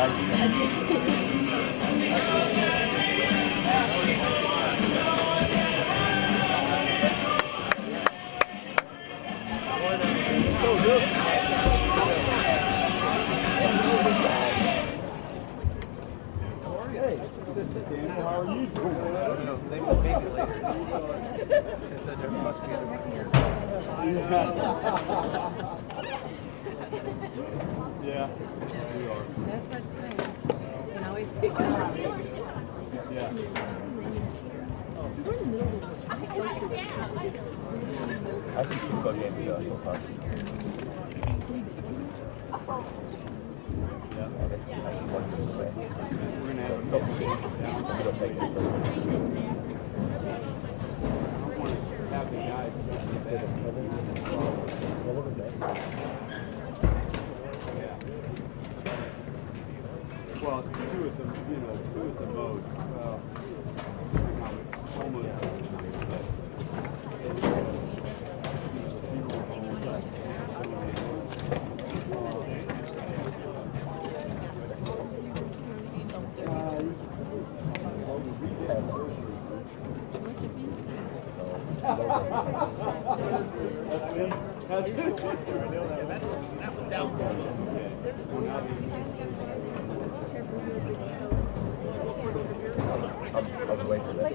How are you doing? I don't know. They will make it later. It said there must be a Yeah. No such thing. You can always take that out. Yeah. I think two go games ago so far. Yeah. This is like 1 game away. We're going to have a couple games down. I don't want to have the guys Instead of Kevin, what was that? Yeah. Well, two at the, two at the most. Almost. That's good. That was down. I'll wait for that.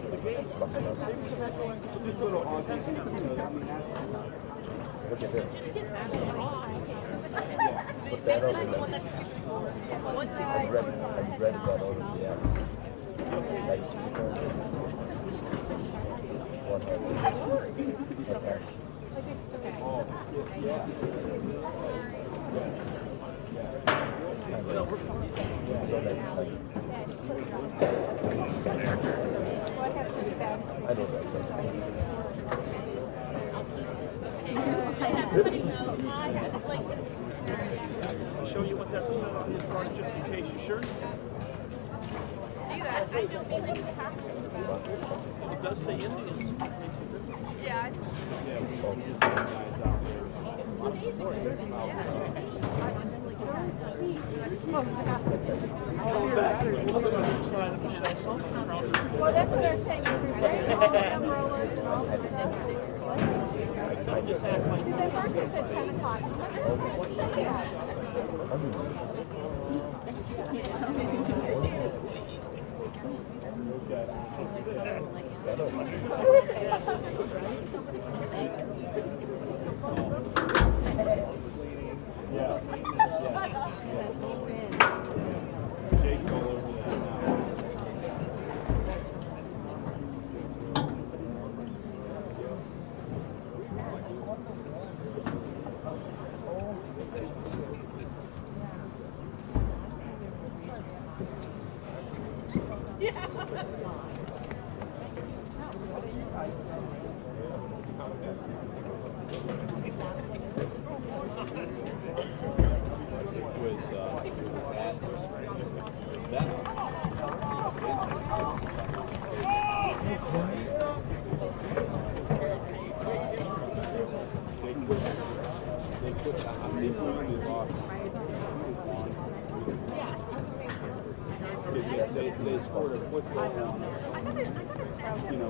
Just a little autism. Look at this. Put that over there. I've read that over the app. One head. Okay. I don't know. I'll show you what that percent on his part just in case you sure. It does say Indians. Yeah. Yeah, we guys out there. A lot of support. Well, that's what they're saying. Umbrellas and all this stuff. Because at first it said 10 o'clock. Yeah. Jake's all over that now. They scored a football on us,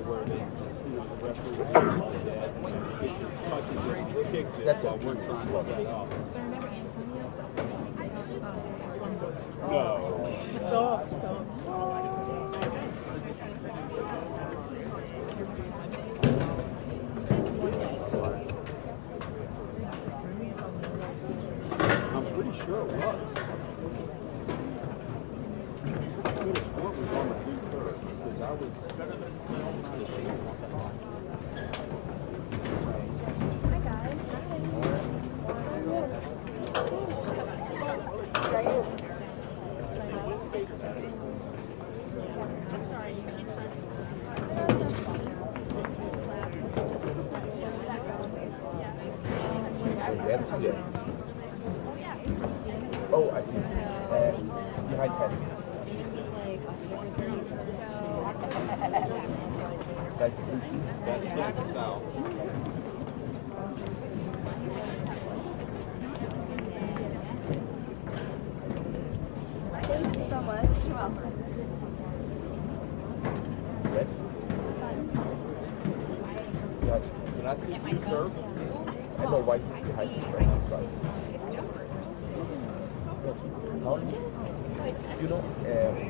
where they, the referee like that, and it just touches it and kicks it while we're trying to set up. No. Stop. I'm pretty sure it was. What was on the blue curve? Because I was better than Hi, guys. That's 2 days. Oh, I see. Behind 10. That's that's south. Thank so much. You're welcome. Let's. Yeah, Can I see you serve? I know why he's behind the frame. How? You know,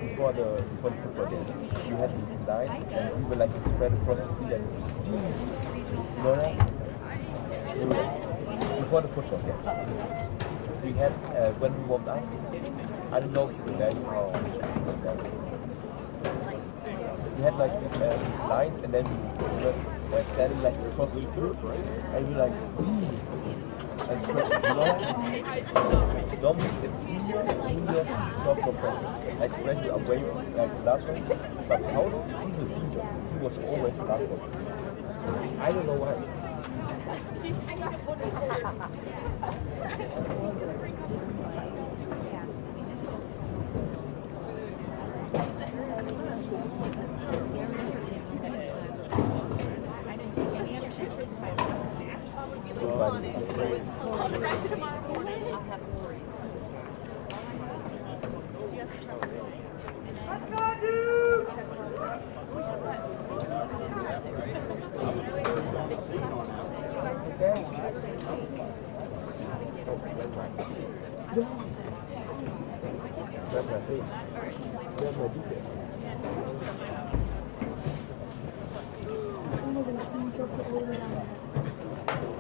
before the football game, you had these lines and we were like spread across the field and you know that? Before the football game, we had when we warmed up. I don't know if you know how. We had like lines and then we just standing like across the field, and we like and stretching. You know, normally it's senior, junior, sophomore practice. Like when you away like last one, but Paulo, he's a senior. He was always the last one. I don't know why.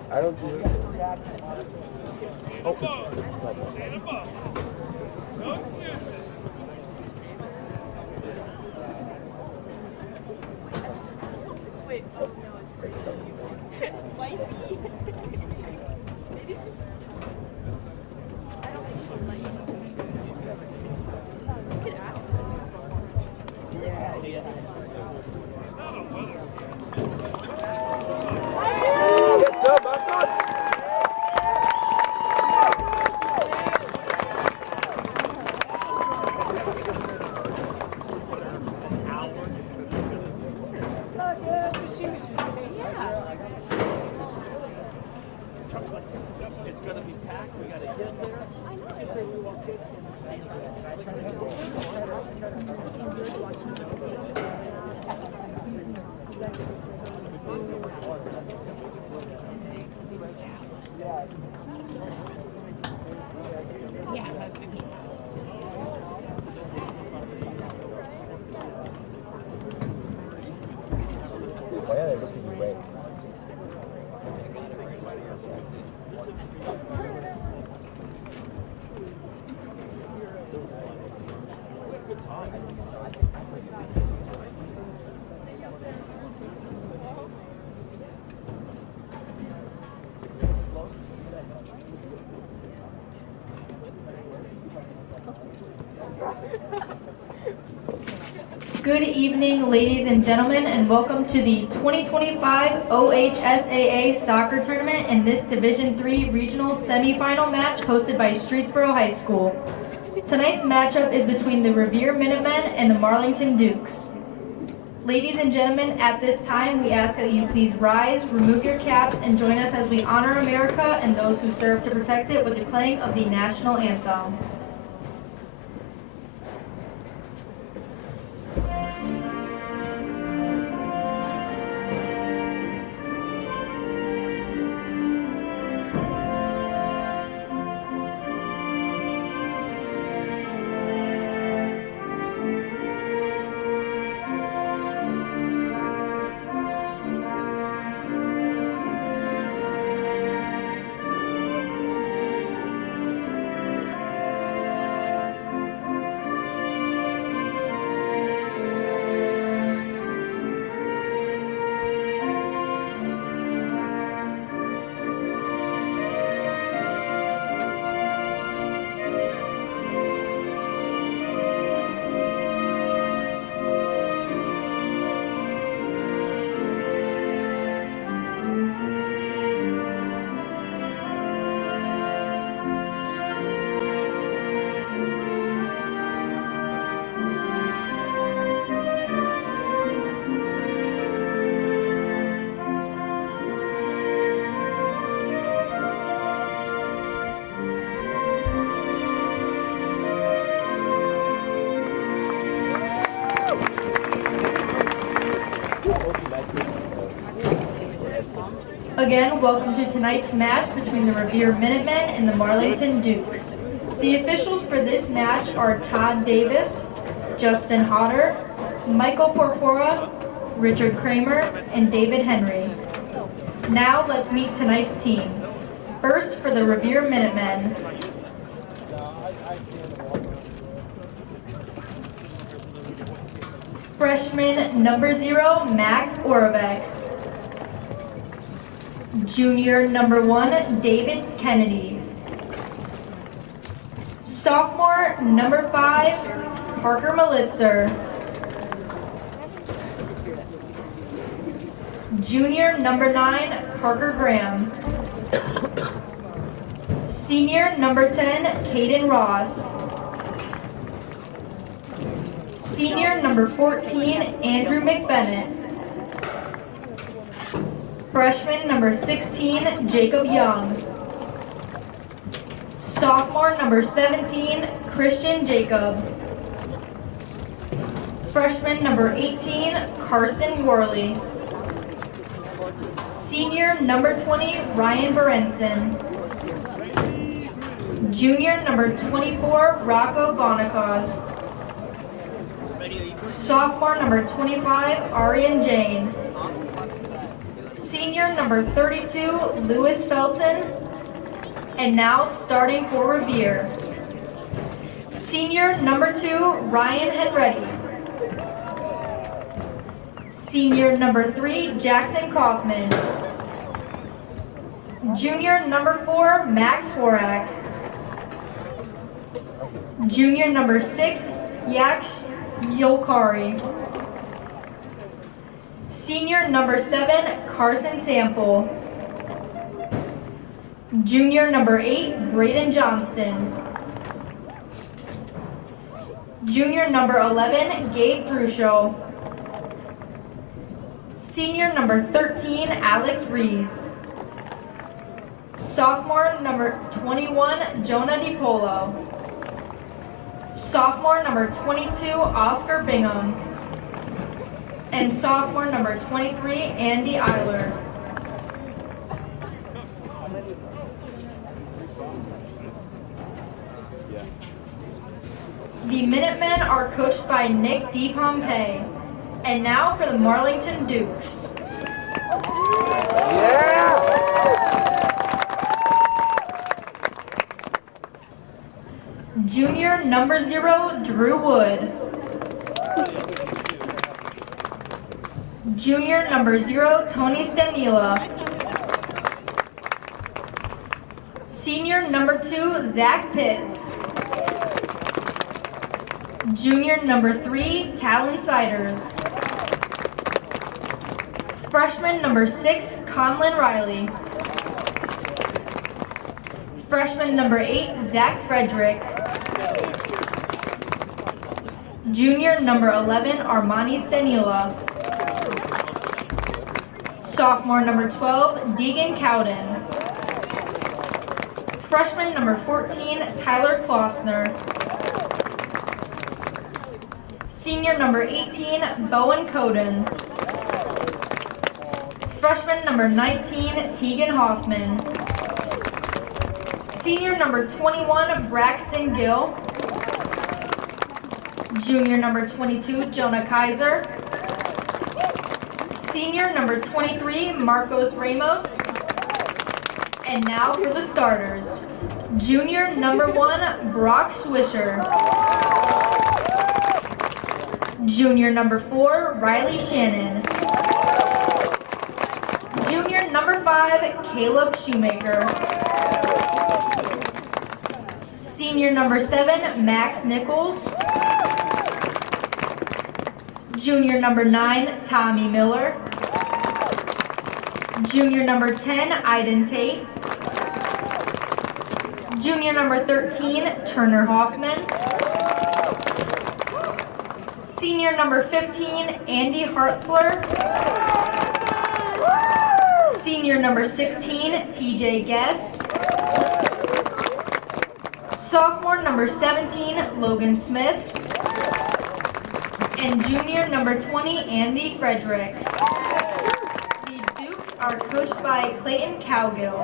I don't see it. Oh, why are they looking away? Good evening, ladies and gentlemen, and welcome to the 2025 OHSAA Soccer Tournament in this Division III Regional Semifinal match hosted by Streetsboro High School. Tonight's matchup is between the Revere Minutemen and the Marlington Dukes. Ladies and gentlemen, at this time, we ask that you please rise, remove your caps, and join us as we honor America and those who serve to protect it with the playing of the national anthem. Again, welcome to tonight's match between the Revere Minutemen and the Marlington Dukes. The officials for this match are Todd Davis, Justin Hodder, Michael Porfora, Richard Kramer, and David Henry. Now let's meet tonight's teams. First, for the Revere Minutemen. Freshman number 0, Max Orovex. Junior number 1, David Kennedy. Sophomore number 5, Parker Malitzer. Junior number 9, Parker Graham. Senior number 10, Caden Ross. Senior number 14, Andrew McBennett. Freshman number 16, Jacob Young. Sophomore number 17, Christian Jacob. Freshman number 18, Carson Worley. Senior number 20, Ryan Berenson. Junior number 24, Rocco Bonacos. Sophomore number 25, Arian Jane. Senior number 32, Lewis Felton. And now starting for Revere. Senior number 2, Ryan Henretti. Senior number 3, Jackson Kaufman. Junior number 4, Max Horak. Junior number 6, Yaksh Yokari. Senior number 7, Carson Sample. Junior number 8, Braden Johnston. Junior number 11, Gabe Trusho. Senior number 13, Alex Rees. Sophomore number 21, Jonah DiPolo. Sophomore number 22, Oscar Bingham. And sophomore number 23, Andy Eiler. The Minutemen are coached by Nick DePompey. And now for the Marlington Dukes. Junior number 0, Drew Wood. Junior number 0, Tony Stanila. Senior number 2, Zach Pitts. Junior number 3, Talon Siders. Freshman number 6, Conlon Riley. Freshman number 8, Zach Frederick. Junior number 11, Armani Stanila. Sophomore number 12, Deegan Cowden. Freshman number 14, Tyler Klossner. Senior number 18, Bowen Coden. Freshman number 19, Tegan Hoffman. Senior number 21, Braxton Gill. Junior number 22, Jonah Kaiser. Senior number 23, Marcos Ramos. And now for the starters. Junior number 1, Brock Swisher. Junior number 4, Riley Shannon. Junior number 5, Caleb Shoemaker. Senior number 7, Max Nichols. Junior number 9, Tommy Miller. Junior number 10, Aiden Tate. Junior number 13, Turner Hoffman. Senior number 15, Andy Hartzler. Senior number 16, TJ Guest. Sophomore number 17, Logan Smith. And junior number 20, Andy Frederick. The Dukes are coached by Clayton Cowgill.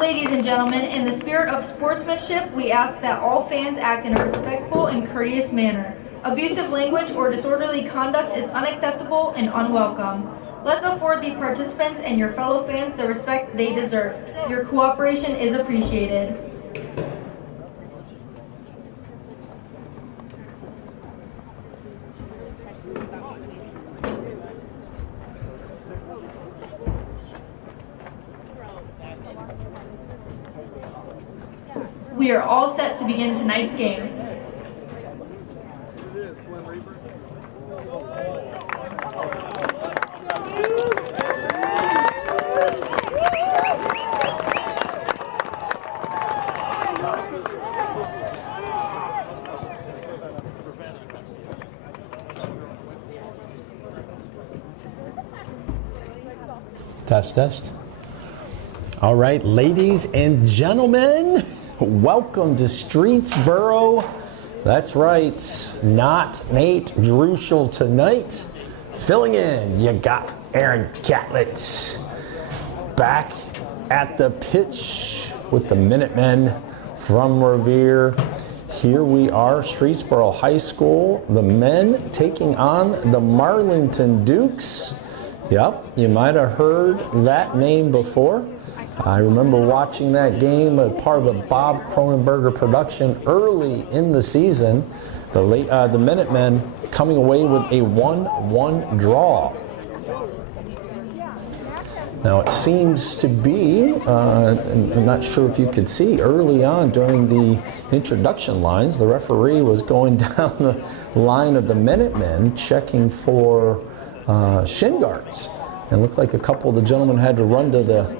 Ladies and gentlemen, in the spirit of sportsmanship, we ask that all fans act in a respectful and courteous manner. Abusive language or disorderly conduct is unacceptable and unwelcome. Let's afford the participants and your fellow fans the respect they deserve. Your cooperation is appreciated. We are all set to begin tonight's game. Test, test. All right, ladies and gentlemen, welcome to Streetsboro. That's right, not Nate Druschel tonight. Filling in, you got Aaron Catlett. Back at the pitch with the Minutemen from Revere. Here we are, Streetsboro High School. The men taking on the Marlington Dukes. Yep, you might have heard that name before. I remember watching that game as part of a Bob Cronenberger production early in the season. The Minutemen coming away with a 1-1 draw. Now it seems to be, I'm not sure if you could see, early on during the introduction lines, the referee was going down the line of the Minutemen checking for shin guards. And it looked like a couple of the gentlemen had to run to the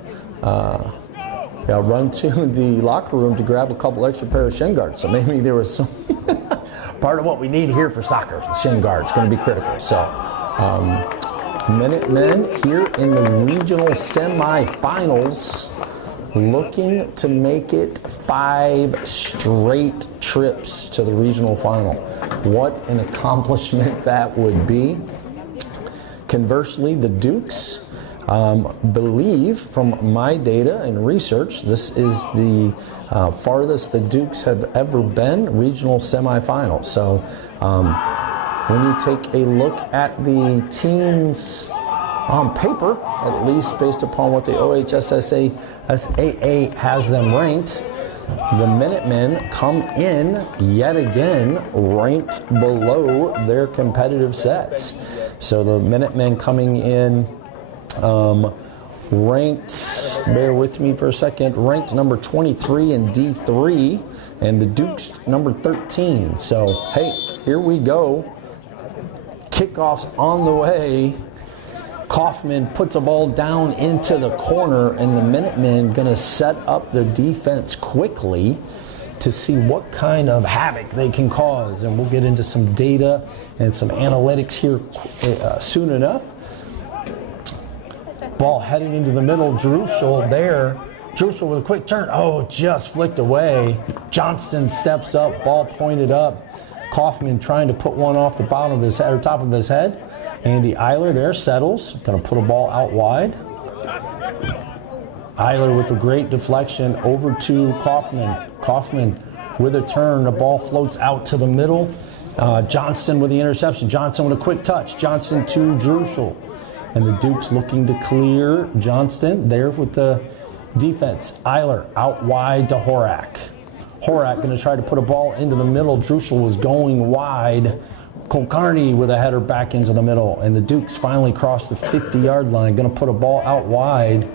locker room to grab a couple extra pair of shin guards. So maybe there was some part of what we need here for soccer. Shin guards going to be critical. So Minutemen here in the regional semifinals, looking to make it 5 straight trips to the regional final. What an accomplishment that would be. Conversely, the Dukes believe, from my data and research, this is the farthest the Dukes have ever been regional semifinal. So when you take a look at the teams on paper, at least based upon what the OHSSAA has them ranked, the Minutemen come in yet again ranked below their competitive set. So the Minutemen coming in ranked, bear with me for a second, ranked number 23 in D3, and the Dukes number 13. So, hey, here we go. Kickoff's on the way. Kaufman puts a ball down into the corner, and the Minutemen going to set up the defense quickly to see what kind of havoc they can cause. And we'll get into some data and some analytics here soon enough. Ball headed into the middle. Druschel there. Druschel with a quick turn. Oh, just flicked away. Johnston steps up, ball pointed up. Kaufman trying to put one off the bottom of his head, or top of his head. Andy Eiler there settles. Going to put a ball out wide. Eiler with a great deflection over to Kaufman. Kaufman with a turn. The ball floats out to the middle. Johnston with the interception. Johnston with a quick touch. Johnston to Druschel. And the Dukes looking to clear Johnston there with the defense. Eiler out wide to Horak. Horak going to try to put a ball into the middle. Druschel was going wide. Kulkarni with a header back into the middle. And the Dukes finally crossed the 50-yard line. Going to put a ball out wide.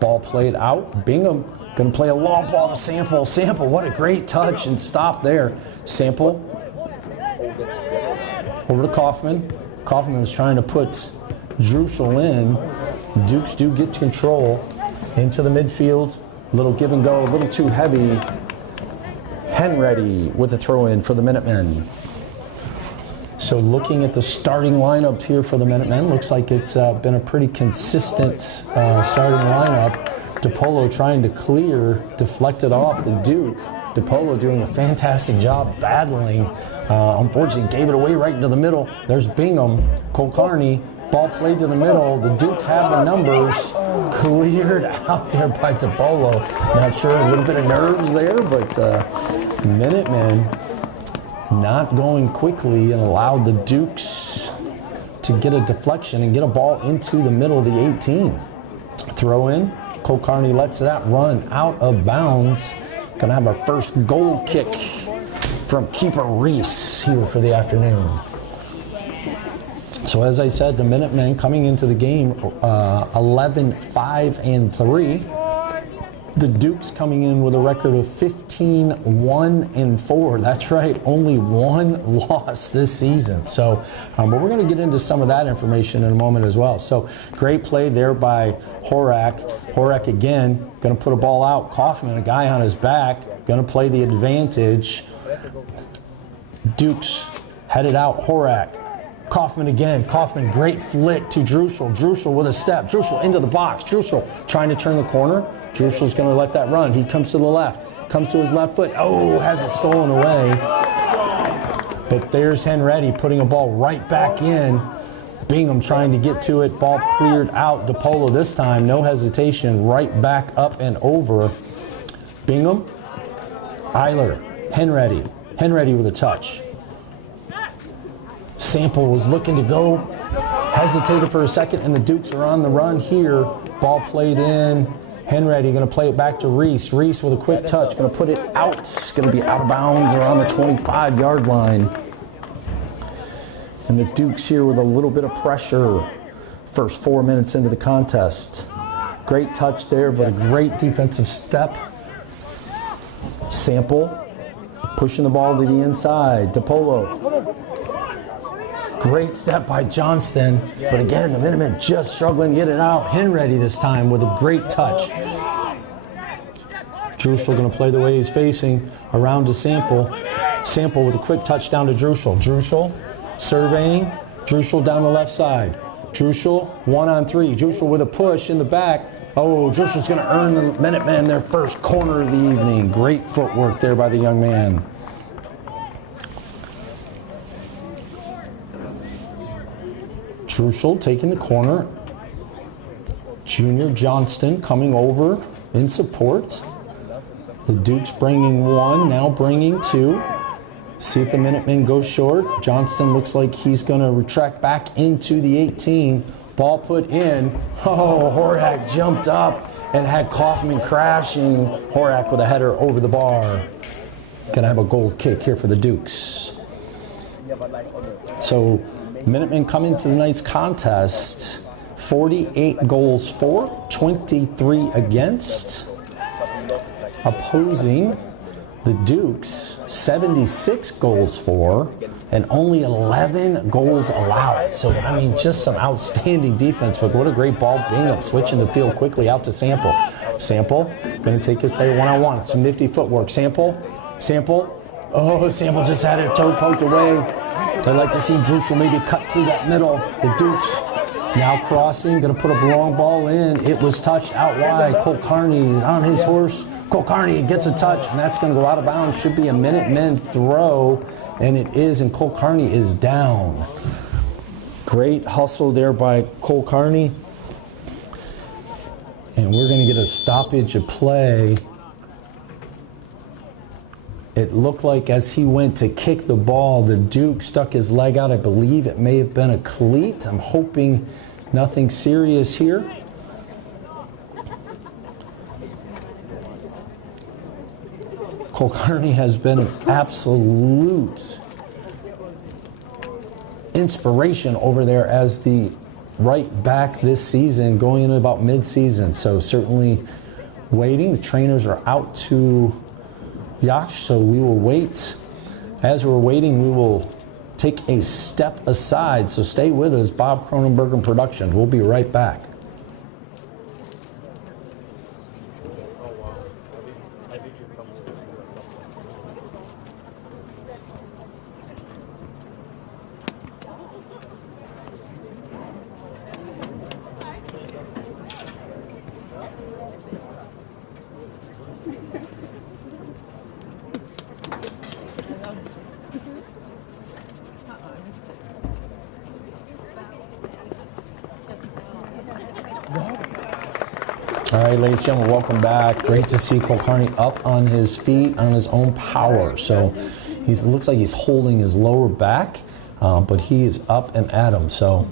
Ball played out. Bingham going to play a long ball to Sample. Sample, what a great touch and stop there. Sample over to Kaufman. Kaufman is trying to put Druschel in. Dukes do get control into the midfield. A little give and go, a little too heavy. Henready with a throw in for the Minutemen. So looking at the starting lineup here for the Minutemen, looks like it's been a pretty consistent starting lineup. DePolo trying to clear, deflected off the Duke. DePolo doing a fantastic job battling. Unfortunately, gave it away right into the middle. There's Bingham. Kulkarni Ball played to the middle. The Dukes have the numbers. Cleared out there by DiPolo. Not sure, a little bit of nerves there, but Minutemen not going quickly and allowed the Dukes to get a deflection and get a ball into the middle of the 18. Throw in. Cole Carney lets that run out of bounds. Gonna have our first goal kick from keeper Reese here for the afternoon. So as I said, the Minutemen coming into the game 11-5-3. The Dukes coming in with a record of 15-1-4. That's right, only one loss this season. So, but we're going to get into some of that information in a moment as well. So great play there by Horak. Horak again, going to put a ball out. Kaufman, a guy on his back, going to play the advantage. Dukes headed out. Horak. Kaufman again. Kaufman, great flick to Druschel. Druschel with a step. Druschel into the box. Druschel trying to turn the corner. Druschel's going to let that run. He comes to the left. Comes to his left foot. Oh, has it stolen away. But there's Henretti putting a ball right back in. Bingham trying to get to it. Ball cleared out. DiPolo this time. No hesitation. Right back up and over. Bingham. Eiler. Henretti. Henretti with a touch. Sample was looking to go, hesitated for a second, and the Dukes are on the run here. Ball played in. Henretti going to play it back to Reese. Reese with a quick touch, going to put it out. Going to be out of bounds around the 25-yard line. And the Dukes here with a little bit of pressure. First 4 minutes into the contest. Great touch there, but a great defensive step. Sample pushing the ball to the inside. DiPolo. Great step by Johnston, but again, the Minutemen just struggling to get it out. Henretti this time with a great touch. Druschel going to play the way he's facing, around to Sample. Sample with a quick touch down to Druschel. Druschel surveying. Druschel down the left side. Druschel 1-on-3. Druschel with a push in the back. Oh, Druschel's going to earn the Minutemen their first corner of the evening. Great footwork there by the young man. Druschel taking the corner. Junior Johnston coming over in support. The Dukes bringing one, now bringing two. See if the Minutemen go short. Johnston looks like he's going to retract back into the 18. Ball put in. Oh, Horak jumped up and had Kaufman crashing. Horak with a header over the bar. Going to have a goal kick here for the Dukes. So Minutemen come into the night's contest 48 goals for, 23 against. Opposing the Dukes 76 goals for and only 11 goals allowed. So, I mean, just some outstanding defense, but what a great ball. Bingham switching the field quickly out to Sample. Sample going to take his play one-on-one. Some nifty footwork. Sample. Oh, Sample just had it toe poked away. I'd like to see Druschel maybe cut through that middle. The Dukes now crossing, going to put a long ball in. It was touched out wide. Cole Carney is on his horse. Cole Carney gets a touch, and that's going to go out of bounds. Should be a Minutemen throw, and it is, and Cole Carney is down. Great hustle there by Cole Carney. And we're going to get a stoppage of play. It looked like as he went to kick the ball, the Duke stuck his leg out. I believe it may have been a cleat. I'm hoping nothing serious here. Cole Carney has been an absolute inspiration over there as the right back this season, going into about mid-season. So certainly waiting. The trainers are out to Yash, so we will wait. As we're waiting, we will take a step aside. So stay with us. Bob Cronenberg and production. We'll be right back. All right, ladies and gentlemen, welcome back. Great to see Cole Carney up on his feet on his own power. So he looks like he's holding his lower back, but he is up and at him. So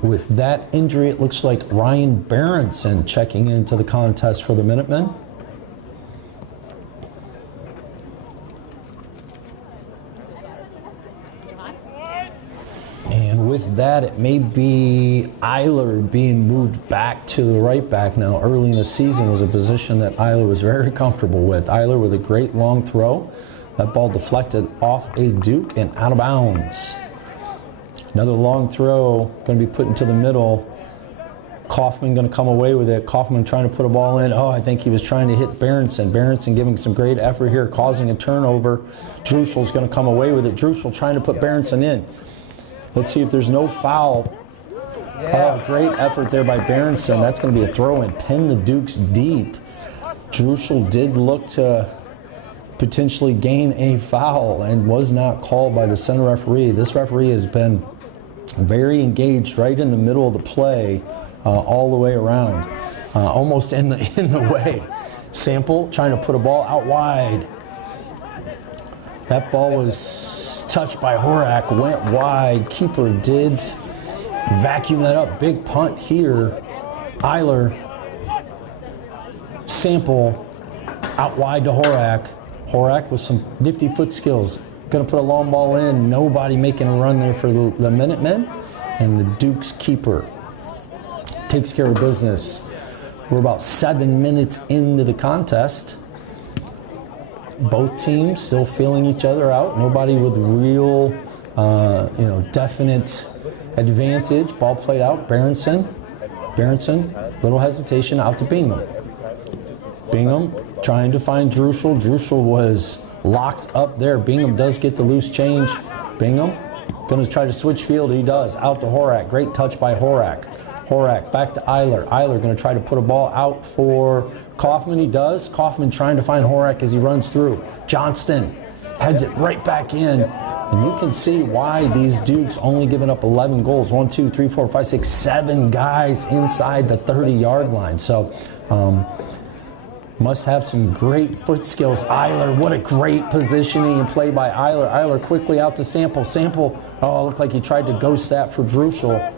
with that injury, it looks like Ryan Berenson checking into the contest for the Minutemen. And with that, it may be Eiler being moved back to the right back now. Early in the season was a position that Eiler was very comfortable with. Eiler with a great long throw. That ball deflected off a Duke and out of bounds. Another long throw going to be put into the middle. Kaufman going to come away with it. Kaufman trying to put a ball in. Oh, I think he was trying to hit Berenson. Berenson giving some great effort here, causing a turnover. Druschel's going to come away with it. Druschel trying to put Berenson in. Let's see if there's no foul. Oh, great effort there by Berenson. That's going to be a throw and pin the Dukes deep. Druschel did look to potentially gain a foul and was not called by the center referee. This referee has been very engaged right in the middle of the play, all the way around, almost in the way. Sample trying to put a ball out wide. That ball was touched by Horak, went wide. Keeper did vacuum that up. Big punt here. Eiler, Sample out wide to Horak. Horak with some nifty foot skills. Going to put a long ball in. Nobody making a run there for the Minutemen. And the Dukes keeper takes care of business. We're about 7 minutes into the contest. Both teams still feeling each other out. Nobody with real, definite advantage. Ball played out. Berenson, little hesitation out to Bingham. Bingham trying to find Druschel. Druschel was locked up there. Bingham does get the loose change. Bingham going to try to switch field. He does. Out to Horak. Great touch by Horak. Horak back to Eiler. Eiler going to try to put a ball out for Kaufman. He does. Kaufman trying to find Horak as he runs through. Johnston heads it right back in. And you can see why these Dukes only giving up 11 goals. 1, 2, 3, 4, 5, 6, 7 guys inside the 30-yard line. So must have some great foot skills. Eiler, what a great positioning and play by Eiler. Eiler quickly out to Sample. Sample, looked like he tried to ghost that for Druschel.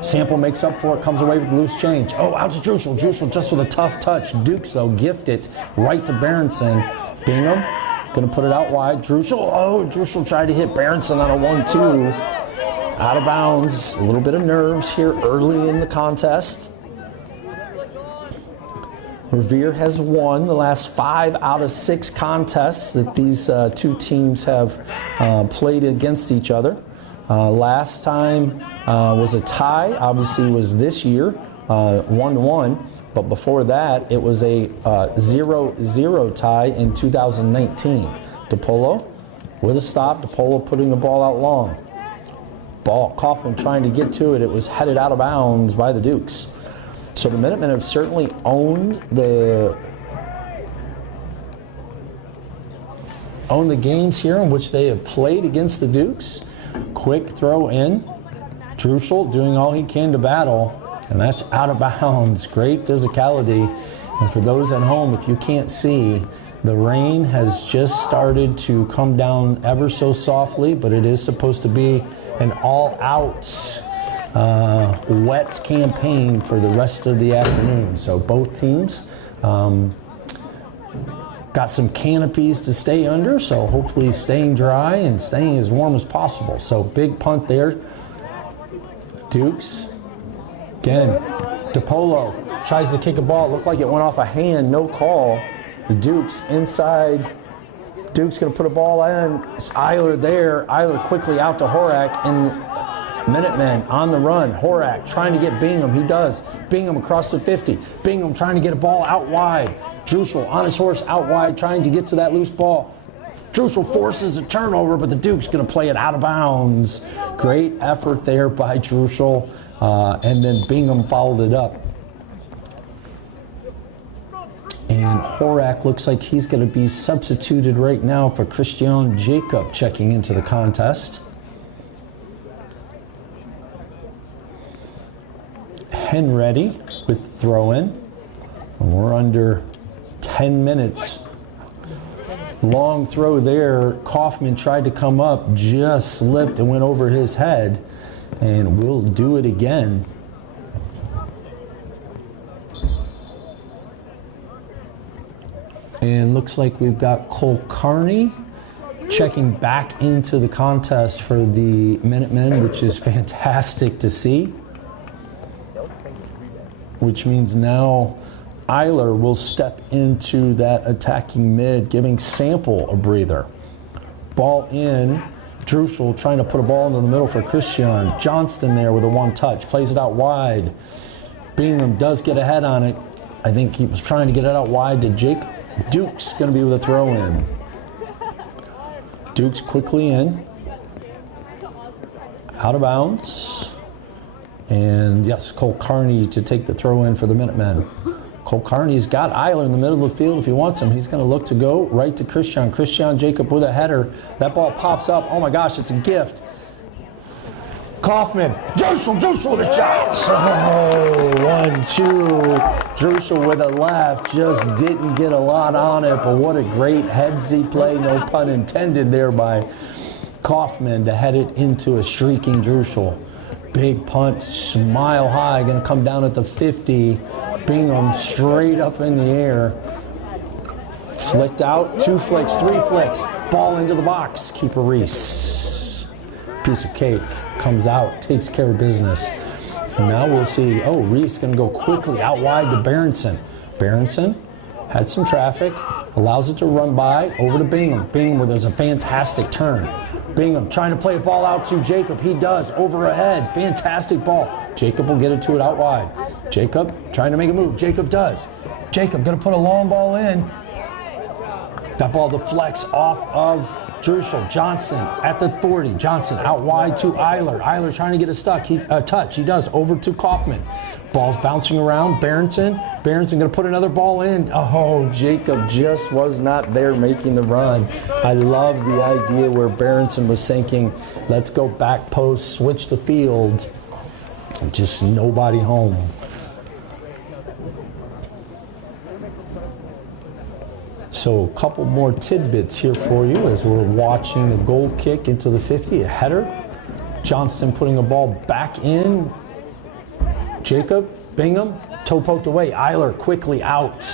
Sample makes up for it, comes away with the loose change. Oh, out to Druschel. Druschel just with a tough touch. Dukes, though, gift it right to Berenson. Bingham going to put it out wide. Druschel tried to hit Berenson on a 1-2. Out of bounds. A little bit of nerves here early in the contest. Revere has won the last 5 out of 6 contests that these two teams have played against each other. Last time was a tie, obviously was this year, 1-1, but before that it was a 0-0 tie in 2019. DePolo with a stop, DePolo putting the ball out long. Ball, Kaufman trying to get to it, it was headed out of bounds by the Dukes. So the Minutemen have certainly owned the games here in which they have played against the Dukes. Quick throw in. Druschel doing all he can to battle, and that's out of bounds. Great physicality. And for those at home, if you can't see, the rain has just started to come down ever so softly, but it is supposed to be an all-out wet campaign for the rest of the afternoon. So both teams got some canopies to stay under, so hopefully staying dry and staying as warm as possible. So big punt there. Dukes. Again, DePolo tries to kick a ball. It looked like it went off a hand, no call. The Dukes inside. Dukes going to put a ball in. It's Eiler there. Eiler quickly out to Horak, and Minutemen on the run. Horak trying to get Bingham. He does. Bingham across the 50. Bingham trying to get a ball out wide. Druschel on his horse out wide trying to get to that loose ball. Druschel forces a turnover, but the Duke's going to play it out of bounds. Great effort there by Druschel, and then Bingham followed it up. And Horak looks like he's going to be substituted right now for Christian Jacob checking into the contest. Henready with throw-in. And we're under 10 minutes. Long throw there. Kaufman tried to come up, just slipped and went over his head. And we'll do it again. And looks like we've got Cole Carney checking back into the contest for the Minutemen, which is fantastic to see. Which means now Eiler will step into that attacking mid, giving Sample a breather. Ball in. Druschel trying to put a ball into the middle for Christian. Johnston there with a one-touch. Plays it out wide. Bingham does get ahead on it. I think he was trying to get it out wide to Jake. Duke's going to be with a throw-in. Duke's quickly in. Out of bounds. And yes, Cole Carney to take the throw-in for the Minutemen. Cole Carney's got Eiler in the middle of the field if he wants him. He's going to look to go right to Christian. Christian Jacob with a header. That ball pops up. Oh my gosh, it's a gift. Kaufman. Druschel with a shot. Oh, 1-2. Druschel with a left. Just didn't get a lot on it, but what a great headsy play, no pun intended there by Kaufman to head it into a streaking Druschel. Big punch, mile high, going to come down at the 50. Bingham straight up in the air. Flicked out, 2 flicks, 3 flicks. Ball into the box. Keeper Reese. Piece of cake. Comes out, takes care of business. And now we'll see, oh, Reese going to go quickly out wide to Berenson. Berenson had some traffic, allows it to run by, over to Bingham. Bingham with a fantastic turn. Bingham trying to play a ball out to Jacob. He does, over ahead. Fantastic ball. Jacob will get it to it out wide. Jacob trying to make a move. Jacob does. Jacob going to put a long ball in. That ball deflects off of Druschel. Johnson at the 40. Johnson out wide to Eiler. Eiler trying to get a touch. He does, over to Kaufman. Ball's bouncing around. Berenson going to put another ball in. Oh, Jacob just was not there making the run. I love the idea where Berenson was thinking, let's go back post, switch the field. Just nobody home. So a couple more tidbits here for you as we're watching the goal kick into the 50, a header. Johnston putting a ball back in. Jacob, Bingham, toe poked away. Eiler quickly out.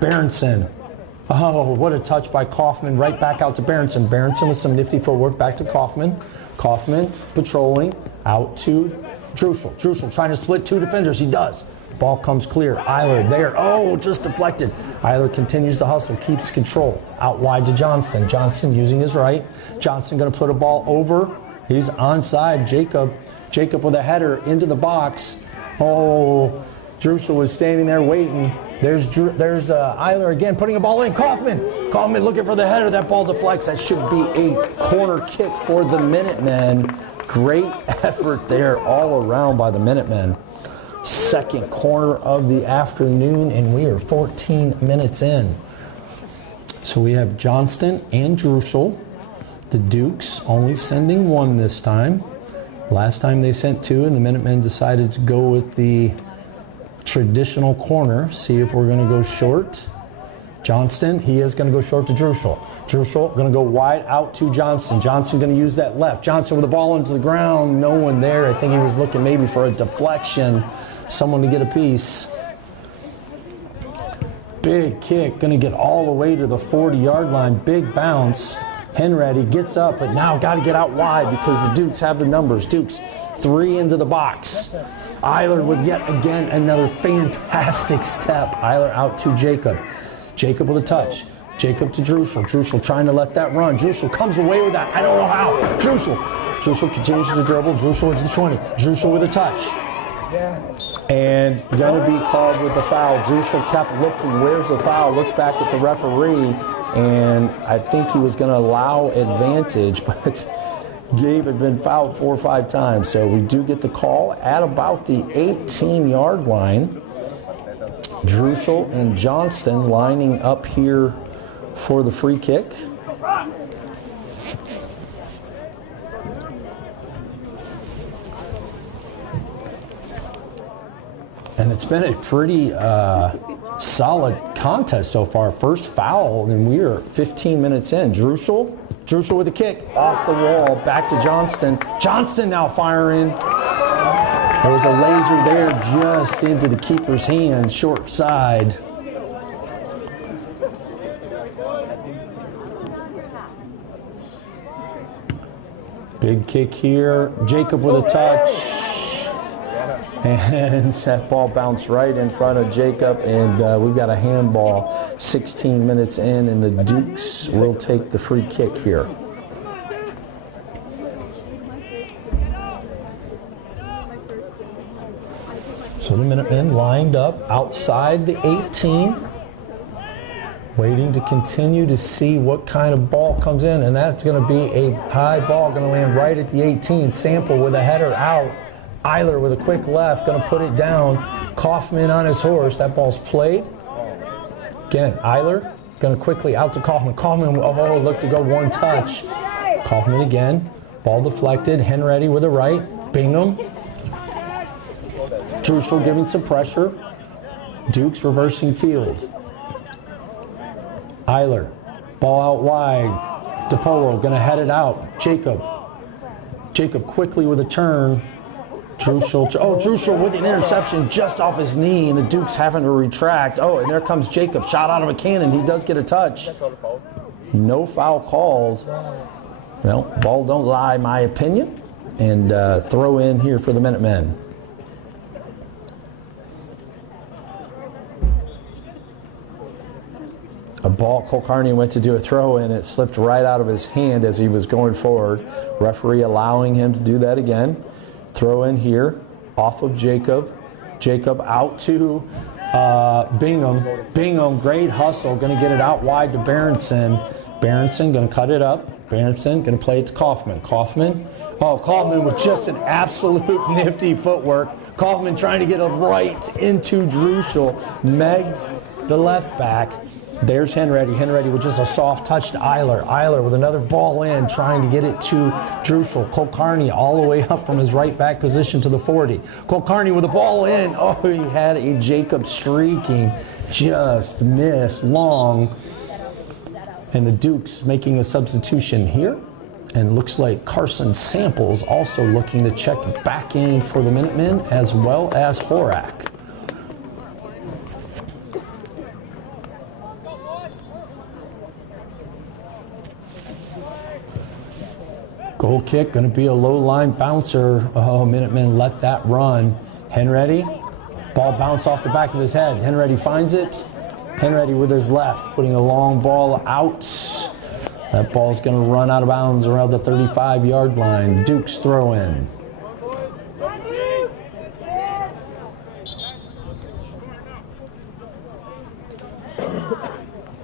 Berenson. Oh, what a touch by Kaufman. Right back out to Berenson. Berenson with some nifty footwork back to Kaufman. Kaufman patrolling out to Druschel. Druschel trying to split 2 defenders. He does. Ball comes clear. Eiler there. Oh, just deflected. Eiler continues to hustle, keeps control. Out wide to Johnston. Johnston using his right. Johnston going to put a ball over. He's onside. Jacob with a header into the box. Oh, Druschel was standing there waiting. There's Eiler again putting a ball in. Kaufman looking for the header. That ball deflects. That should be a corner kick for the Minutemen. Great effort there all around by the Minutemen. Second corner of the afternoon, and we are 14 minutes in. So we have Johnston and Druschel. The Dukes only sending 1 this time. Last time they sent 2, and the Minutemen decided to go with the traditional corner. See if we're going to go short. Johnston, he is going to go short to Druschel. Druschel going to go wide out to Johnson. Johnson going to use that left. Johnson with the ball into the ground. No one there. I think he was looking maybe for a deflection. Someone to get a piece. Big kick. Going to get all the way to the 40-yard line. Big bounce. Henready gets up, but now got to get out wide because the Dukes have the numbers. Dukes 3 into the box. Eiler with yet again another fantastic step. Eiler out to Jacob. Jacob with a touch. Jacob to Druschel. Druschel trying to let that run. Druschel comes away with that. I don't know how. Druschel continues to dribble. Druschel into the 20. Druschel with a touch. And going to be called with the foul. Druschel kept looking. Where's the foul? Looked back at the referee. And I think he was going to allow advantage, but Gabe had been fouled 4 or 5 times. So we do get the call at about the 18-yard line. Druschel and Johnston lining up here for the free kick. And it's been a pretty solid contest so far. First foul, and we are 15 minutes in. Druschel with a kick off the wall, back to Johnston. Johnston now firing. There was a laser there just into the keeper's hand, short side. Big kick here. Jacob with a touch. And that ball bounced right in front of Jacob, and we've got a handball 16 minutes in, and the Dukes will take the free kick here. So the Minutemen lined up outside the 18, waiting to continue to see what kind of ball comes in, and that's going to be a high ball, going to land right at the 18. Sample with a header out. Eiler with a quick left, going to put it down. Kaufman on his horse. That ball's played. Again, Eiler going to quickly out to Kaufman. Kaufman, oh, look to go one touch. Kaufman again. Ball deflected. Henready with a right. Bingham. Druschel giving some pressure. Dukes reversing field. Eiler. Ball out wide. DePolo going to head it out. Jacob quickly with a turn. Druschel with an interception just off his knee, and the Dukes having to retract. Oh, and there comes Jacob, shot out of a cannon. He does get a touch. No foul called. Well, ball don't lie, my opinion. And throw in here for the Minutemen. A ball, Colcarney went to do a throw in. It slipped right out of his hand as he was going forward. Referee allowing him to do that again. Throw in here, off of Jacob. Jacob out to Bingham. Bingham, great hustle, going to get it out wide to Berenson. Berenson going to cut it up. Berenson going to play it to Kaufman. Kaufman with just an absolute nifty footwork. Kaufman trying to get it right into Druschel. Meggs, the left back. There's Henready. Henready with just a soft touch to Eiler. Eiler with another ball in, trying to get it to Druschel. Colcarney all the way up from his right back position to the 40. Colcarney with the ball in. Oh, he had a Jacob streaking. Just missed long. And the Dukes making a substitution here. And looks like Carson Samples also looking to check back in for the Minutemen, as well as Horak. Goal kick, going to be a low line bouncer. Oh, Minutemen let that run. Henready, ball bounced off the back of his head. Henready finds it. Henready with his left, putting a long ball out. That ball's going to run out of bounds around the 35-yard line. Dukes throw in.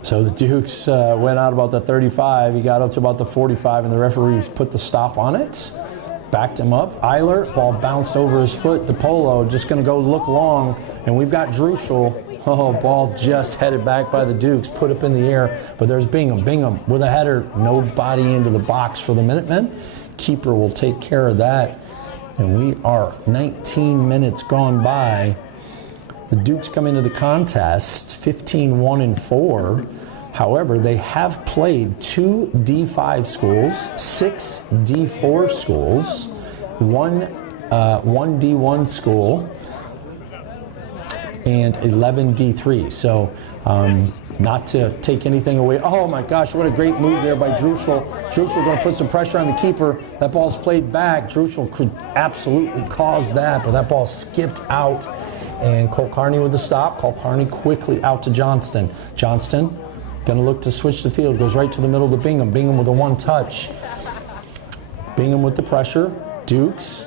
So the Dukes went out about the 35. He got up to about the 45, and the referees put the stop on it. Backed him up. Eiler, ball bounced over his foot. DePolo just going to go look long, and we've got Druschel. Oh, ball just headed back by the Dukes, put up in the air, but there's Bingham. Bingham with a header, nobody into the box for the Minutemen. Keeper will take care of that, and we are 19 minutes gone by. The Dukes come into the contest 15-1-4. However, they have played 2 D5 schools, 6 D4 schools, 1 D1 school, and 11 D3. So not to take anything away. Oh my gosh, what a great move there by Druschel. Druschel going to put some pressure on the keeper. That ball's played back. Druschel could absolutely cause that, but that ball skipped out. And Colcarney with the stop. Colcarney quickly out to Johnston. Johnston going to look to switch the field. Goes right to the middle to Bingham. Bingham with a one touch. Bingham with the pressure. Dukes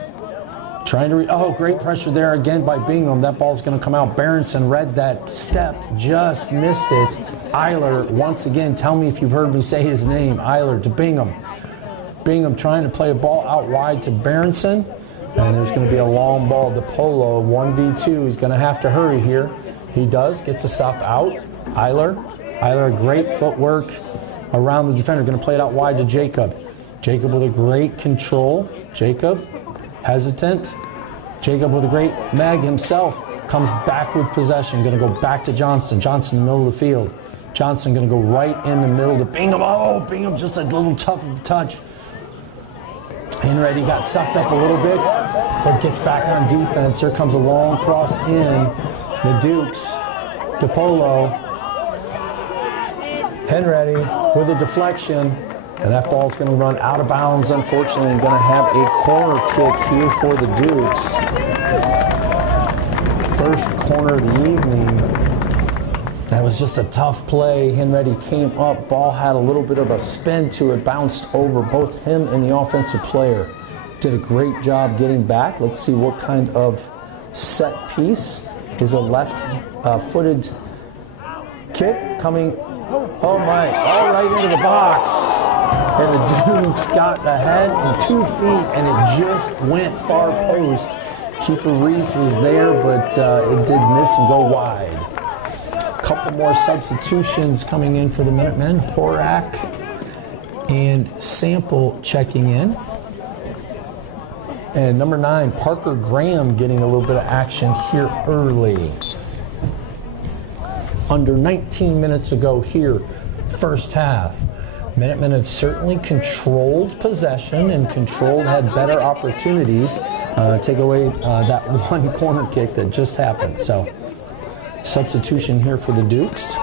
trying to great pressure there again by Bingham. That ball's going to come out. Berenson read that, stepped, just missed it. Eiler, once again, tell me if you've heard me say his name. Eiler to Bingham. Bingham trying to play a ball out wide to Berenson. And there's going to be a long ball to Polo, 1v2. He's going to have to hurry here. He does, gets a stop out. Eiler, great footwork around the defender. Going to play it out wide to Jacob. Jacob with a great control. Jacob, hesitant. Jacob with a great Meg himself. comes back with possession, gonna go back to Johnston. Johnston in the middle of the field. Johnston gonna go right in the middle to Bingham. Oh, Bingham just a little tough of a touch. Henready got sucked up a little bit, but gets back on defense. Here comes a long cross in. The Dukes, DePolo. Henready with a deflection, and that ball's going to run out of bounds, unfortunately, and going to have a corner kick here for the Dukes. First corner of the evening. That was just a tough play. Henready came up, ball had a little bit of a spin to it, bounced over both him and the offensive player. Did a great job getting back. Let's see what kind of set piece is a left-footed kick coming. Oh my, all right into the box. And the Dukes got the head and 2 feet, and it just went far post. Keeper Reese was there, but it did miss and go wide. Couple more substitutions coming in for the Minutemen. Horak and Sample checking in. And number 9, Parker Graham getting a little bit of action here early. Under 19 minutes to go here, first half. Minutemen have certainly controlled possession and had better opportunities. Take away that one corner kick that just happened. So, substitution here for the Dukes.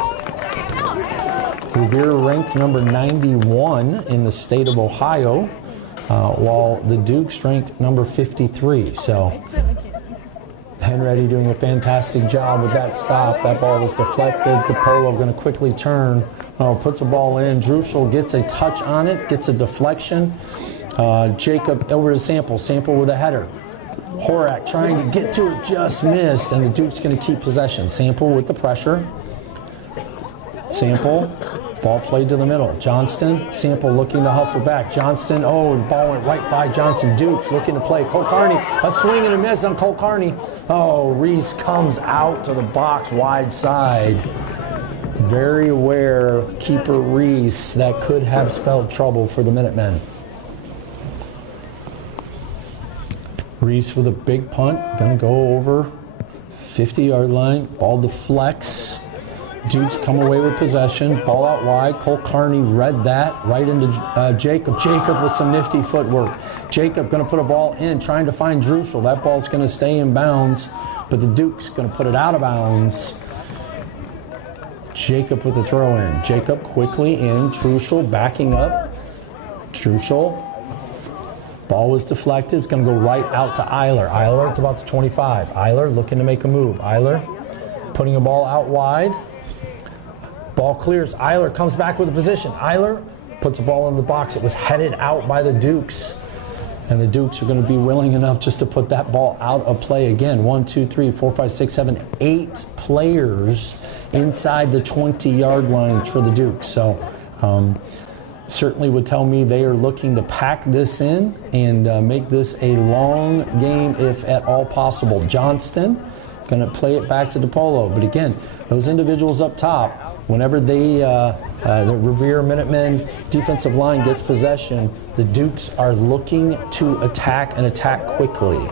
Revere ranked number 91 in the state of Ohio, while the Dukes ranked number 53. So, Henready doing a fantastic job with that stop. That ball was deflected. DePolo going to quickly turn. Puts a ball in. Druschel gets a touch on it, gets a deflection. Jacob over to Sample. Sample with a header. Horak trying to get to it, just missed, and the Duke's going to keep possession. Sample with the pressure. Sample, ball played to the middle. Johnston, Sample looking to hustle back. Johnston, oh, the ball went right by Johnson. Dukes looking to play. Cole Carney, a swing and a miss on Cole Carney. Oh, Reese comes out to the box wide side. Very aware, keeper Reese, that could have spelled trouble for the Minutemen. Reese with a big punt, gonna go over 50-yard line. Ball deflects. Dukes come away with possession. Ball out wide. Cole Carney read that right into Jacob. Jacob with some nifty footwork. Jacob gonna put a ball in, trying to find Druschel. That ball's gonna stay in bounds, but the Dukes gonna put it out of bounds. Jacob with the throw in. Jacob quickly in. Druschel backing up. Druschel. Ball was deflected. It's going to go right out to Eiler. Eiler to about the 25. Eiler looking to make a move. Eiler putting a ball out wide. Ball clears. Eiler comes back with a position. Eiler puts a ball in the box. It was headed out by the Dukes. And the Dukes are going to be willing enough just to put that ball out of play again. 1, 2, 3, 4, 5, 6, 7, 8 players inside the 20-yard line for the Dukes. So certainly would tell me they are looking to pack this in and make this a long game if at all possible. Johnston going to play it back to DePolo. But again, those individuals up top, whenever the Revere Minutemen defensive line gets possession, the Dukes are looking to attack and attack quickly.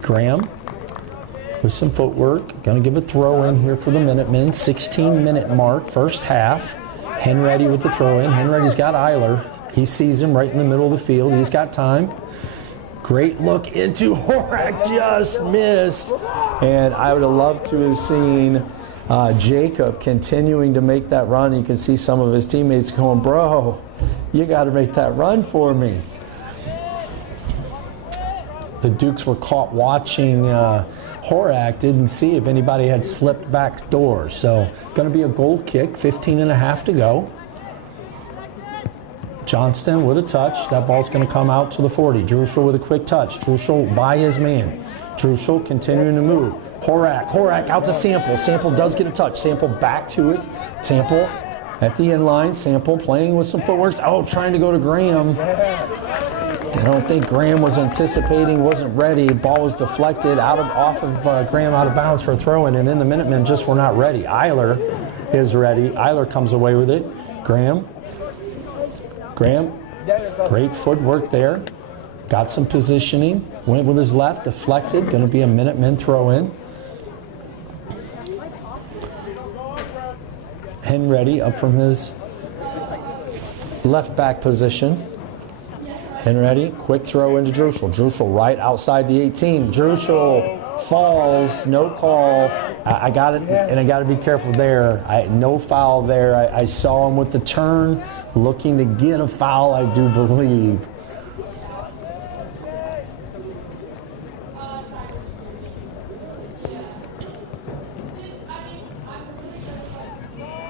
Graham with some footwork, going to give a throw in here for the Minutemen. 16-minute mark, first half. Henready with the throw in. Henready's got Eiler. He sees him right in the middle of the field. He's got time. Great look into Horak, just missed. And I would have loved to have seen Jacob continuing to make that run. You can see some of his teammates going, bro, you got to make that run for me. The Dukes were caught watching Horak, didn't see if anybody had slipped back door. So going to be a goal kick, 15.5 to go. Johnston with a touch. That ball's going to come out to the 40. Druschel with a quick touch. Druschel by his man. Druschel continuing to move. Horak out to Sample. Sample does get a touch. Sample back to it. Sample at the end line. Sample playing with some footworks. Oh, trying to go to Graham. I don't think Graham was anticipating, wasn't ready. Ball was deflected off of Graham out of bounds for a throw-in, and then the Minutemen just were not ready. Eiler is ready. Eiler comes away with it. Graham, great footwork there. Got some positioning. Went with his left, deflected. Going to be a Minutemen throw-in. Henready up from his left back position. Henready, quick throw into Druschel. Druschel right outside the 18. Druschel falls, no call. I got it, and I got to be careful there. No foul there. I saw him with the turn, looking to get a foul, I do believe.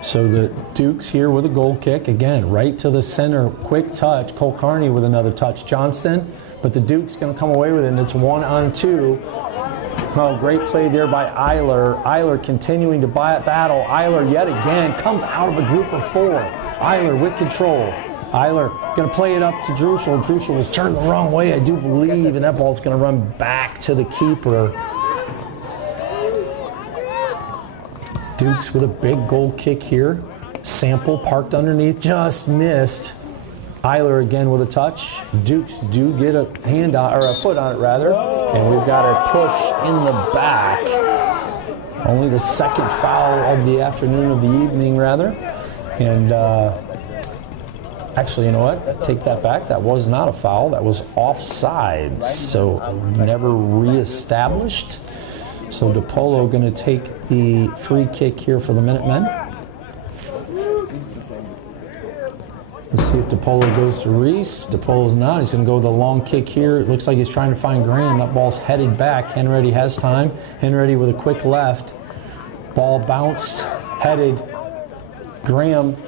So the Dukes here with a goal kick. Again, right to the center, quick touch. Cole Carney with another touch. Johnston, but the Dukes going to come away with it, and it's 1-on-2. Oh, great play there by Eiler. Eiler continuing to battle. Eiler yet again comes out of a group of 4. Eiler with control. Eiler going to play it up to Druschel. Druschel was turned the wrong way, I do believe, and that ball's going to run back to the keeper. Dukes with a big goal kick here. Sample parked underneath, just missed. Eiler again with a touch. Dukes do get a hand on, or a foot on it rather, and we've got a push in the back. Only the second foul of the afternoon, of the evening rather. And actually, you know what? Take that back. That was not a foul. That was offside. So never reestablished. So DePolo going to take the free kick here for the Minutemen. Let's see if DePolo goes to Reese. DePolo's not. He's going to go with a long kick here. It looks like he's trying to find Graham. That ball's headed back. Henready has time. Henready with a quick left. Ball bounced, headed. Graham.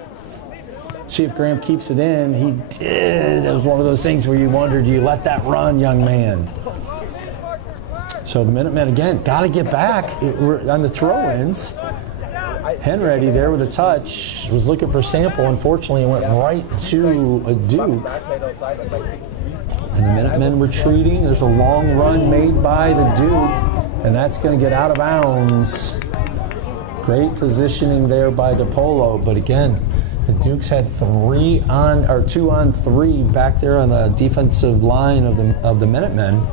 See if Graham keeps it in. He did. It was one of those things where you wonder, do you let that run, young man? So the Minutemen, again, got to get back on the throw-ins. Henready there with a touch, was looking for Sample. Unfortunately, it went right to a Duke. And the Minutemen retreating. There's a long run made by the Duke, and that's going to get out of bounds. Great positioning there by DePolo, but again, the Dukes had 2 on 3 back there on the defensive line of the Minutemen.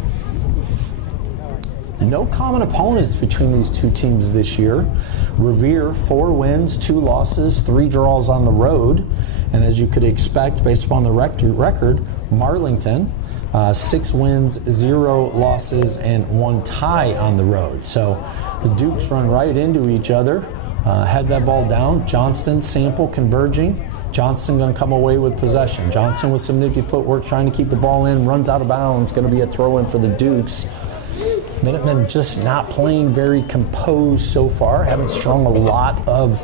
No common opponents between these two teams this year. Revere, 4 wins, 2 losses, 3 draws on the road. And as you could expect, based upon the record, Marlington, 6 wins, 0 losses, and 1 tie on the road. So the Dukes run right into each other. Had that ball down. Johnston, Sample converging. Johnston going to come away with possession. Johnson with some nifty footwork, trying to keep the ball in, runs out of bounds. Going to be a throw-in for the Dukes. Minutemen just not playing very composed so far. Haven't strung a lot of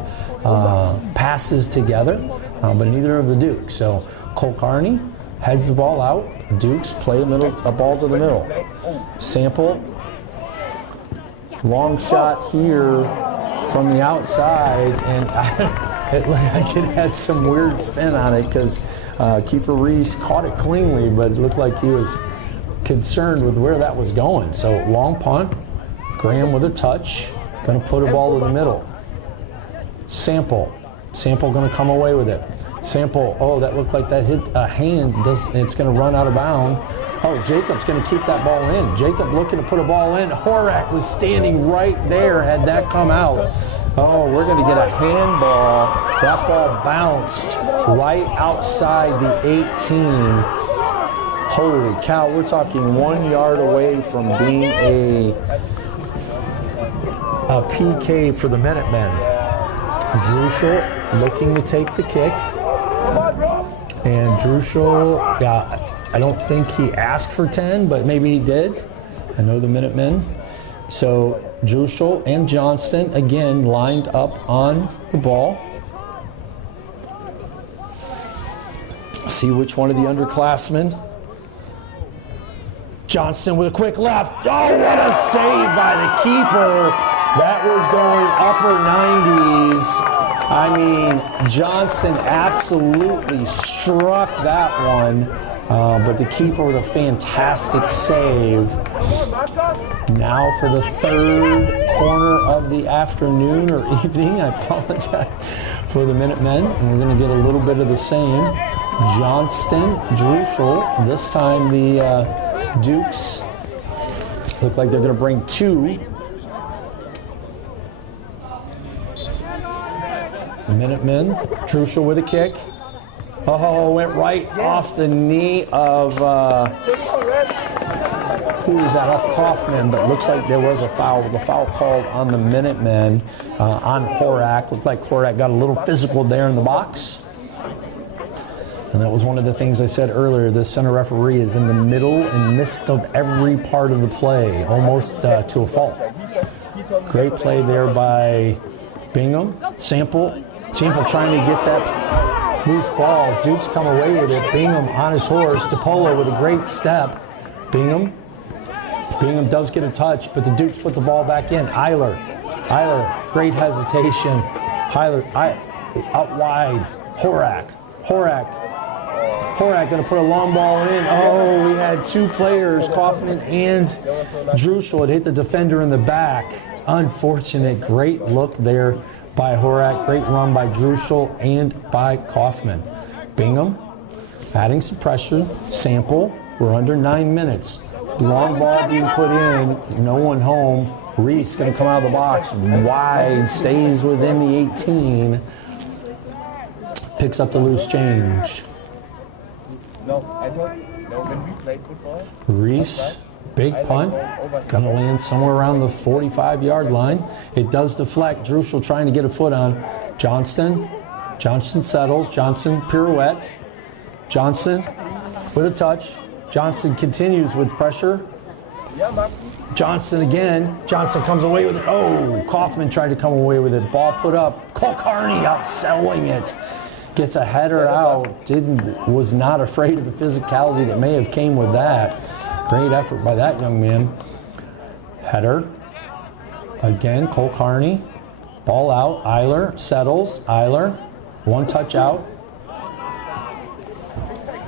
passes together, but neither of the Dukes. So Cole Carney heads the ball out. Dukes play a ball to the middle. Sample, long shot here from the outside, and it looked like it had some weird spin on it because keeper Reese caught it cleanly, but it looked like he was concerned with where that was going. So long punt, Graham with a touch, going to put a ball to the middle. Sample going to come away with it. Sample, oh, that looked like that hit a hand. It's going to run out of bounds. Oh, Jacob's going to keep that ball in. Jacob looking to put a ball in. Horak was standing right there had that come out. Oh, we're going to get a handball. That ball bounced right outside the 18. Holy cow, we're talking 1 yard away from being a PK for the Minutemen. Druschel looking to take the kick. And Druschel, I don't think he asked for 10, but maybe he did. I know the Minutemen. So Druschel and Johnston, again, lined up on the ball. See which one of the underclassmen. Johnston with a quick left. Oh, what a save by the keeper. That was going upper 90s. I mean, Johnston absolutely struck that one. But the keeper with a fantastic save. Now for the 3rd corner of the afternoon or evening, I apologize, for the Minutemen. And we're going to get a little bit of the same. Johnston, Druschel. This time the Dukes look like they're going to bring 2. Minutemen. Druschel with a kick. Oh, went right off the knee of, who was that? Off Kaufman, but looks like there was a foul. The foul called on the Minutemen on Horak. Looked like Horak got a little physical there in the box. And that was one of the things I said earlier. The center referee is in the middle and midst of every part of the play, almost to a fault. Great play there by Bingham. Sample trying to get that loose ball. Dukes come away with it. Bingham on his horse. DePolo with a great step. Bingham does get a touch, but the Dukes put the ball back in. Eiler, great hesitation. Eiler out wide. Horak going to put a long ball in. Oh, we had two players, Kaufman and Druschel. It hit the defender in the back. Unfortunate. Great look there by Horak. Great run by Druschel and by Kaufman. Bingham adding some pressure. Sample. We're under 9 minutes. Long ball being put in. No one home. Reese going to come out of the box wide. Stays within the 18. Picks up the loose change. No, when we played football. Reese, big punt, gonna land somewhere around the 45-yard line. It does deflect. Druschel trying to get a foot on Johnston. Johnston settles. Johnson pirouette. Johnson with a touch. Johnson continues with pressure. Johnson again. Johnson comes away with it. Oh, Kaufman tried to come away with it. Ball put up. Kulkarni outselling it. Gets a header out. Was not afraid of the physicality that may have came with that. Great effort by that young man. Header. Again, Kulkarni. Ball out. Eiler settles. Eiler. One touch out.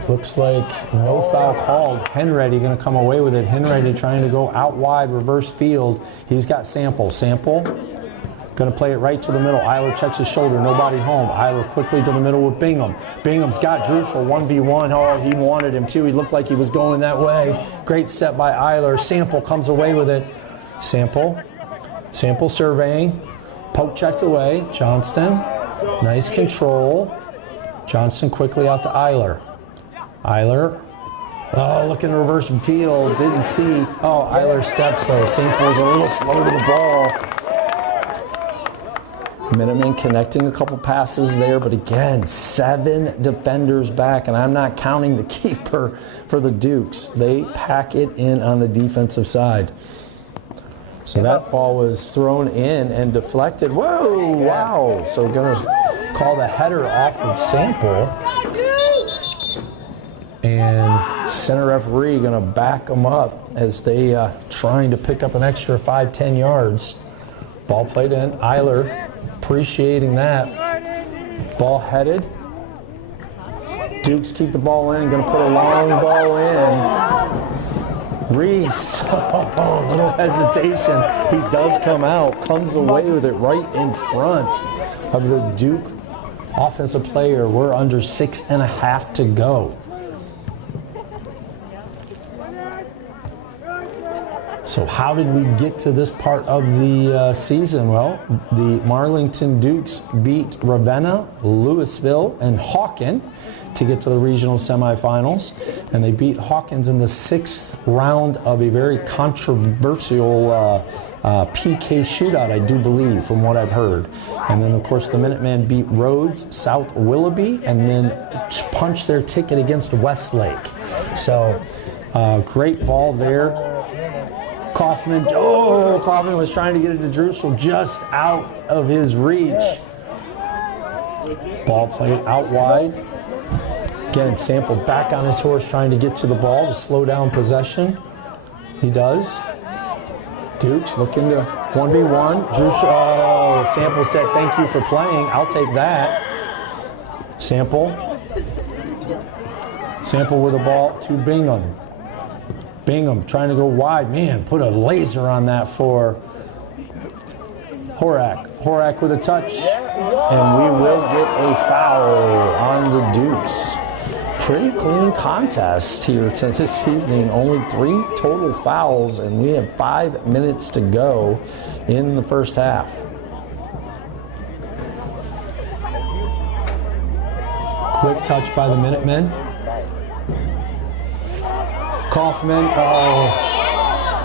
Looks like no foul called. Henready going to come away with it. Henready trying to go out wide, reverse field. He's got Sample. Sample going to play it right to the middle. Eiler checks his shoulder. Nobody home. Eiler quickly to the middle with Bingham. Bingham's got Druschel 1v1. Oh, he wanted him too. He looked like he was going that way. Great step by Eiler. Sample comes away with it. Sample surveying. Poke checked away. Johnston. Nice control. Johnson quickly out to Eiler. Eiler. Oh, look in the reverse field. Didn't see. Oh, Eiler steps though. Sample was a little slow to the ball. Minutemen connecting a couple passes there, but again, 7 defenders back, and I'm not counting the keeper for the Dukes. They pack it in on the defensive side. So that ball was thrown in and deflected. Whoa, wow. So going to call the header off of Sample. And center referee going to back them up as they trying to pick up an extra 5-10 yards. Ball played in. Eiler appreciating that. Ball headed. Dukes keep the ball in. Going to put a long ball in. Reese, a little hesitation. He does come out, comes away with it right in front of the Duke offensive player. We're under 6.5 to go. So how did we get to this part of the season? Well, the Marlington Dukes beat Ravenna, Louisville, and Hawken to get to the regional semifinals. And they beat Hawkins in the 6th round of a very controversial PK shootout, I do believe, from what I've heard. And then, of course, the Minutemen beat Rhodes, South Willoughby, and then punched their ticket against Westlake. So, great ball there. Kaufman was trying to get it to Druschel, just out of his reach. Ball played out wide. Again, Sample back on his horse trying to get to the ball to slow down possession. He does. Dukes looking to 1v1. Druschel, Sample said, "Thank you for playing. I'll take that." Sample with the ball to Bingham. Bingham trying to go wide. Man, put a laser on that for Horak. Horak with a touch. And we will get a foul on the Dukes. Pretty clean contest here this evening. Only 3 total fouls, and we have 5 minutes to go in the first half. Quick touch by the Minutemen. Kaufman,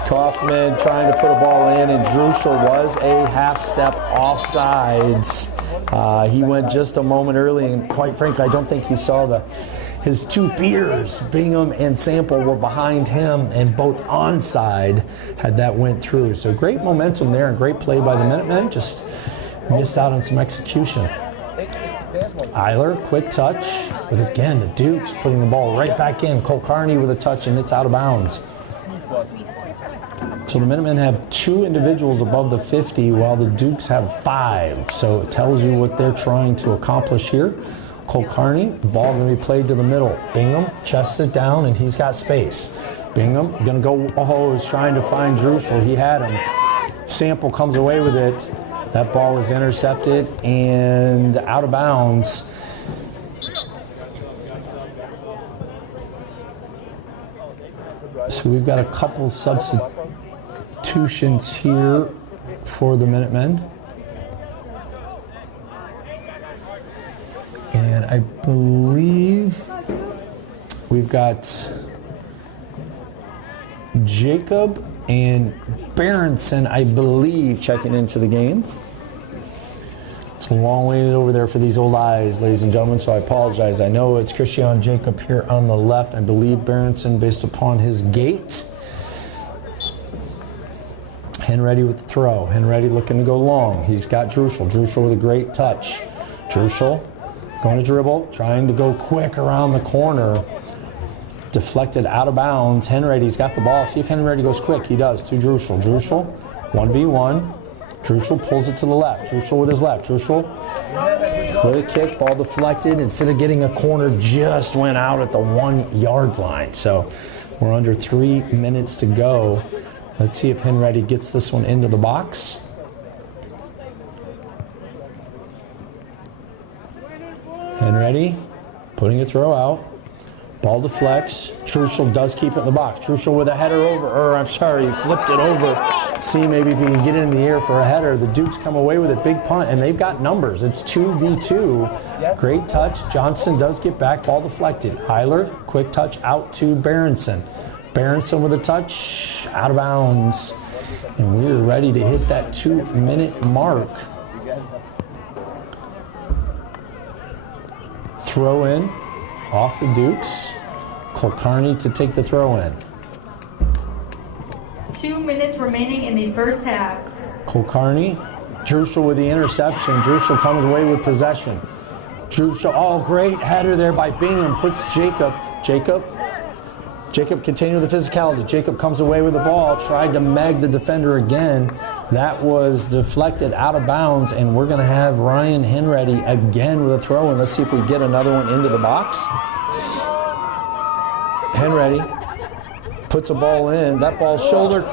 Kaufman trying to put a ball in, and Druschel was a half step offsides. He went just a moment early, and quite frankly, I don't think he saw his two peers, Bingham and Sample, were behind him, and both onside had that went through. So great momentum there and great play by the Minutemen. Just missed out on some execution. Eiler, quick touch, but again, the Dukes putting the ball right back in. Kulkarni with a touch, and it's out of bounds. So the Minutemen have 2 individuals above the 50, while the Dukes have 5. So it tells you what they're trying to accomplish here. Kulkarni, the ball going to be played to the middle. Bingham chests it down, and he's got space. Bingham going to go, is trying to find Druschel. He had him. Sample comes away with it. That ball is intercepted and out of bounds. So we've got a couple substitutions here for the Minutemen. And I believe we've got Jacob and Berenson, I believe, checking into the game. It's a long way over there for these old eyes, ladies and gentlemen, so I apologize. I know it's Christian Jacob here on the left. I believe Berenson based upon his gait. Henready with the throw. Henready looking to go long. He's got Druschel. Druschel with a great touch. Druschel going to dribble, trying to go quick around the corner. Deflected out of bounds. Henready's got the ball. See if Henready goes quick. He does to Druschel. Druschel, 1v1. Druschel pulls it to the left. Druschel with his left. Druschel with a kick. Ball deflected. Instead of getting a corner, just went out at the 1-yard line. So we're under 3 minutes to go. Let's see if Henready gets this one into the box. Henready putting a throw out. Ball deflects. Druschel does keep it in the box. Druschel with a header over, he flipped it over. See maybe if he can get it in the air for a header. The Dukes come away with a big punt, and they've got numbers. It's 2v2. Great touch. Johnson does get back. Ball deflected. Eiler, quick touch out to Berenson. Berenson with a touch, out of bounds. And we're ready to hit that 2-minute mark. Throw in. Off the Dukes. Kulkarni to take the throw in. 2 minutes remaining in the first half. Kulkarni. Druschel with the interception. Druschel comes away with possession. Druschel, great header there by Bingham. Puts Jacob. Jacob continue the physicality. Jacob comes away with the ball. Tried to mag the defender again. That was deflected out of bounds, and we're going to have Ryan Henready again with a throw, and let's see if we get another one into the box. Henready puts a ball in. That ball's shouldered.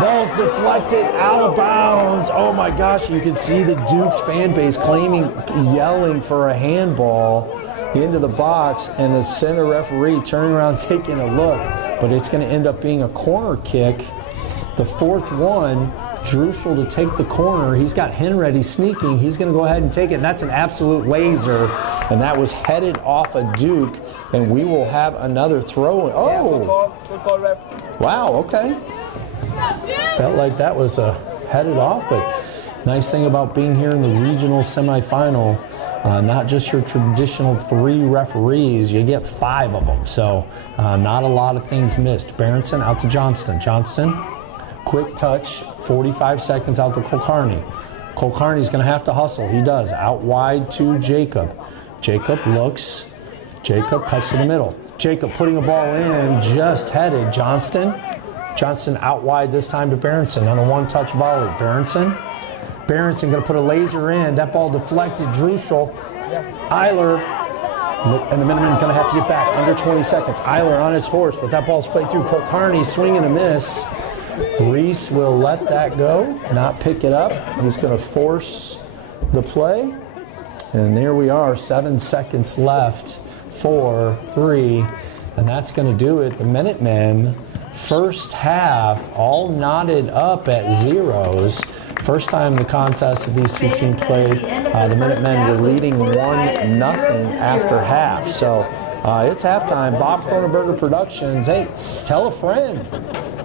Ball's deflected out of bounds. Oh my gosh, you can see the Dukes fan base yelling for a handball into the box, and the center referee turning around taking a look, but it's going to end up being a corner kick. The fourth one, Druschel to take the corner. He's got Henready sneaking. He's going to go ahead and take it, and that's an absolute laser, and that was headed off a Duke, and we will have another throw. Good call, ref. Wow, okay. Felt like that was headed off, but nice thing about being here in the regional semifinal, not just your traditional 3 referees, you get 5 of them. So not a lot of things missed. Berenson out to Johnston. Johnston, quick touch, 45 seconds out to Kulkarni. Kulkarni's going to have to hustle. He does. Out wide to Jacob. Jacob looks. Jacob cuts to the middle. Jacob putting a ball in, just headed. Johnston out wide this time to Berenson on a 1-touch volley. Berenson going to put a laser in. That ball deflected. Druschel. Eiler. And the Minutemen going to have to get back. Under 20 seconds. Eiler on his horse, but that ball's played through. Kulkarni swing and a miss. Reese will let that go, not pick it up. He's going to force the play. And there we are, 7 seconds left. 4, 3, and that's going to do it. The Minutemen, first half, all knotted up at zeros. First time the contest that these two teams played, the Minutemen were leading 1-0 after half. So it's halftime. Bob Cronenberger Productions. Hey, tell a friend.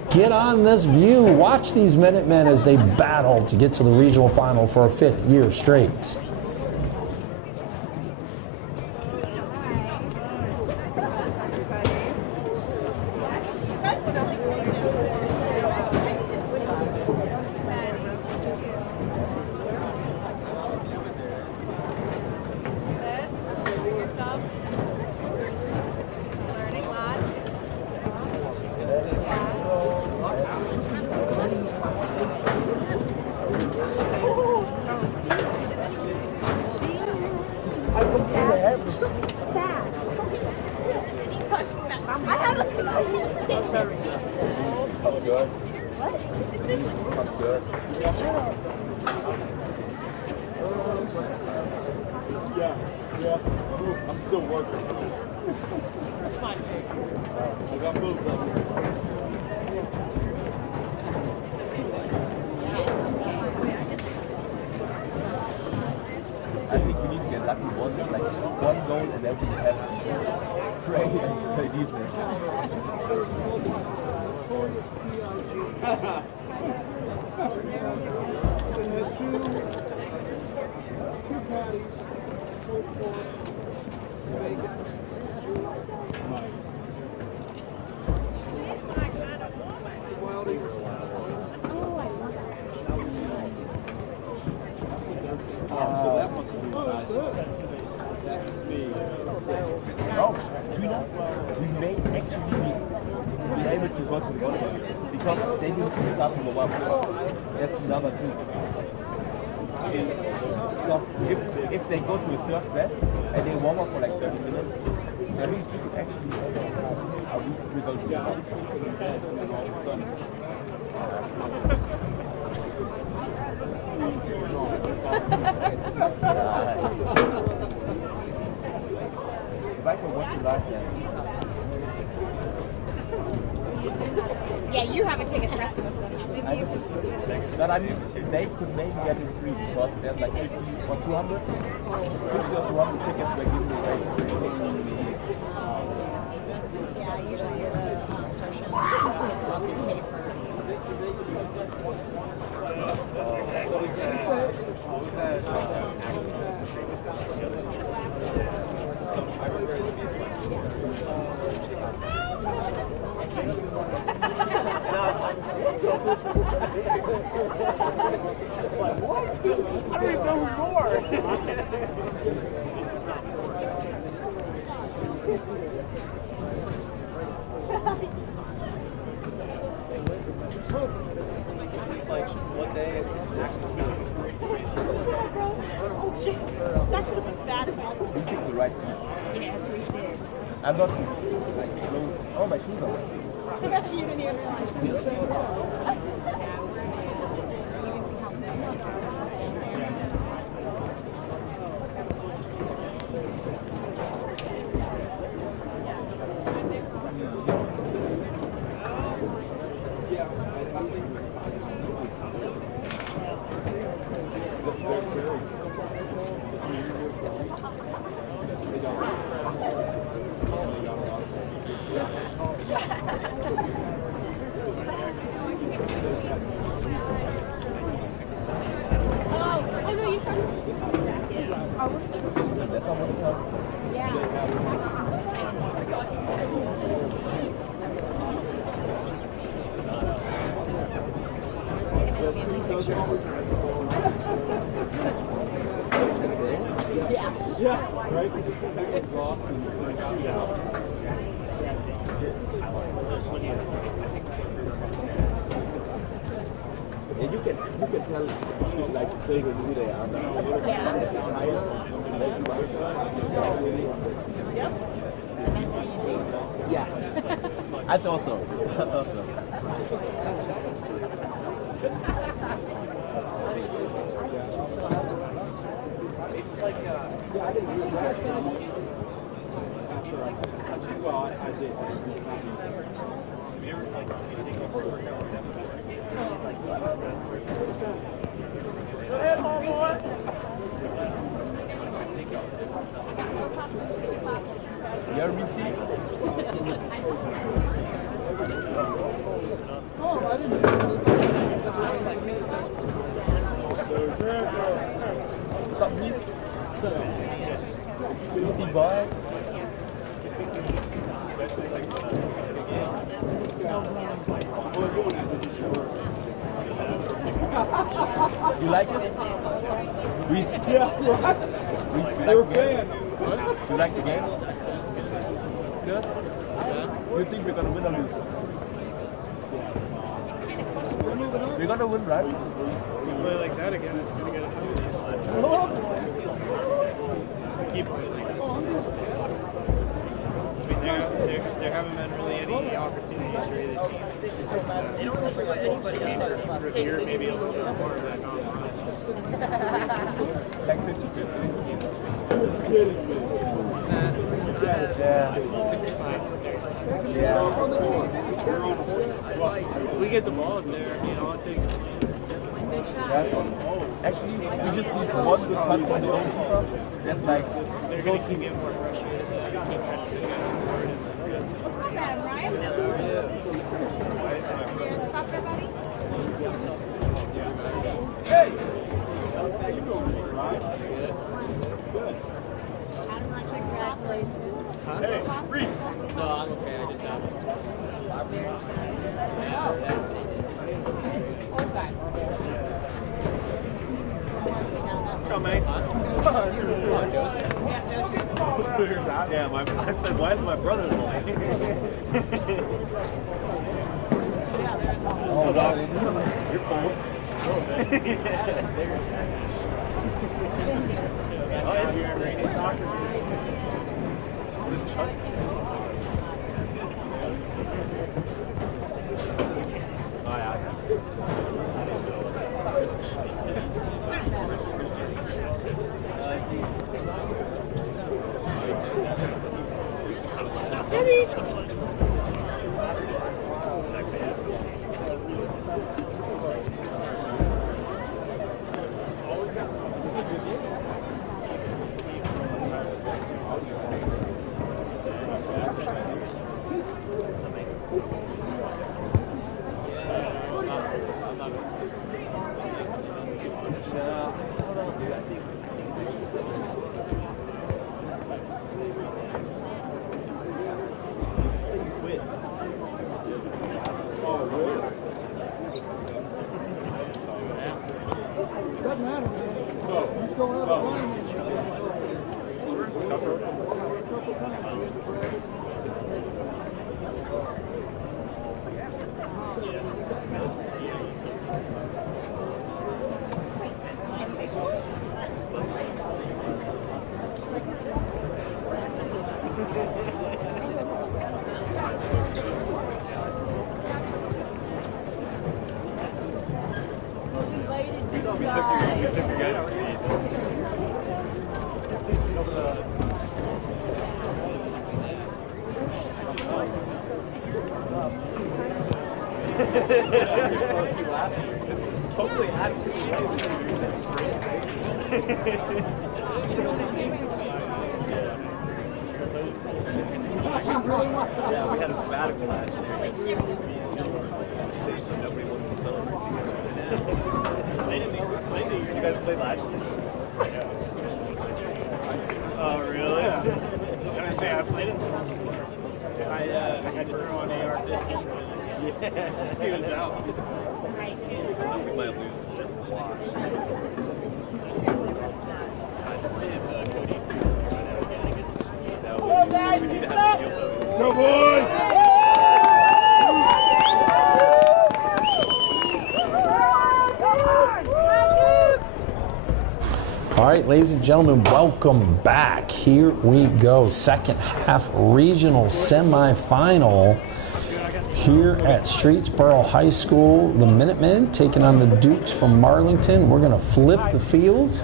Get on this view. Watch these Minutemen as they battle to get to the regional final for a 5th year straight. Yeah. I'm still working. That's fine. I got both of them. I think we need to get lucky one goal and then we have pray and play defense. We had two patties, pulled pork, bacon. Wild eats. So that must be Oh, it's good. That's me. Oh, we may actually be able to go to one because they will start from the one. That's another two. So if they go to a third set and they warm up for like 30 minutes, at least we could actually we go to if I can watch it live, Yeah, you have a ticket, the rest of us don't. but I mean, they could maybe get it free because there's like 80 or 200, 50 or 200 tickets they're giving away. Yeah, usually the social pay for. What? I don't even know who you are. It's just like one day it's That could have been bad about we picked the right team. Yes, we did. I'm not oh my shoes are. You didn't even realize. You can see how And you can tell like children who they are. Yeah. I thought so. It's like, I didn't realize that. Well, I did. You're Reese? What's up, Reese? Reese boy. You like it? Reese? Yeah, right. Reese, you like the game? You like the game? Good? Do you think we're gonna win or lose? We're gonna win, right? If we play like that again, it's gonna get a penalty. Keep playing like this. I mean, there haven't been really any opportunities for either team. Revere maybe a little bit more of that online. Yeah. 65. Yeah. If we get the ball up there, all it takes is Actually, we just need one good punt from the old keeper. That's like, they're going to keep getting more frustrated. They're going to keep trying to sit guys forward. Come at him, Ryan. Stop there, buddy. Hey! Congratulations. Hey, Reese! No, I'm okay. I just have it. Come on, man. Yeah, I said, why is my brother playing? oh wow. You're cool. Doesn't matter, man. You still have a line. We took your guys' seats. It's totally Yeah, we had a sabbatical last year. So nobody looked at the summer. You guys played last year? Oh, really? Yeah. Can I say I played it? I had to throw on AR-15. He was out. We might lose this shit in the wash. We need to have a field though. Go, boys! All right, ladies and gentlemen, welcome back. Here we go. Second half regional semifinal here at Streetsboro High School. The Minutemen taking on the Dukes from Marlington. We're going to flip the field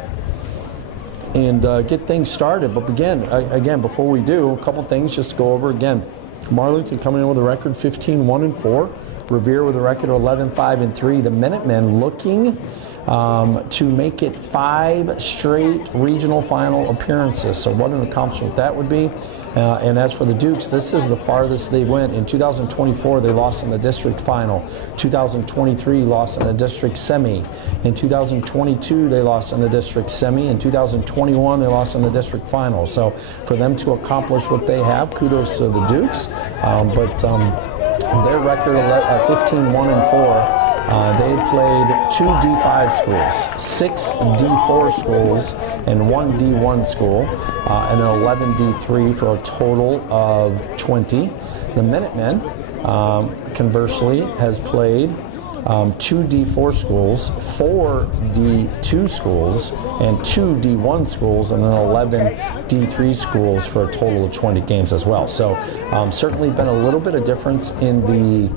and get things started. But again, before we do, a couple things just to go over again. Marlington coming in with a record 15-1-4. Revere with a record of 11-5-3. The Minutemen looking to make it 5 straight regional final appearances. So what an accomplishment that would be. And as for the Dukes, this is the farthest they went. In 2024, they lost in the district final. 2023, lost in the district semi. In 2022, they lost in the district semi. In 2021, they lost in the district final. So for them to accomplish what they have, kudos to the Dukes. But their record 15-1-4. They played 2 D5 schools, 6 D4 schools, and 1 D1 school, and an 11 D3 for a total of 20. The Minutemen, conversely, has played 2 D4 schools, 4 D2 schools, and 2 D1 schools, and then 11 D3 schools for a total of 20 games as well. So certainly been a little bit of difference in the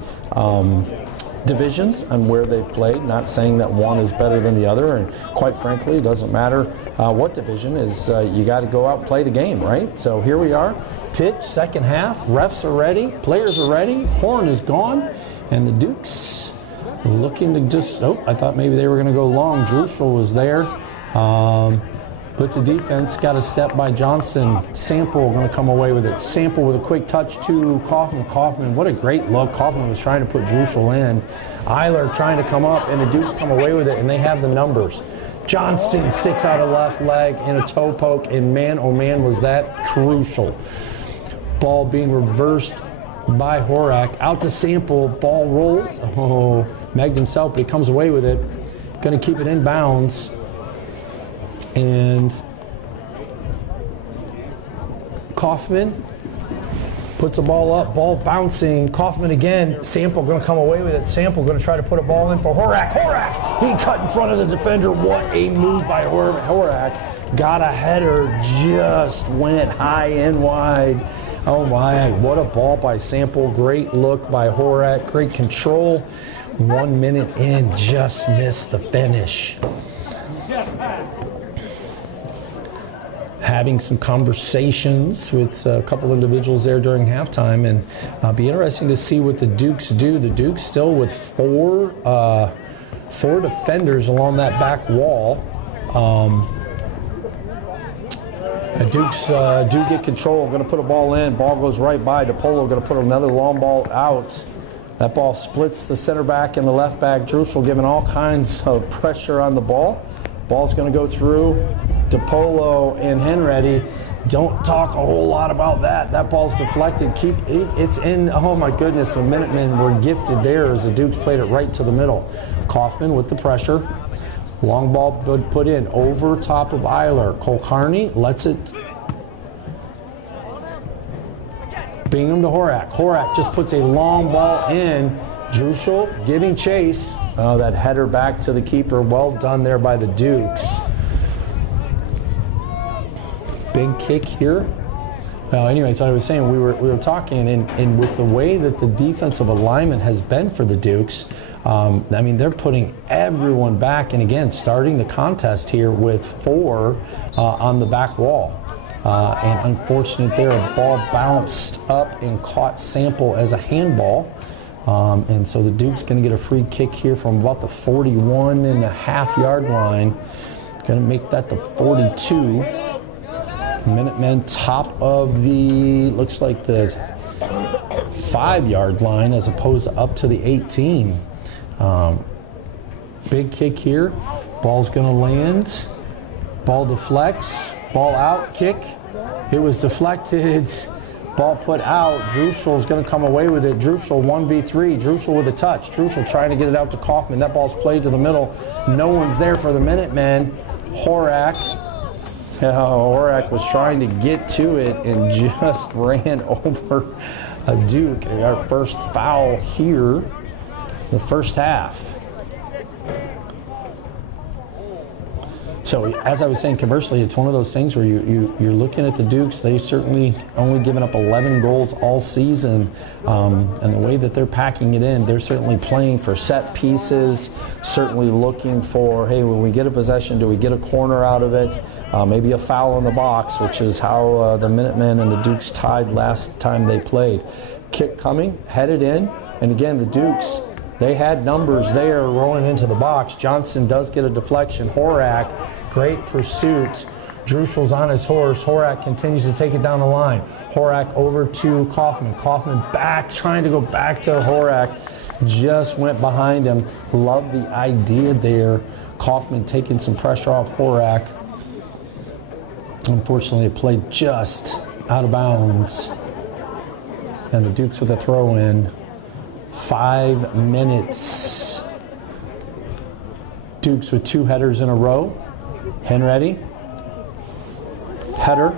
divisions and where they've played, not saying that one is better than the other, and quite frankly, it doesn't matter what division is, you got to go out and play the game, right? So here we are, pitch, second half, refs are ready, players are ready, horn is gone, and the Dukes looking to just, I thought maybe they were going to go long. Druschel was there. Puts a defense, got a step by Johnston. Sample going to come away with it. Sample with a quick touch to Kaufman. Kaufman, what a great look. Kaufman was trying to put Druschel in. Eiler trying to come up, and the Dukes come away with it, and they have the numbers. Johnston sticks out a left leg in a toe poke, and man, oh man, was that crucial. Ball being reversed by Horak. Out to Sample, ball rolls. Oh, megged himself, but he comes away with it. Going to keep it in bounds. And Kaufman puts the ball up, ball bouncing. Kaufman again. Sample going to come away with it. Sample going to try to put a ball in for Horak. Horak! He cut in front of the defender. What a move by Horak. Got a header, just went high and wide. Oh my, what a ball by Sample. Great look by Horak. Great control. 1 minute in, just missed the finish. Having some conversations with a couple individuals there during halftime, and it'll be interesting to see what the Dukes do. The Dukes still with four defenders along that back wall. The Dukes do get control. Going to put a ball in. Ball goes right by DePolo. Going to put another long ball out. That ball splits the center back and the left back. Druschel giving all kinds of pressure on the ball. Ball's going to go through DePolo and Henready. Don't talk a whole lot about that. That ball's deflected. It's in. Oh my goodness, the Minutemen were gifted there as the Dukes played it right to the middle. Kaufman with the pressure. Long ball put in over top of Eiler. Kulkarni lets it. Bingham to Horak. Horak just puts a long ball in. Druschel giving chase. Oh, that header back to the keeper. Well done there by the Dukes. Big kick here. Anyway, so I was saying we were talking, and with the way that the defensive alignment has been for the Dukes, I mean, they're putting everyone back, and again, starting the contest here with 4 on the back wall. And unfortunate there, a ball bounced up and caught Sample as a handball. And so the Duke's going to get a free kick here from about the 41.5-yard line. Going to make that the 42. Minutemen top of the, looks like the 5-yard line as opposed to up to the 18. Big kick here. Ball's going to land. Ball deflects. Ball out. Kick. It was deflected. Ball put out. Druschel's going to come away with it. Druschel 1v3. Druschel with a touch. Druschel trying to get it out to Kaufman. That ball's played to the middle. No one's there for the Minutemen. Horak. Horak was trying to get to it and just ran over a Duke. Our first foul here, the first half. So as I was saying, conversely, it's one of those things where you're looking at the Dukes. They certainly only given up 11 goals all season, and the way that they're packing it in, they're certainly playing for set pieces, certainly looking for, hey, when we get a possession, do we get a corner out of it? Maybe a foul in the box, which is how the Minutemen and the Dukes tied last time they played. Kick coming, headed in, and again, the Dukes They had numbers there rolling into the box. Johnson does get a deflection. Horak, great pursuit. Druschel's on his horse. Horak continues to take it down the line. Horak over to Kaufman. Kaufman back, trying to go back to Horak. Just went behind him. Love the idea there. Kaufman taking some pressure off Horak. Unfortunately, it played just out of bounds. And the Dukes with a throw in. 5 minutes. Dukes with 2 headers in a row. Henready. Header.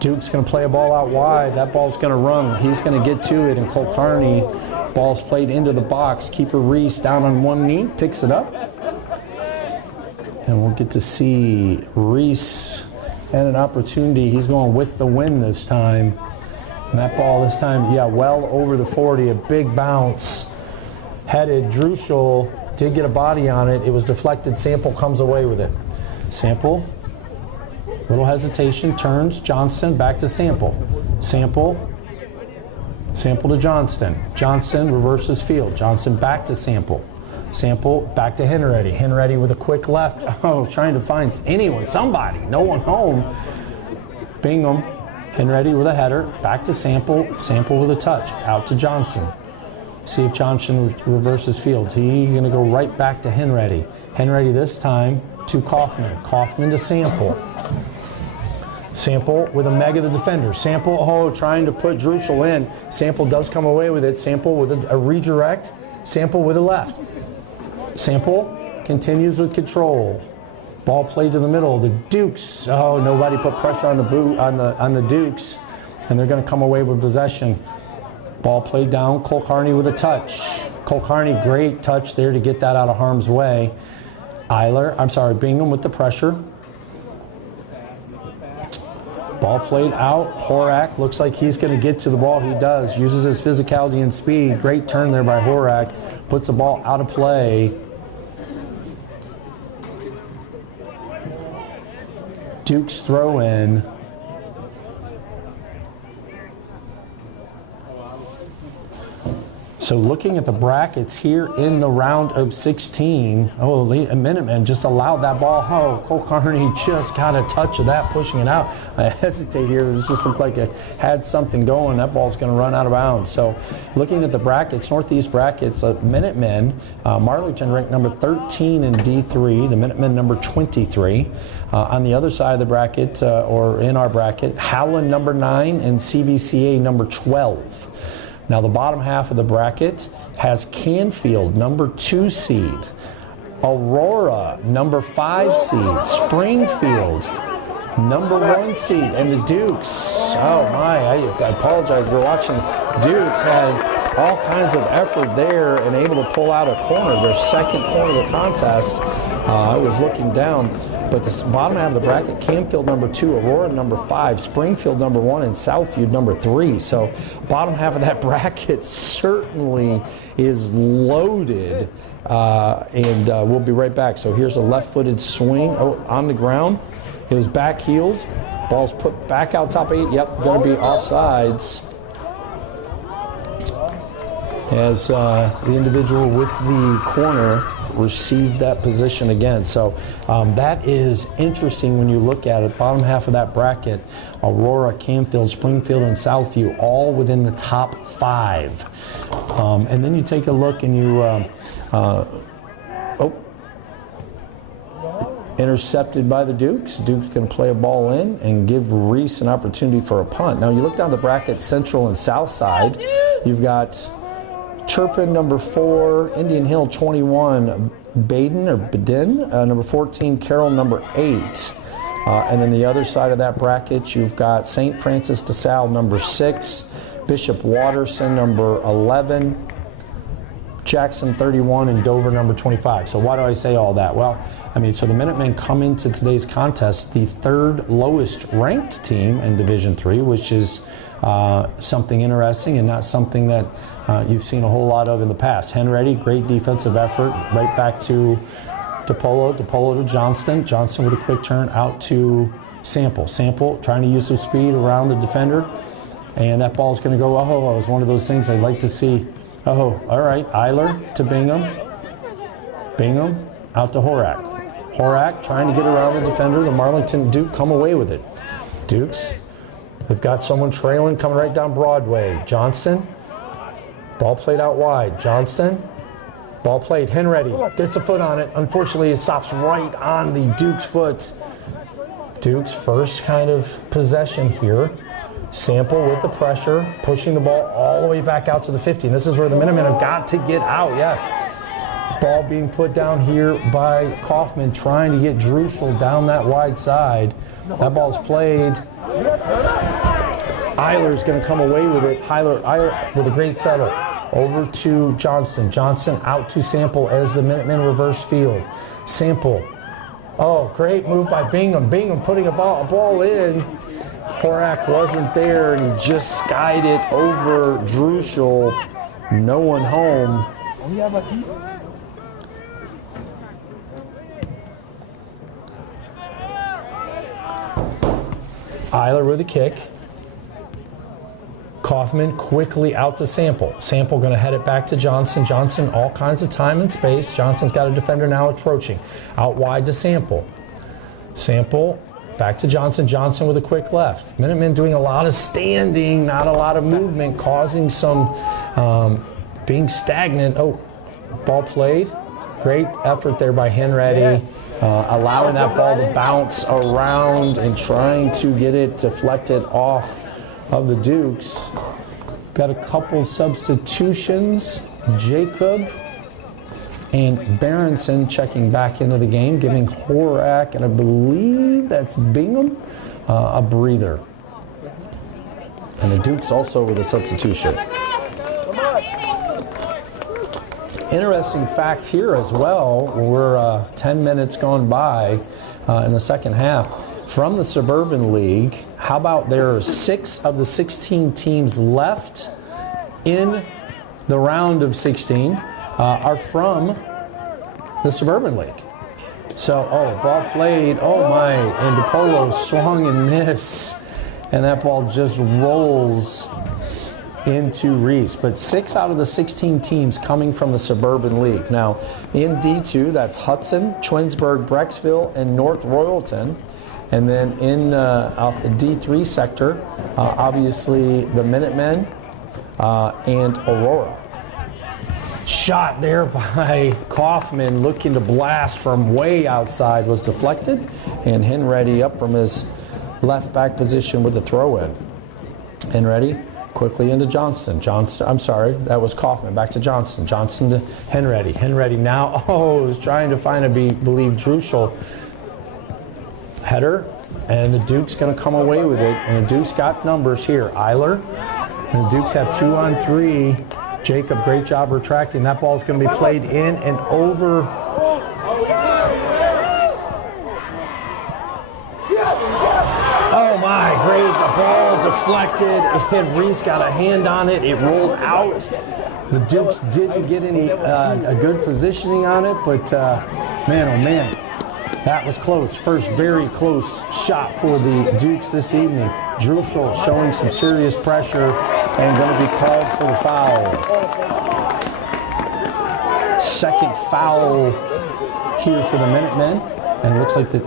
Duke's going to play a ball out wide. That ball's going to run. He's going to get to it, and Cole Carney, ball's played into the box. Keeper Reese down on one knee, picks it up. And we'll get to see Reese and an opportunity. He's going with the win this time. And that ball this time, yeah, well over the 40, a big bounce. Headed. Druschel did get a body on it. It was deflected. Sample comes away with it. Sample. Little hesitation, turns, Johnston, back to Sample. Sample to Johnston. Johnston reverses field. Johnston back to Sample. Sample back to Henready. Henready with a quick left. Oh, trying to find anyone, somebody. No one home. Bingham. Henready with a header. Back to Sample. Sample with a touch. Out to Johnson. See if Johnson reverses field. He's going to go right back to Henready. Henready this time to Kaufman. Kaufman to Sample. Sample with a mega the defender. Sample, trying to put Druschel in. Sample does come away with it. Sample with a redirect. Sample with a left. Sample continues with control. Ball played to the middle. The Dukes. Oh, nobody put pressure on the on the Dukes, and they're going to come away with possession. Ball played down. Cole Carney with a touch. Cole Carney, great touch there to get that out of harm's way. Bingham with the pressure. Ball played out. Horak looks like he's going to get to the ball. He does. Uses his physicality and speed. Great turn there by Horak. Puts the ball out of play. Dukes throw in. So looking at the brackets here in the round of 16, Minutemen just allowed that ball. Oh, Cole Carney just got a touch of that, pushing it out. I hesitate here. It just looked like it had something going. That ball's going to run out of bounds. So looking at the brackets, Northeast brackets, Minutemen, Marlington ranked number 13 in D3, the Minutemen number 23. On the other side of the bracket, or in our bracket, Howland number 9 and CVCA number 12. Now the bottom half of the bracket has Canfield, number 2 seed, Aurora, number 5 seed, Springfield, number 1 seed, and the Dukes. Oh my, I apologize. We're watching. Dukes had all kinds of effort there and able to pull out a corner, their second corner of the contest. I was looking down. But the bottom half of the bracket, Canfield number 2, Aurora number 5, Springfield number 1, and Southview number 3. So bottom half of that bracket certainly is loaded. And we'll be right back. So here's a left-footed swing on the ground. It was back-heeled. Ball's put back out top 8. Yep, going to be offsides. As the individual with the corner received that position again. So that is interesting when you look at it. Bottom half of that bracket, Aurora, Canfield, Springfield, and Southview, all within the top 5. And then you take a look and you, intercepted by the Dukes. Dukes going to play a ball in and give Reese an opportunity for a punt. Now you look down the bracket, Central and South Side, you've got Turpin, number 4, Indian Hill, 21, Badin, number 14, Carroll, number 8. And then the other side of that bracket, you've got St. Francis de Sales, number 6, Bishop Watterson, number 11, Jackson, 31, and Dover, number 25. So why do I say all that? Well, so the Minutemen come into today's contest the 3rd lowest ranked team in Division III, which is something interesting and not something that you've seen a whole lot of in the past. Henready, great defensive effort, right back to DePolo to Johnston. Johnston with a quick turn out to Sample. Sample trying to use some speed around the defender, and that ball's going to go. It's one of those things I'd like to see Oh, all right. Eiler to Bingham. Bingham out to Horak. Horak trying to get around the defender. The Marlington Duke come away with it. Dukes, they've got someone trailing coming right down Broadway. Johnston, ball played out wide. Johnston, ball played. Henready gets a foot on it. Unfortunately, it stops right on the Duke's foot. Duke's first kind of possession here. Sample with the pressure, pushing the ball all the way back out to the 50. And this is where the Minutemen have got to get out, yes. Ball being put down here by Kaufman, trying to get Druschel down that wide side. That ball's played. Eiler's going to come away with it. Eiler with a great settle. Over to Johnston. Johnston out to Sample as the Minutemen reverse field. Sample. Oh, great move by Bingham. Bingham putting a ball in. Horak wasn't there, and he just skied it over Druschel. No one home. Eiler with a kick. Kaufman quickly out to Sample. Sample going to head it back to Johnson. Johnson all kinds of time and space. Johnson's got a defender now approaching. Out wide to Sample. Sample back to Johnson. Johnson with a quick left. Minutemen doing a lot of standing, not a lot of movement, causing some being stagnant. Oh, ball played. Great effort there by Henready, allowing that ball to bounce around and trying to get it deflected off of the Dukes. Got a couple substitutions. Jacob and Berenson checking back into the game, giving Horak, and I believe that's Bingham, a breather. And the Dukes also with a substitution. Interesting fact here as well, we're 10 minutes gone by in the second half. From the Suburban League, how about there are 6 of the 16 teams left in the round of 16 are from the Suburban League. So, ball played, oh my, and DePolo swung and missed, and that ball just rolls into Reese. But 6 out of the 16 teams coming from the Suburban League. Now, in D2, that's Hudson, Twinsburg, Brecksville, and North Royalton. And then in off the D3 sector, obviously the Minutemen and Aurora. Shot there by Kaufman, looking to blast from way outside, was deflected, and Henready up from his left back position with the throw-in. Henready quickly into Johnston. I'm sorry, that was Kaufman. Back to Johnston. Johnston to Henready. Henready now, is trying to find, I believe, Druschel. Header, and the Duke's going to come away with it, and the Duke's got numbers here. Eiler, and the Dukes have 2-on-3. Jacob, great job retracting. That ball's going to be played in and over. Oh my, great, the ball deflected, and Reese got a hand on it. It rolled out. The Dukes didn't get any a good positioning on it, but man, oh man. That was close. First very close shot for the Dukes this evening. Druschel showing some serious pressure and going to be called for the foul. Second foul here for the Minutemen. And it looks like the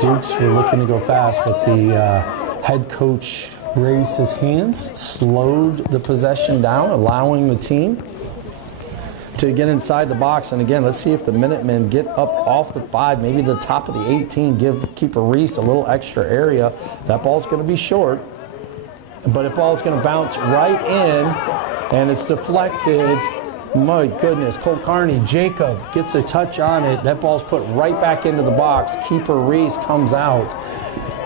Dukes were looking to go fast, but the head coach raised his hands, slowed the possession down, allowing the team to get inside the box. And again, let's see if the Minutemen get up off the 5, maybe the top of the 18, give keeper Reese a little extra area. That ball's going to be short, but the ball's going to bounce right in, and it's deflected. My goodness, Cole Carney, Jacob gets a touch on it. That ball's put right back into the box. Keeper Reese comes out.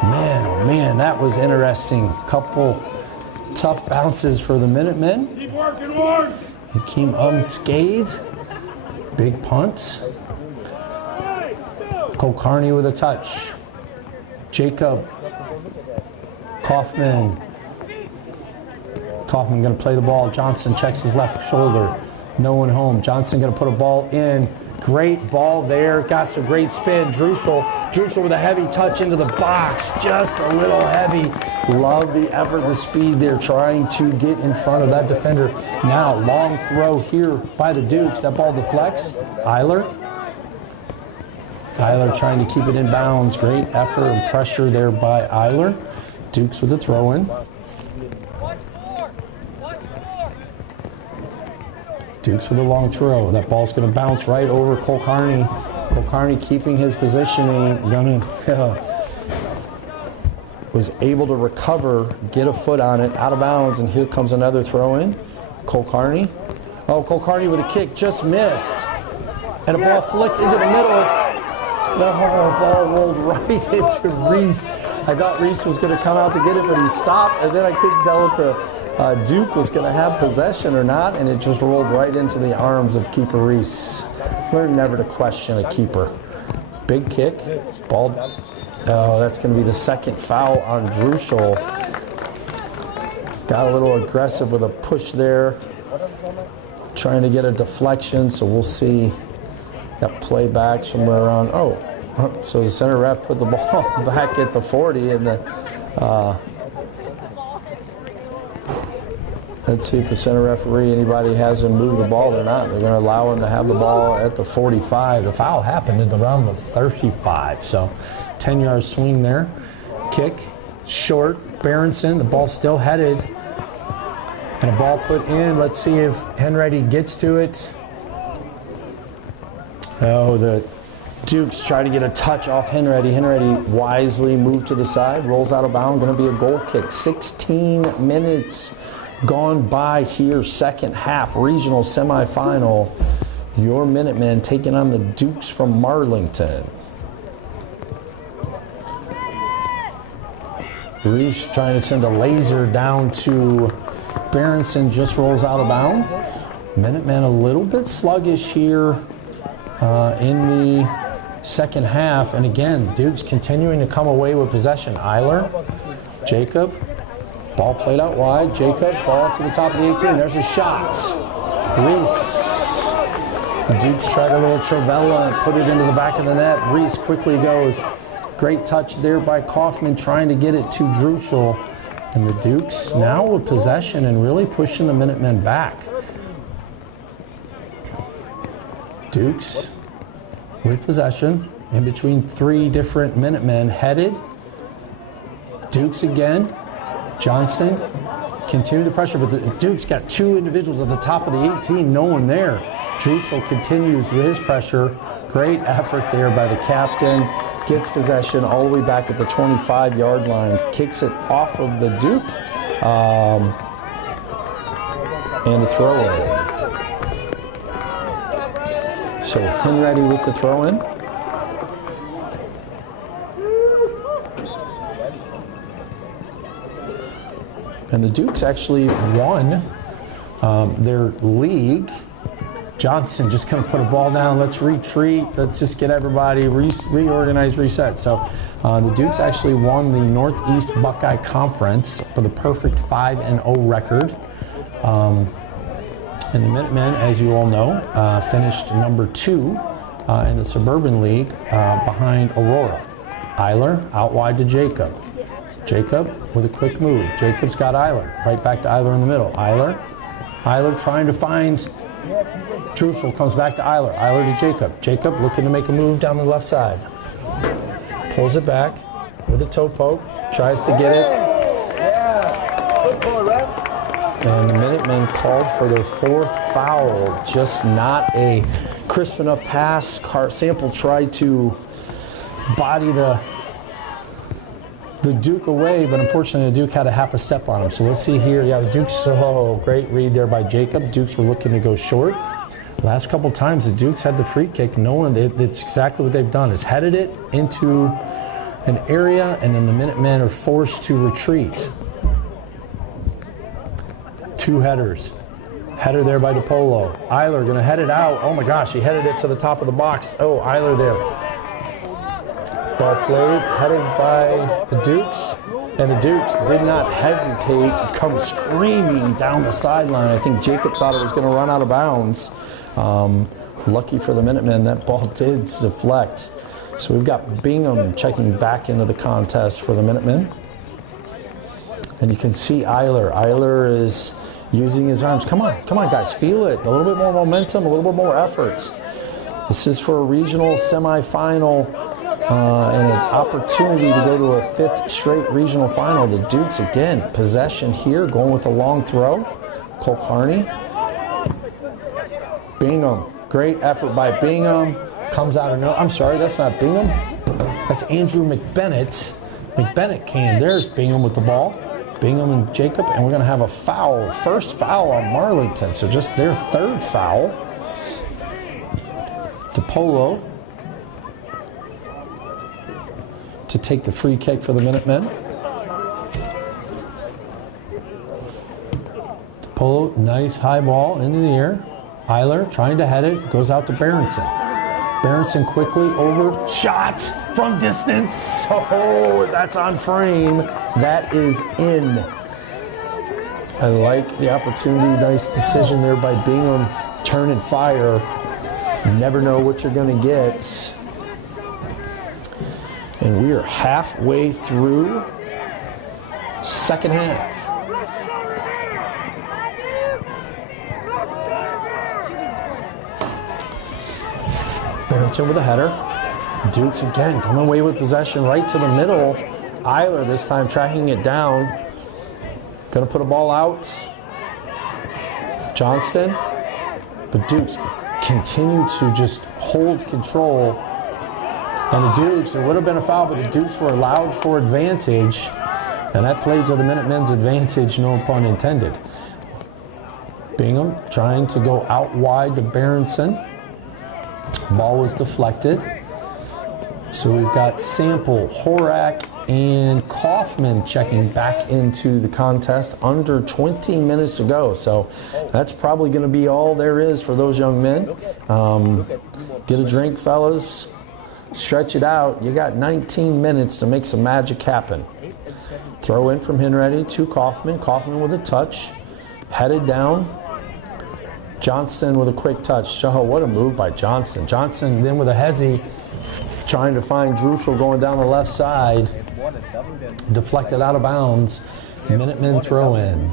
Man, oh man, that was interesting. Couple tough bounces for the Minutemen. Keep working, Ward. He came unscathed. Big punt. Cole Carney with a touch. Jacob. Kaufman. Kaufman going to play the ball. Johnson checks his left shoulder. No one home. Johnson going to put a ball in. Great ball there. Got some great spin. Druschel with a heavy touch into the box. Just a little heavy. Love the effort, the speed there, trying to get in front of that defender. Now, long throw here by the Dukes. That ball deflects. Eiler trying to keep it in bounds. Great effort and pressure there by Eiler. Dukes with the throw in. Dukes with a long throw. That ball's going to bounce right over Kulkarni. Kulkarni keeping his positioning. Was able to recover, get a foot on it, out of bounds, and here comes another throw in. Kulkarni. Oh, Kulkarni with a kick, just missed. And a ball flicked into the middle. The ball rolled right into Reese. I thought Reese was going to come out to get it, but he stopped, and then I couldn't tell if the Duke was going to have possession or not, and it just rolled right into the arms of keeper Reese. Learn never to question a keeper. Big kick, ball. Oh, that's going to be the second foul on Druschel. Got a little aggressive with a push there, trying to get a deflection, so we'll see. Got play back somewhere around, so the center ref put the ball back at the 40, and the let's see if the center referee, anybody has him move the ball or not. They're going to allow him to have the ball at the 45. The foul happened at around the 35, so 10-yard swing there. Kick, short, Berenson, the ball still headed. And a ball put in. Let's see if Henready gets to it. Oh, the Dukes try to get a touch off Henready. Henready wisely moved to the side, rolls out of bounds, going to be a goal kick. 16 minutes gone by here, second half, regional semifinal. Your Minutemen taking on the Dukes from Marlington. Reese trying to send a laser down to Berenson, just rolls out of bounds. Minutemen a little bit sluggish here in the second half. And again, Dukes continuing to come away with possession. Eiler, Jacob, ball played out wide. Jacob, ball to the top of the 18. There's a shot. Reese. The Dukes tried a little Travella and put it into the back of the net. Reese quickly goes. Great touch there by Kaufman, trying to get it to Druschel. And the Dukes now with possession and really pushing the Minutemen back. Dukes with possession in between three different Minutemen headed. Dukes again. Johnston continue the pressure, but the Dukes got two individuals at the top of the 18, no one there. Druschel continues with his pressure. Great effort there by the captain. Gets possession all the way back at the 25-yard line. Kicks it off of the Duke. And a throw-in. So Henready with the throw-in. And the Dukes actually won their league. Johnson just kind of put a ball down. Let's retreat. Let's just get everybody reorganize, reset. So the Dukes actually won the Northeast Buckeye Conference for the perfect 5-0 record. And the Minutemen, as you all know, finished number 2 in the Suburban League behind Aurora. Eiler out wide to Jacob. Jacob with a quick move. Jacob's got Eiler. Right back to Eiler in the middle. Eiler trying to find Druschel, comes back to Eiler. Eiler to Jacob. Jacob looking to make a move down the left side. Pulls it back with a toe poke. Tries to get it. And the Minutemen called for their 4th foul. Just not a crisp enough pass. Sample tried to body the Duke away, but unfortunately the Duke had a half a step on him. So let's see here. Yeah, the Dukes, great read there by Jacob. Dukes were looking to go short. Last couple times the Dukes had the free kick. That's exactly what they've done, is headed it into an area, and then the Minutemen are forced to retreat. 2 headers. Header there by DePolo. Eiler going to head it out. Oh my gosh, he headed it to the top of the box. Oh, Eiler there. Ball played, headed by the Dukes, and the Dukes did not hesitate, come screaming down the sideline. I think Jacob thought it was going to run out of bounds. Lucky for the Minutemen, that ball did deflect. So we've got Bingham checking back into the contest for the Minutemen. And you can see Eiler. Eiler is using his arms. Come on guys, feel it. A little bit more momentum, a little bit more effort. This is for a regional semifinal and an opportunity to go to a 5th straight regional final. The Dukes again, possession here, going with a long throw. Cole Carney. Bingham, great effort by Bingham. Comes out of no, I'm sorry, that's not Bingham. That's Andrew McBennett. McBennett came, there's Bingham with the ball. Bingham and Jacob, and we're gonna have a foul. First foul on Marlington, so just their 3rd foul. DePolo to take the free kick for the Minutemen. DePolo, nice high ball into the air. Eiler trying to head it, goes out to Berenson. Berenson quickly over, shot from distance. Oh, that's on frame. That is in. I like the opportunity. Nice decision there by Bingham. Turn and fire. You never know what you're going to get. And we are halfway through second half. Berenson with a header. Dukes again coming away with possession right to the middle. Eiler this time tracking it down. Gonna put a ball out. Johnston. But Dukes continue to just hold control. And the Dukes, it would have been a foul, but the Dukes were allowed for advantage. And that played to the Minutemen's advantage, no pun intended. Bingham trying to go out wide to Berenson. Ball was deflected. So we've got Sample, Horak, and Kaufman checking back into the contest. Under 20 minutes to go. So that's probably going to be all there is for those young men. Get a drink, fellas. Stretch it out. You got 19 minutes to make some magic happen. Throw in from Henready to Kaufman. Kaufman with a touch. Headed down. Johnson with a quick touch. Oh, what a move by Johnson. Johnson then with a hezzy, trying to find Druschel going down the left side. Deflected out of bounds. Minutemen throw in.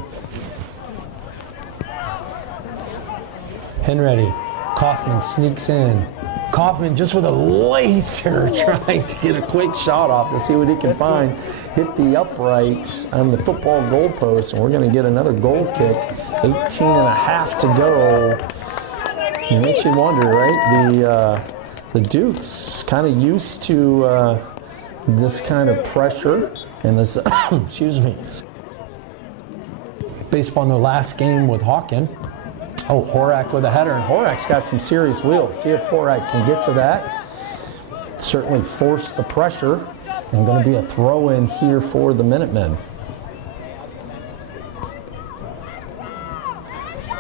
Henready. Kaufman sneaks in. Kaufman just with a laser trying to get a quick shot off to see what he can find. Hit the upright on the football goalpost, and we're going to get another goal kick. 18 and a half to go. It makes you wonder, right? The Dukes kind of used to this kind of pressure and this, excuse me, based upon their last game with Hawken. Oh, Horak with a header, and Horak's got some serious wheels. See if Horak can get to that. Certainly force the pressure, and going to be a throw-in here for the Minutemen.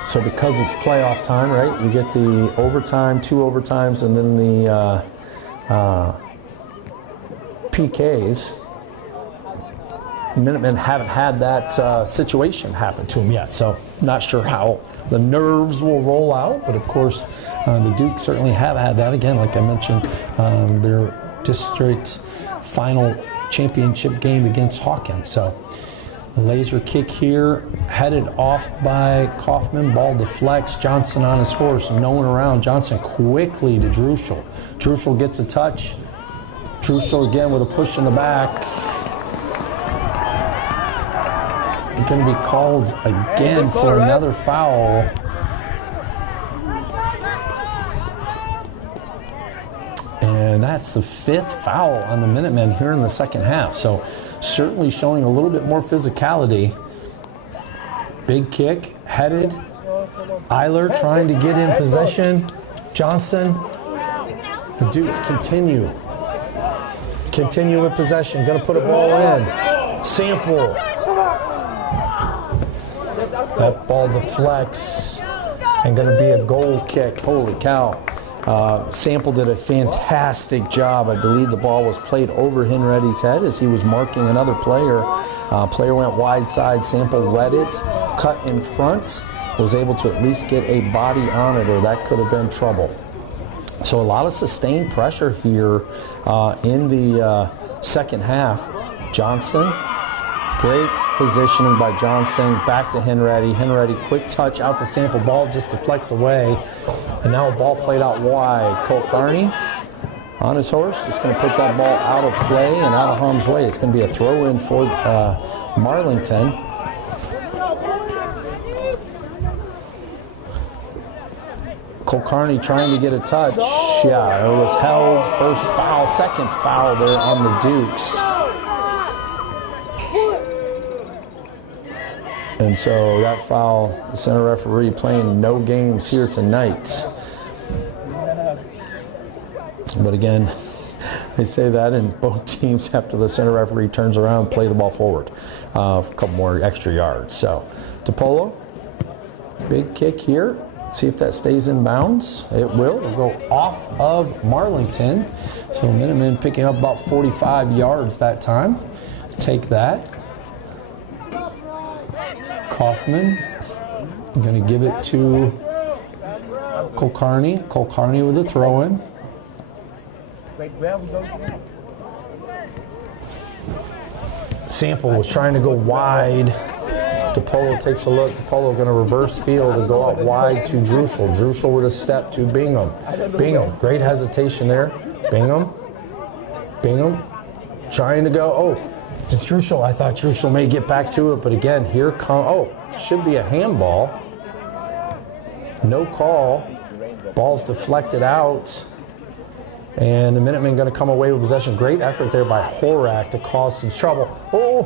So because it's playoff time, right, you get the overtime, 2 overtimes, and then the PKs. Minutemen haven't had that situation happen to them yet, so not sure how the nerves will roll out, but of course the Dukes certainly have had that. Again, like I mentioned, their district final championship game against Hawken. So laser kick here, headed off by Kaufman, ball deflects, Johnson on his horse, no one around. Johnson quickly to Druschel. Druschel gets a touch. Druschel again with a push in the back. Going to be called again for another foul. And that's the 5th foul on the Minutemen here in the second half. So certainly showing a little bit more physicality. Big kick, headed. Eiler trying to get in possession. Johnston. The Dukes continue. Continue with possession. Going to put a ball in. Sample. That ball deflects and going to be a goal kick. Holy cow. Sample did a fantastic job. I believe the ball was played over Henready's head as he was marking another player. Player went wide side. Sample read it, cut in front, was able to at least get a body on it, or that could have been trouble. So a lot of sustained pressure here in the second half. Johnston, great positioning by Johnston. Back to Henready. Henready, quick touch out to Sample. Ball just deflects away. And now a ball played out wide. Cole Carney on his horse is going to put that ball out of play and out of harm's way. It's going to be a throw-in for Marlington. Cole Carney trying to get a touch. Yeah, it was held. First foul, second foul there on the Dukes. And so that foul, the center referee playing no games here tonight. But again, I say that, and both teams, after the center referee turns around, play the ball forward. A couple more extra yards. So, DePolo, big kick here. See if that stays in bounds. It will. It'll go off of Marlington. So Minutemen picking up about 45 yards that time. Take that. Kaufman going to give it to Cole Carney. Cole Carney with a throw-in. Sample was trying to go wide. DePolo takes a look. DePolo going to reverse field and go out wide to Druschel. Druschel with a step to Bingham. Bingham, great hesitation there. Bingham. Bingham trying to go. Oh, it's Druschel. I thought Druschel may get back to it, but again, here come. Oh, should be a handball. No call. Ball's deflected out. And the Minutemen going to come away with possession. Great effort there by Horak to cause some trouble. Oh,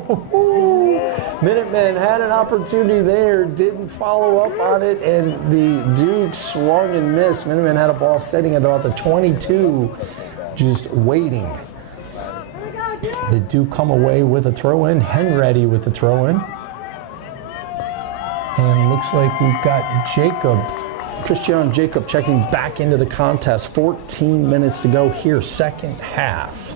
Minutemen had an opportunity there, didn't follow up on it, and the Dukes swung and missed. Minutemen had a ball sitting at about the 22, just waiting. The Duke come away with a throw-in. Henready with the throw-in. And looks like we've got Christian Jacob checking back into the contest. 14 minutes to go here, second half.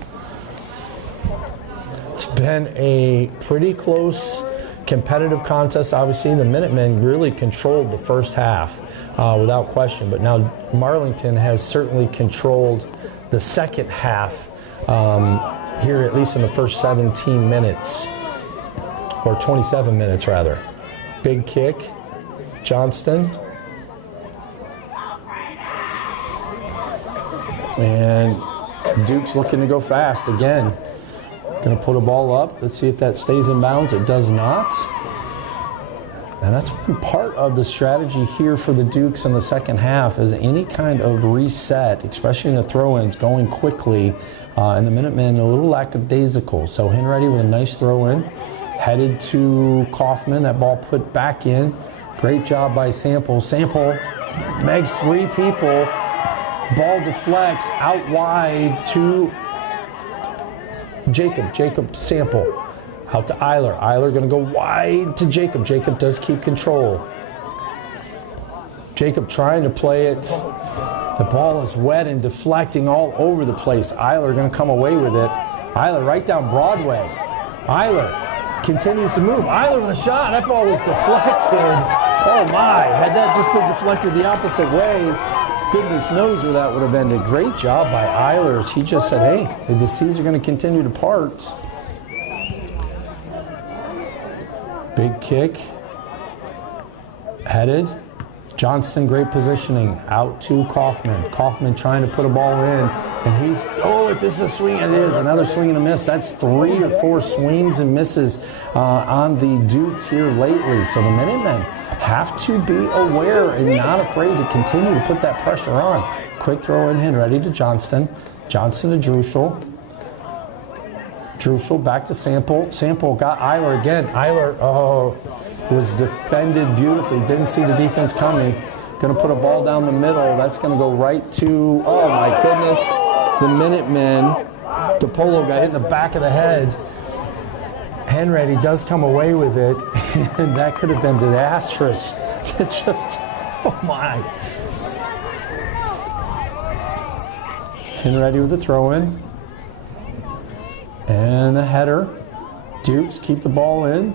It's been a pretty close competitive contest. Obviously, the Minutemen really controlled the first half without question, but now Marlington has certainly controlled the second half here, at least in the first 17 minutes, or 27 minutes rather. Big kick, Johnston. And Duke's looking to go fast again. Going to put a ball up. Let's see if that stays in bounds. It does not. And that's one part of the strategy here for the Dukes in the second half, is any kind of reset, especially in the throw-ins, going quickly. And the Minutemen a little lackadaisical. So Henready with a nice throw-in. Headed to Kaufman. That ball put back in. Great job by Sample. Sample makes three people. Ball deflects out wide to Jacob. Jacob Sample. Out to Eiler. Eiler going to go wide to Jacob. Jacob does keep control. Jacob trying to play it. The ball is wet and deflecting all over the place. Eiler going to come away with it. Eiler right down Broadway. Eiler continues to move. Eiler with a shot. That ball was deflected. Oh my. Had that just been deflected the opposite way, goodness knows where that would have ended. Great job by Eilers. He just said, hey, the seas are going to continue to part. Big kick. Headed. Johnston, great positioning. Out to Kaufman. Kaufman trying to put a ball in. And he's, oh, if this is a swing, it is. Another swing and a miss. That's 3 or 4 swings and misses on the Dukes here lately. So the Minutemen have to be aware and not afraid to continue to put that pressure on. Quick throw in, Henready to Johnston. Johnston to Druschel. Druschel back to Sample. Sample got Eiler again. Eiler, was defended beautifully. Didn't see the defense coming. Going to put a ball down the middle. That's going to go right to, oh my goodness, the Minutemen. DePolo got hit in the back of the head. Henready does come away with it, and that could have been disastrous to just, oh my. Henready with the throw-in. And a header. Dukes keep the ball in.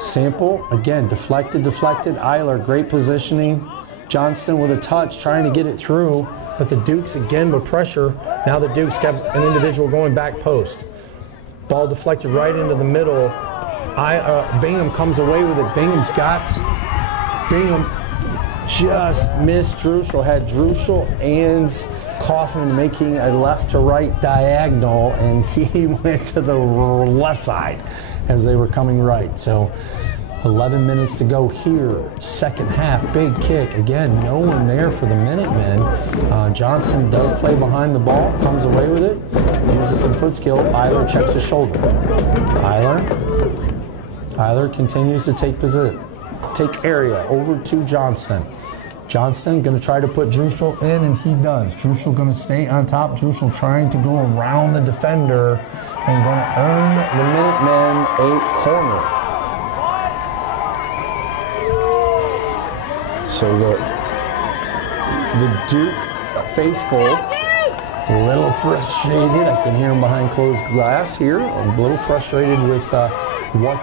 Sample, again, deflected. Eiler, great positioning. Johnston with a touch, trying to get it through, but But the Dukes again with pressure. Now the Dukes got an individual going back post. Ball deflected right into the middle. Bingham comes away with it. Bingham just missed Druschel. Had Druschel and Kaufman making a left to right diagonal, and he went to the left side as they were coming right. So 11 minutes to go here, second half, big kick. Again, no one there for the Minutemen. Johnson does play behind the ball, comes away with it, uses some foot skill. Eiler checks his shoulder. Eiler continues to take area over to Johnston. Johnston going to try to put Druschel in, and he does. Druschel going to stay on top. Druschel trying to go around the defender and going to earn the Minutemen a corner. So the Duke faithful, a little frustrated. I can hear him behind closed glass here. A little frustrated with what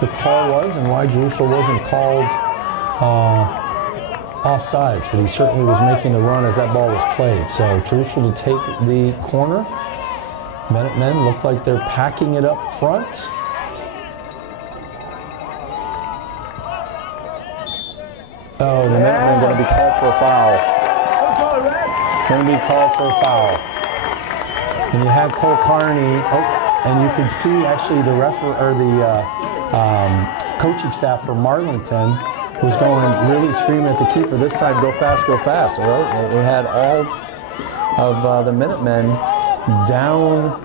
the call was and why Druschel wasn't called offsides, but he certainly was making the run as that ball was played. So Druschel to take the corner. Minutemen look like they're packing it up front. Oh, the Minutemen going to be called for a foul. Going to be called for a foul. And you had Cole Carney. Oh, and you could see actually the coaching staff for Marlington was going really screaming at the keeper. This time, go fast, go fast. So it had all of the Minutemen down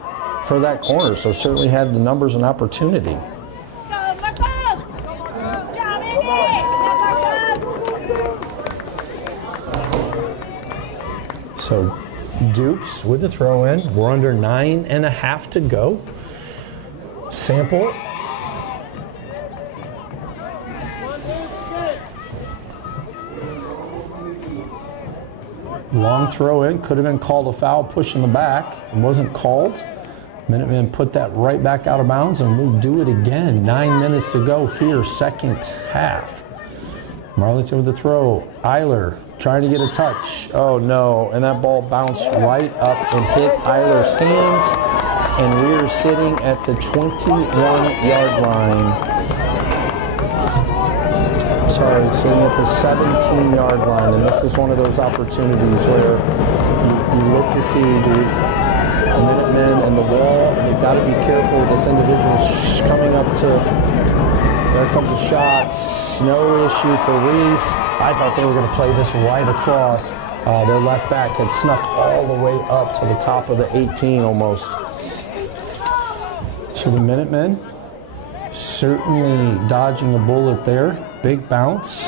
for that corner. So certainly had the numbers and opportunity. So Dukes with the throw in. We're under 9.5 to go. Sample. Long throw in. Could have been called a foul, push in the back. It wasn't called. Minutemen put that right back out of bounds, and we'll do it again. 9 minutes to go here, second half. Marlington with the throw. Eiler trying to get a touch. Oh no, and that ball bounced right up and hit Eiler's hands, and we're sitting at the 21-yard line. Sorry, sitting at the 17-yard line, and this is one of those opportunities where you look to see the Minutemen and the wall, and you've got to be careful with this individual coming up to. There comes a shot. No issue for Reese. I thought they were going to play this right across. Their left back had snuck all the way up to the top of the 18 almost. So the Minutemen certainly dodging a bullet there. Big bounce.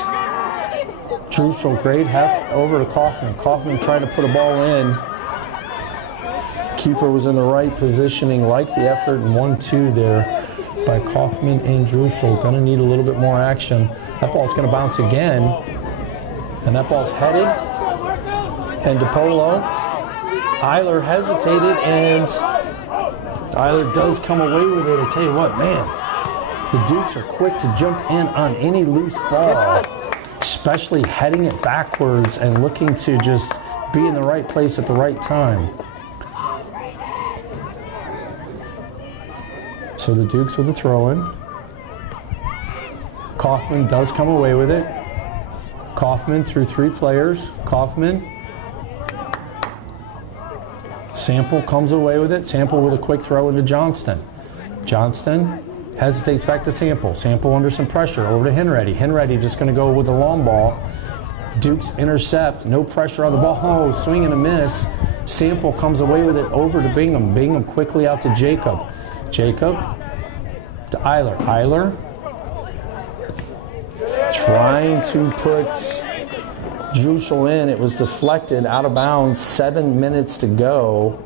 Druschel, great half over to Kaufman. Kaufman trying to put a ball in. Keeper was in the right positioning, like the effort, and 1-2 there by Kaufman and Druschel. Gonna need a little bit more action. That ball's gonna bounce again. And that ball's headed. And DePolo. Eiler hesitated, and Eiler does come away with it. I tell you what, man, the Dukes are quick to jump in on any loose ball, especially heading it backwards and looking to just be in the right place at the right time. So the Dukes with the throw-in. Kaufman does come away with it. Kaufman through 3 players. Kaufman. Sample comes away with it. Sample with a quick throw into Johnston. Johnston hesitates back to Sample. Sample under some pressure. Over to Henready. Henready just going to go with the long ball. Dukes intercept. No pressure on the ball. Oh, swing and a miss. Sample comes away with it over to Bingham. Bingham quickly out to Jacob. Jacob to Eiler. Eiler trying to put Druschel in. It was deflected out of bounds. 7 minutes to go.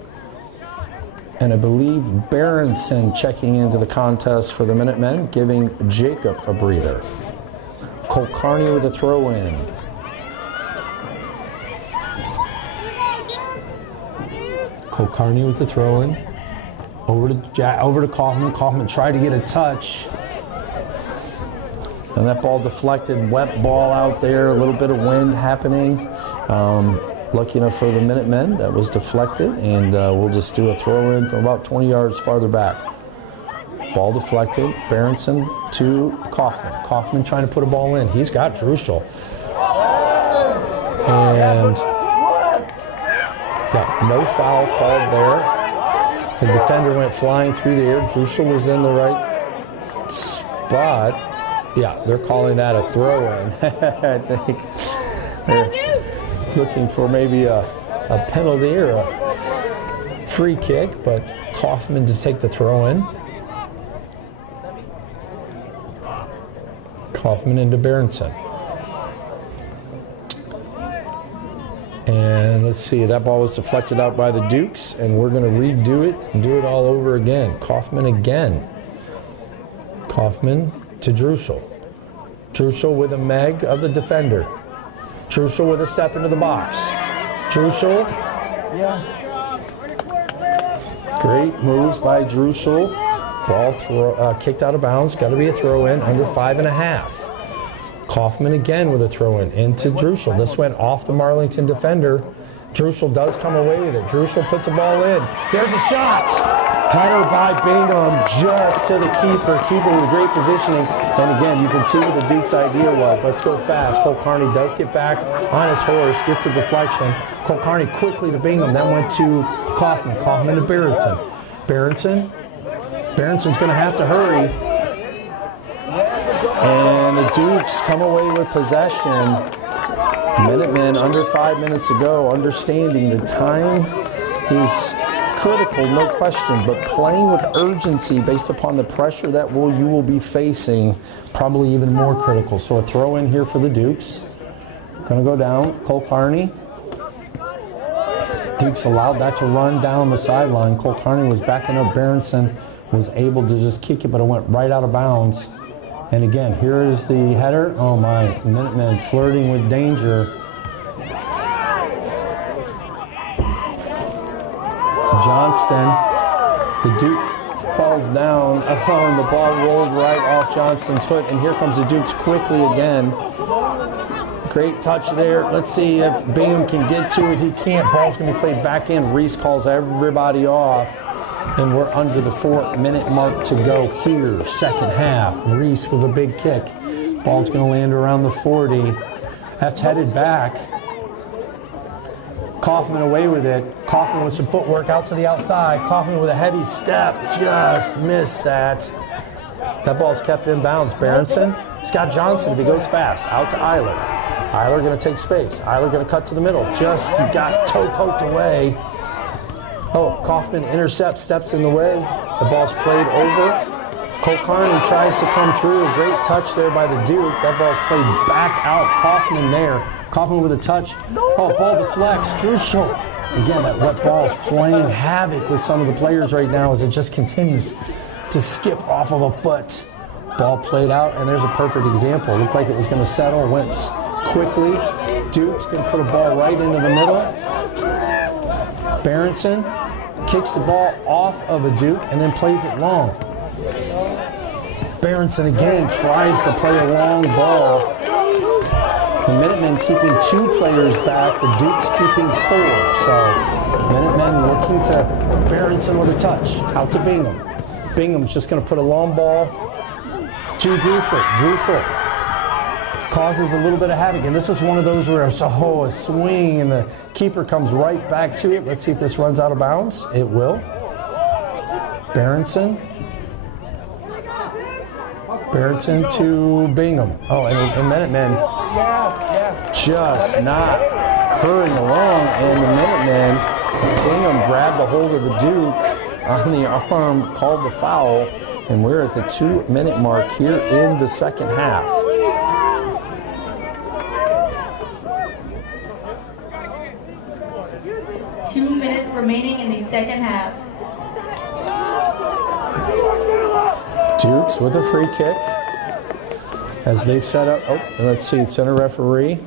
And I believe Berenson checking into the contest for the Minutemen, giving Jacob a breather. Cole Carney with a throw in. Cole Carney with the throw in. Over to Kaufman. Kaufman tried to get a touch. And that ball deflected, wet ball out there, a little bit of wind happening. Lucky enough for the Minutemen, that was deflected, and we'll just do a throw in from about 20 yards farther back. Ball deflected, Berenson to Kaufman. Kaufman trying to put a ball in. He's got Druschel. And yeah, no foul called there. The defender went flying through the air. Druschel was in the right spot. Yeah, they're calling that a throw-in. I think they're looking for maybe a penalty or a free kick, but Kaufman to take the throw-in. Kaufman into Berenson. And let's see, that ball was deflected out by the Dukes, and we're going to redo it and do it all over again. Kaufman again. Kaufman to Druschel. Druschel with a meg of the defender. Druschel with a step into the box. Druschel. Great moves by Druschel. Ball kicked out of bounds. Got to be a throw-in under 5.5. Kaufman again with a throw-in into Druschel. This went off the Marlington defender. Druschel does come away with it. Druschel puts a ball in. There's a shot. Header by Bingham just to the keeper. Keeper with great positioning. And again, you can see what the Duke's idea was. Let's go fast. Cole Carney does get back on his horse, gets the deflection. Cole Carney quickly to Bingham. Then went to Kaufman. Kaufman to Berenson. Berenson's going to have to hurry. And the Dukes come away with possession. Minutemen under 5 minutes to go, understanding the time is critical, no question, but playing with urgency based upon the pressure that you will be facing, probably even more critical. So a throw in here for the Dukes. Going to go down, Cole Carney. Dukes allowed that to run down the sideline. Cole Carney was backing up. Berenson was able to just kick it, but it went right out of bounds. And again, here is the header. Oh my, Minutemen flirting with danger. Johnston, the Duke falls down. Oh, and the ball rolled right off Johnston's foot. And here comes the Dukes quickly again. Great touch there. Let's see if Bingham can get to it. He can't. Ball's going to be played back in. Reese calls everybody off. And we're under the 4-minute mark to go here, second half. Reese with a big kick. Ball's going to land around the 40. That's headed back. Kaufman away with it. Kaufman with some footwork out to the outside. Kaufman with a heavy step. Just missed that. That ball's kept in bounds. Berenson. He's got Johnson if he goes fast. Out to Eiler. Eiler going to take space. Eiler going to cut to the middle. Just got toe poked away. Oh, Kaufman intercepts, steps in the way. The ball's played over. Cole Carney tries to come through. A great touch there by the Duke. That ball's played back out. Kaufman there. Kaufman with a touch. Oh, ball deflects. Druschel. Again, that wet ball's playing havoc with some of the players right now as it just continues to skip off of a foot. Ball played out, and there's a perfect example. Looked like it was going to settle. Went quickly. Duke's going to put a ball right into the middle. Berenson kicks the ball off of a Duke and then plays it long. Berenson again tries to play a long ball. The Minutemen keeping 2 players back, the Dukes keeping 4. So Minutemen looking to Berenson with a touch. Out to Bingham. Bingham's just going to put a long ball to Druschel. Druschel causes a little bit of havoc, and this is one of those where a swing and the keeper comes right back to it. Let's see if this runs out of bounds. It will. Berenson to Bingham. Oh, and Minutemen just not hurrying along, and the Minutemen, Bingham grabbed the hold of the Duke on the arm, called the foul, and we're at the 2-minute mark here in the second half. Remaining in the second half. Dukes with a free kick as they set up. Oh, and let's see, center referee.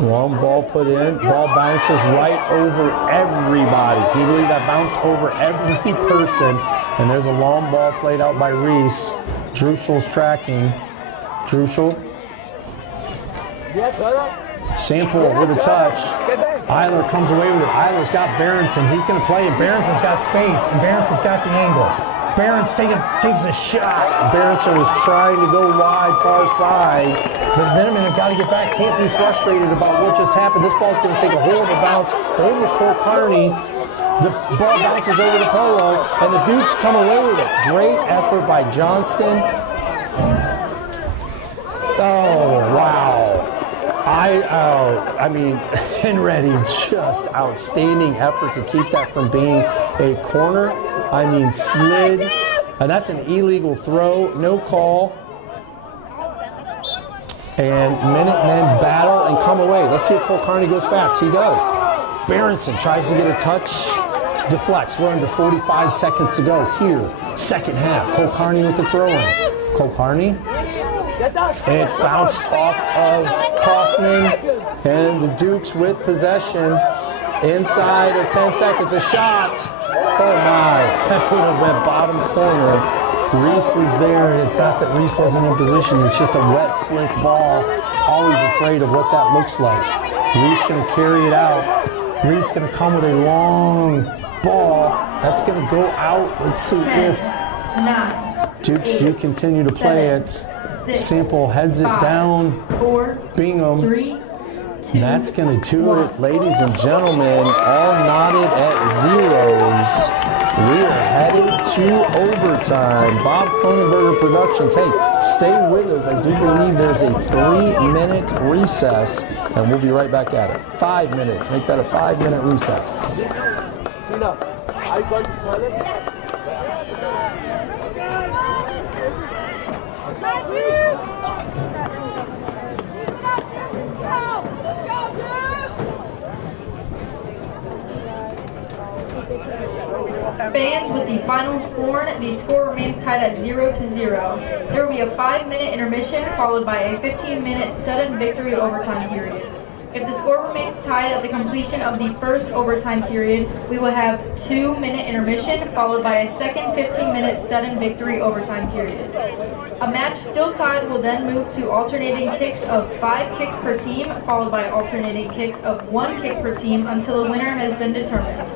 Long ball put in. Ball bounces right over everybody. Can you believe that bounced over every person? And there's a long ball played out by Reese. Druschel's tracking. Druschel. Sample with a touch. Eiler comes away with it. Eiler's got Berenson. He's going to play it. Berenson's got space, and Berenson's got the angle. Berenson takes a shot. Berenson was trying to go wide, far side. But Miniman have got to get back. Can't be frustrated about what just happened. This ball's going to take a horrible bounce over Cole Carney. The ball bounces over the Polo, and the Dukes come away with it. Great effort by Johnston. Oh, wow. I mean, Henready, just outstanding effort to keep that from being a corner. I mean, slid, and that's an illegal throw, no call. And Minutemen battle and come away. Let's see if Cole Carney goes fast. He does. Berenson tries to get a touch, deflects. We're under 45 seconds to go here. Second half. Cole Carney with the throw-in. Cole Carney. It bounced off of Kaufman, and the Dukes with possession. Inside of 10 seconds, a shot. Oh my, that would have been bottom corner. Reese was there. It's not that Reese wasn't in position. It's just a wet, slick ball. Always afraid of what that looks like. Reese going to carry it out. Reese going to come with a long ball. That's going to go out. Let's see if Dukes do continue to play it. Sample heads it down. Bingham. And that's going to do it, ladies and gentlemen. All knotted at zeros. We are headed to overtime. Bob Cronenberger Productions. Hey, stay with us. I do believe there's a 3-minute recess, and we'll be right back at it. 5 minutes. Make that a 5-minute recess. Tina, are you going to the toilet? Fans, with the final horn, the score remains tied at 0-0. There will be a 5-minute intermission followed by a 15-minute sudden victory overtime period. If the score remains tied at the completion of the first overtime period, we will have 2-minute intermission followed by a second 15-minute sudden victory overtime period. A match still tied will then move to alternating kicks of 5 kicks per team followed by alternating kicks of 1 kick per team until a winner has been determined.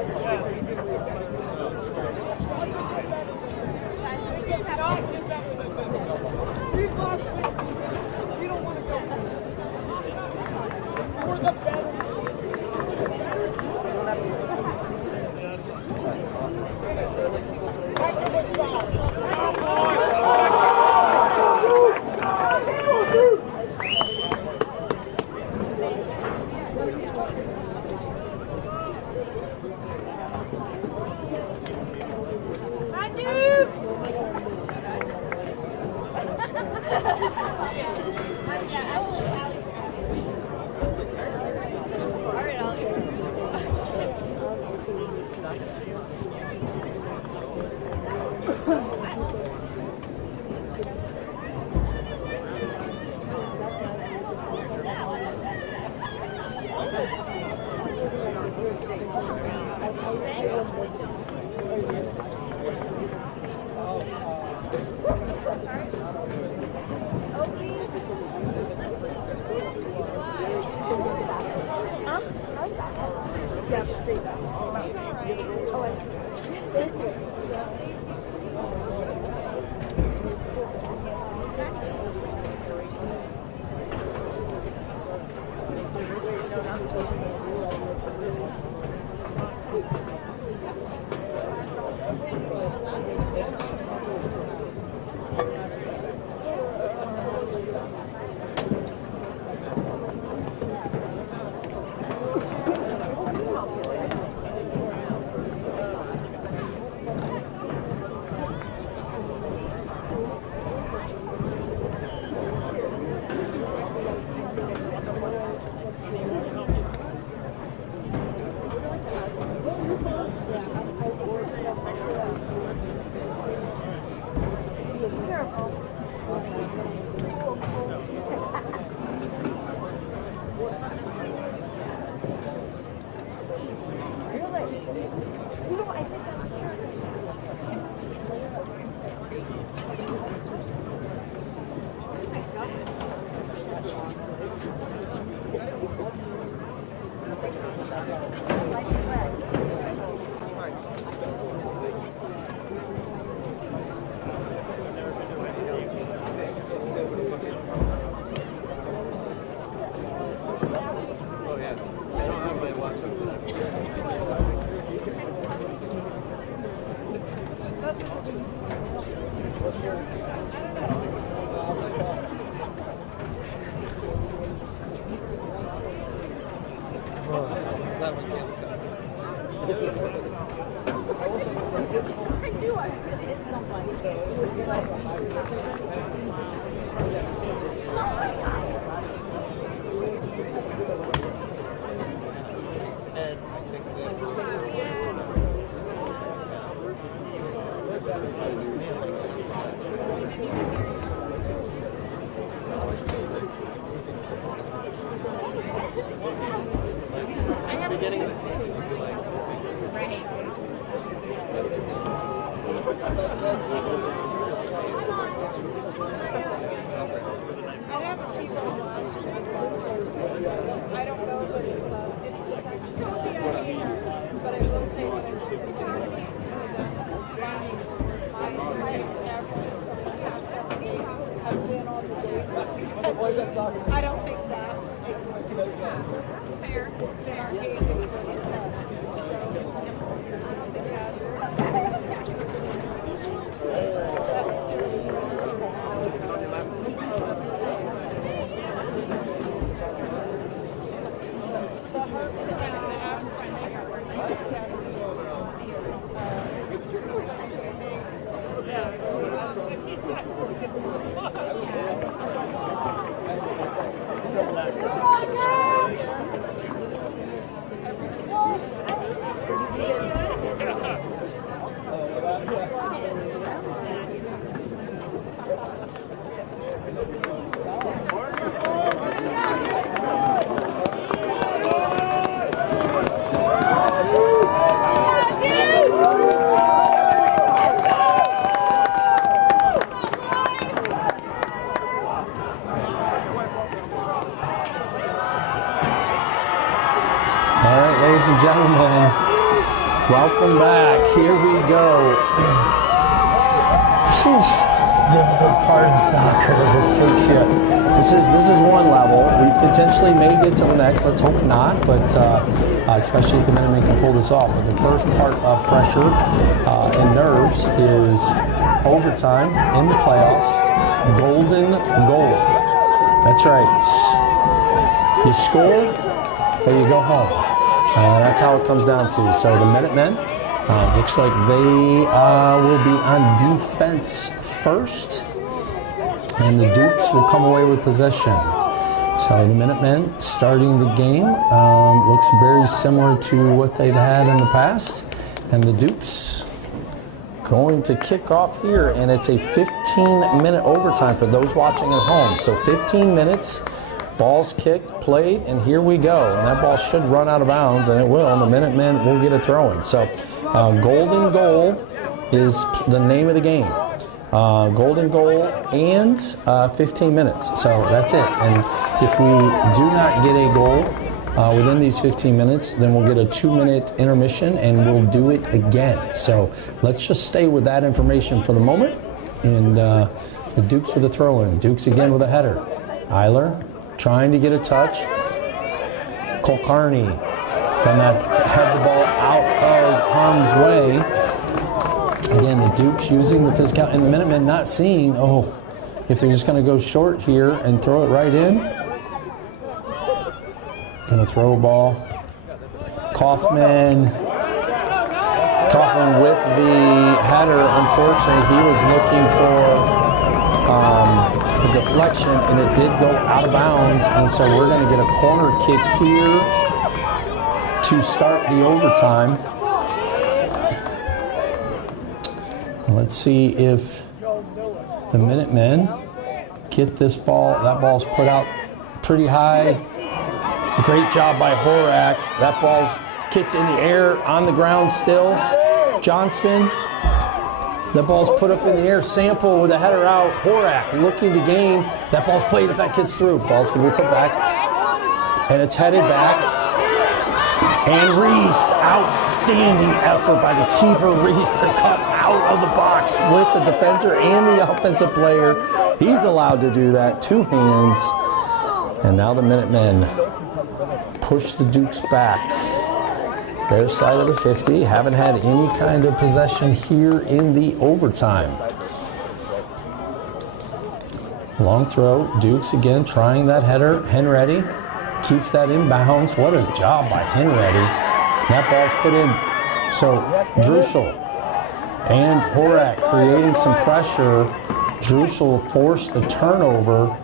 I don't think that's fair in our game. All right, ladies and gentlemen, welcome back. Here we go. Difficult part of soccer. This takes you. This is one level. We potentially may get to the next. Let's hope not. But especially if the Minutemen can pull this off. But the first part of pressure and nerves is overtime in the playoffs. Golden goal. That's right. You score or you go home. That's how it comes down to. So the Minutemen, looks like they will be on defense first, and the Dukes will come away with possession. So the Minutemen starting the game looks very similar to what they've had in the past, and the Dukes going to kick off here, and it's a 15-minute overtime for those watching at home. So 15 minutes. Ball's kicked, played, and here we go. And that ball should run out of bounds, and it will, and the Minutemen will get a throw-in. So golden goal is the name of the game. Golden goal and 15 minutes. So that's it. And if we do not get a goal within these 15 minutes, then we'll get a 2-minute intermission, and we'll do it again. So let's just stay with that information for the moment. And the Dukes with a throw-in. Dukes again with a header. Eiler trying to get a touch. Kulkarni gonna head the ball out of harm's way. Again, the Dukes using the physical, and the Minutemen not seeing, if they're just gonna go short here and throw it right in. Gonna throw a ball. Kaufman with the header. Unfortunately, he was looking for a deflection, and it did go out of bounds, and so we're going to get a corner kick here to start the overtime. Let's see if the Minutemen get this ball. That ball's put out pretty high. Great job by Horak. That ball's kicked in the air, on the ground still. Johnston. That ball's put up in the air. Sample with a header out. Horak looking to gain. That ball's played if that gets through. Ball's going to be put back. And it's headed back. And Reese, outstanding effort by the keeper, Reese, to cut out of the box with the defender and the offensive player. He's allowed to do that. 2 hands. And now the Minutemen push the Dukes back. Their side of the 50, haven't had any kind of possession here in the overtime. Long throw, Dukes again trying that header. Henready keeps that inbounds. What a job by Henready. That ball's put in. So Druschel and Horak creating some pressure. Druschel forced the turnover.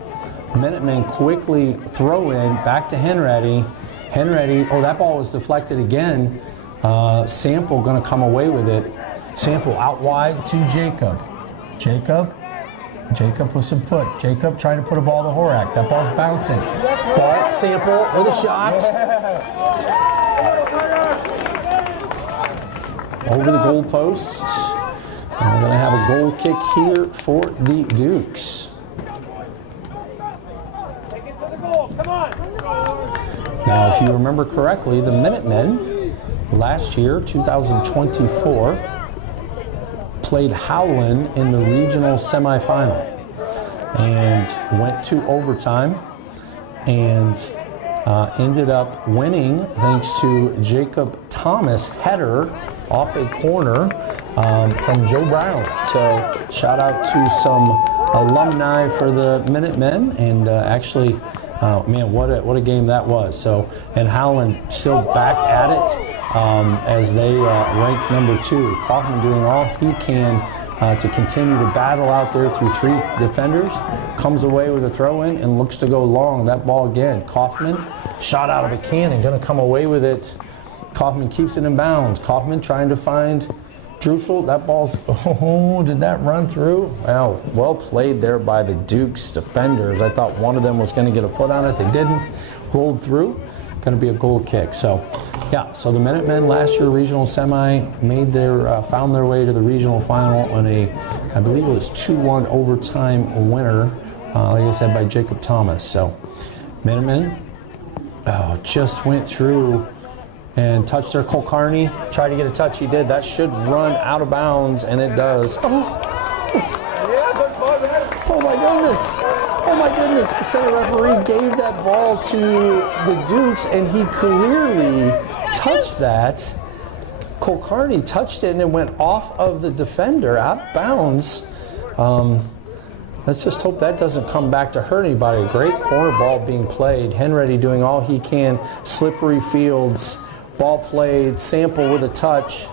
Minutemen quickly throw in, back to Henready. Henready, that ball was deflected again. Sample going to come away with it. Sample out wide to Jacob. Jacob with some foot. Jacob trying to put a ball to Horak. That ball's bouncing. Ball, Sample with a shot. Over the goalpost. And we're going to have a goal kick here for the Dukes. Now, if you remember correctly, the Minutemen last year, 2024, played Howland in the regional semifinal. and went to overtime and ended up winning thanks to Jacob Thomas header off a corner from Joe Brown. So shout out to some alumni for the Minutemen, and actually, man, what a game that was. So, and Howland still back at it as they rank number 2. Kaufman doing all he can to continue to battle out there through 3 defenders, comes away with a throw-in and looks to go long. That ball again, Kaufman shot out of a cannon, going to come away with it. Kaufman keeps it in bounds. Kaufman trying to find Druschel. That ball's, oh, did that run through? Well played there by the Dukes defenders. I thought one of them was going to get a foot on it. They didn't. Rolled through. Going to be a goal kick. So, yeah, so the Minutemen last year regional semi made their found their way to the regional final on a, I believe it was 2-1 overtime winner, like I said, by Jacob Thomas. So Minutemen just went through and touched their Cole Carney. Tried to get a touch. He did. That should run out of bounds, and it does. Oh my goodness. Oh my goodness, the center referee gave that ball to the Dukes, and he clearly touched that. Cole Carney touched it, and it went off of the defender, out of bounds. Let's just hope that doesn't come back to hurt anybody. Great corner ball being played. Henready doing all he can. Slippery fields. Ball played. Sample with a touch.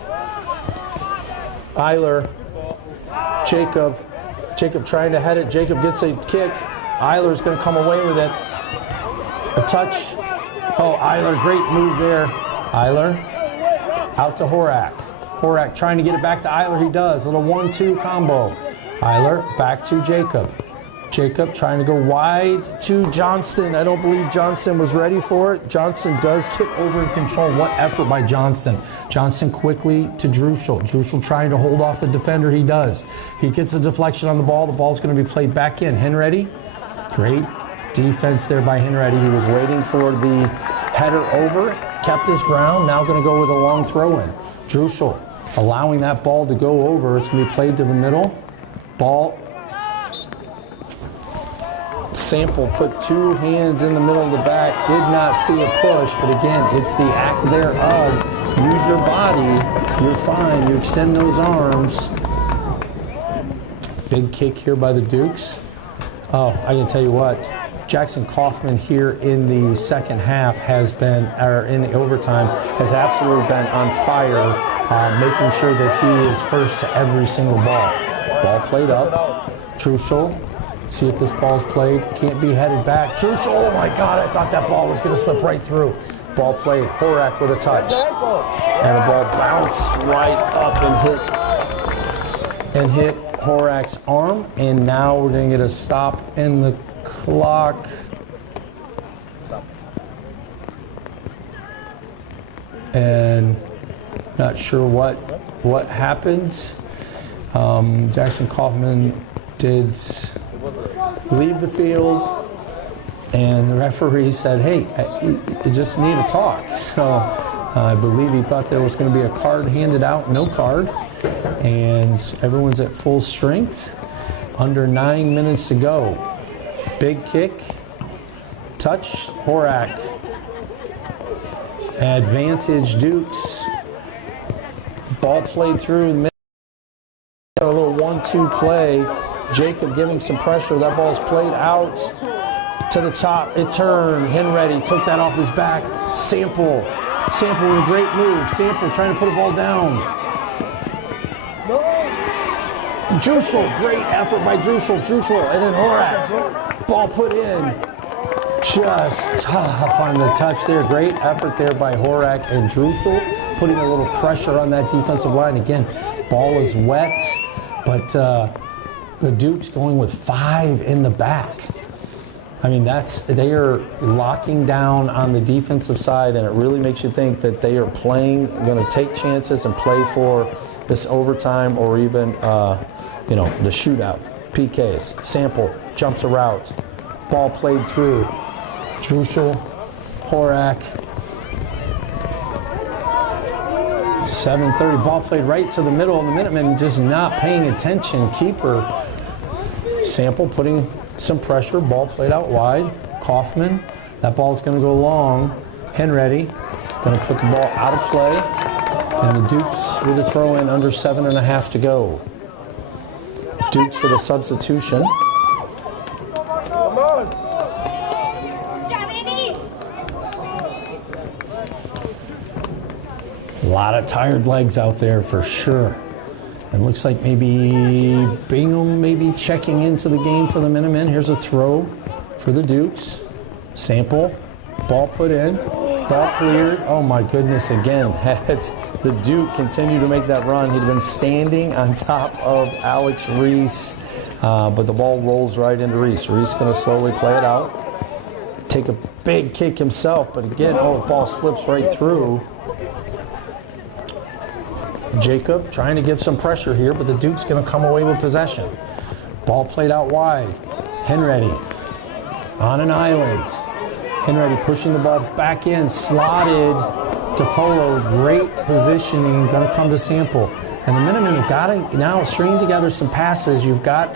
Eiler. Jacob trying to head it. Jacob gets a kick. Eiler's going to come away with it. A touch. Oh, Eiler, great move there. Eiler out to Horak. Horak trying to get it back to Eiler. He does. Little 1-2 combo. Eiler back to Jacob. Jacob trying to go wide to Johnston. I don't believe Johnston was ready for it. Johnston does get over in control. What effort by Johnston. Johnston quickly to Druschel. Druschel trying to hold off the defender. He does. He gets a deflection on the ball. The ball's going to be played back in. Henready. Great defense there by Henready. He was waiting for the header over. Kept his ground. Now going to go with a long throw-in. Druschel allowing that ball to go over. It's going to be played to the middle. Ball. Sample put 2 hands in the middle of the back, did not see a push, but again, it's the act thereof. Use your body, you're fine, you extend those arms. Big kick here by the Dukes. Oh, I can tell you what, Jackson Kaufman here in the second half has been, or in the overtime, has absolutely been on fire, making sure that he is first to every single ball. Ball played up, Druschel. See if this ball's played. Can't be headed back. Druschel, oh my God, I thought that ball was going to slip right through. Ball played. Horak with a touch. And the ball bounced right up and hit Horak's arm. And now we're going to get a stop in the clock. And not sure what happened. Jackson Kaufman did leave the field, and the referee said, hey, you just need to talk. So I believe he thought there was going to be a card handed out. No card. And everyone's at full strength. Under 9 minutes to go. Big kick. Touch. Horak. Advantage Dukes. Ball played through. A little 1-2 play. Jacob giving some pressure. That ball's played out to the top. It turned. Henready took that off his back. Sample with a great move. Sample trying to put a ball down. Druschel, great effort by Druschel, and then Horak. Ball put in. Just tough on the touch there. Great effort there by Horak and Druschel, putting a little pressure on that defensive line. Again, ball is wet, but the Dukes going with 5 in the back. I mean, they are locking down on the defensive side, and it really makes you think that they are going to take chances and play for this overtime or even, the shootout, PKs. Sample jumps a route, ball played through. Druschel, Horak. 7:30, ball played right to the middle, and the Minutemen just not paying attention. Keeper. Sample putting some pressure. Ball played out wide. Kaufman, that ball's going to go long. Henready going to put the ball out of play. And the Dukes with a throw in under 7.5 to go. Dukes with a substitution. A lot of tired legs out there for sure. And looks like maybe Bingham maybe checking into the game for the Minutemen. Here's a throw for the Dukes. Sample, ball put in, ball cleared. Oh my goodness, again, the Duke continued to make that run. He'd been standing on top of Alex Reese, but the ball rolls right into Reese. Reese gonna slowly play it out. Take a big kick himself, but again, the ball slips right through. Jacob trying to give some pressure here, but the Duke's going to come away with possession. Ball played out wide. Henready on an island. Henready pushing the ball back in, slotted to Polo. Great positioning, going to come to Sample. And the Minutemen have got to now string together some passes. You've got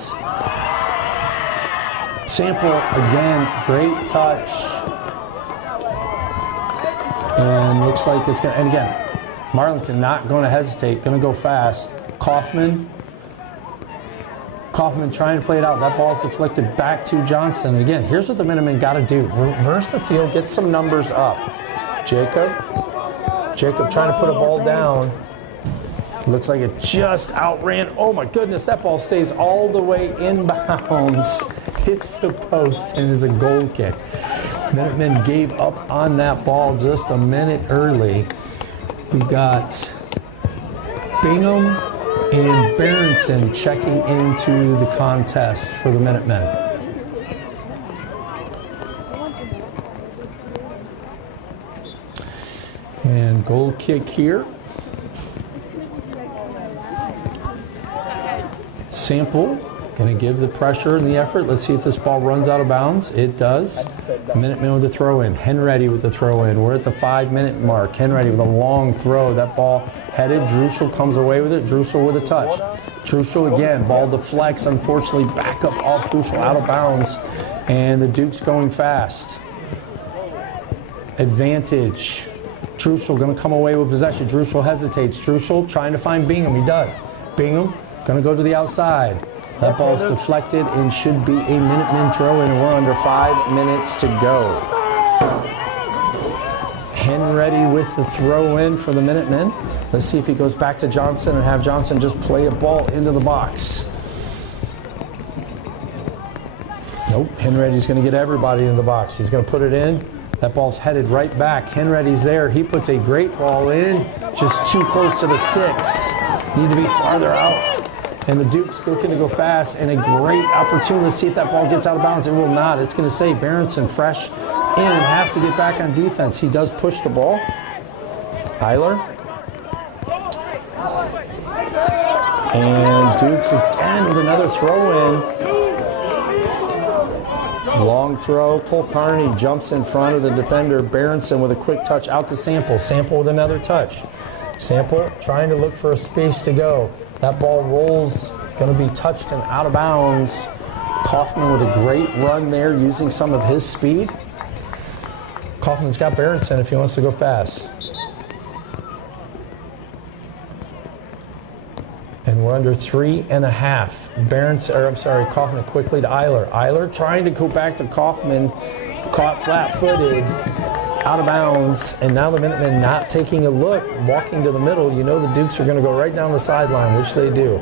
Sample again, great touch. And looks like it's going to, and again, Marlington not going to hesitate, going to go fast. Kaufman trying to play it out. That ball's deflected back to Johnson. And again, here's what the Minutemen got to do. Reverse the field, get some numbers up. Jacob trying to put a ball down. Looks like it just outran. Oh my goodness, that ball stays all the way inbounds. Hits the post and is a goal kick. Minutemen gave up on that ball just a minute early. We've got Bingham and Berenson checking into the contest for the Minutemen. And goal kick here. Sample going to give the pressure and the effort. Let's see if this ball runs out of bounds. It does. Minutemen with the throw in. Henready with the throw in. We're at the 5-minute mark. Henready with a long throw. That ball headed. Druschel comes away with it. Druschel with a touch. Druschel again. Ball deflects. Unfortunately, back up off Druschel, out of bounds. And the Duke's going fast. Advantage. Druschel going to come away with possession. Druschel hesitates. Druschel trying to find Bingham. He does. Bingham going to go to the outside. That ball is deflected and should be a Minutemen throw, and we're under 5 minutes to go. Henready with the throw in for the Minutemen. Let's see if he goes back to Johnson and have Johnson just play a ball into the box. Nope, Henready's going to get everybody in the box. He's going to put it in. That ball's headed right back. Henready's there. He puts a great ball in, just too close to the 6. Need to be farther out. And the Duke's looking to go fast, and a great opportunity to see if that ball gets out of bounds. It will not. It's going to say Berenson fresh in, has to get back on defense. He does push the ball. Eiler. And Dukes again with another throw in. Long throw. Cole Carney jumps in front of the defender. Berenson with a quick touch out to Sample. Sample with another touch. Sample trying to look for a space to go. That ball rolls, going to be touched and out of bounds. Kaufman with a great run there, using some of his speed. Kaufman's got Berenson if he wants to go fast. And we're under 3.5. Kaufman quickly to Eiler. Eiler trying to go back to Kaufman, caught flat-footed, out of bounds, and now the Minutemen not taking a look, walking to the middle. You know the Dukes are going to go right down the sideline, which they do.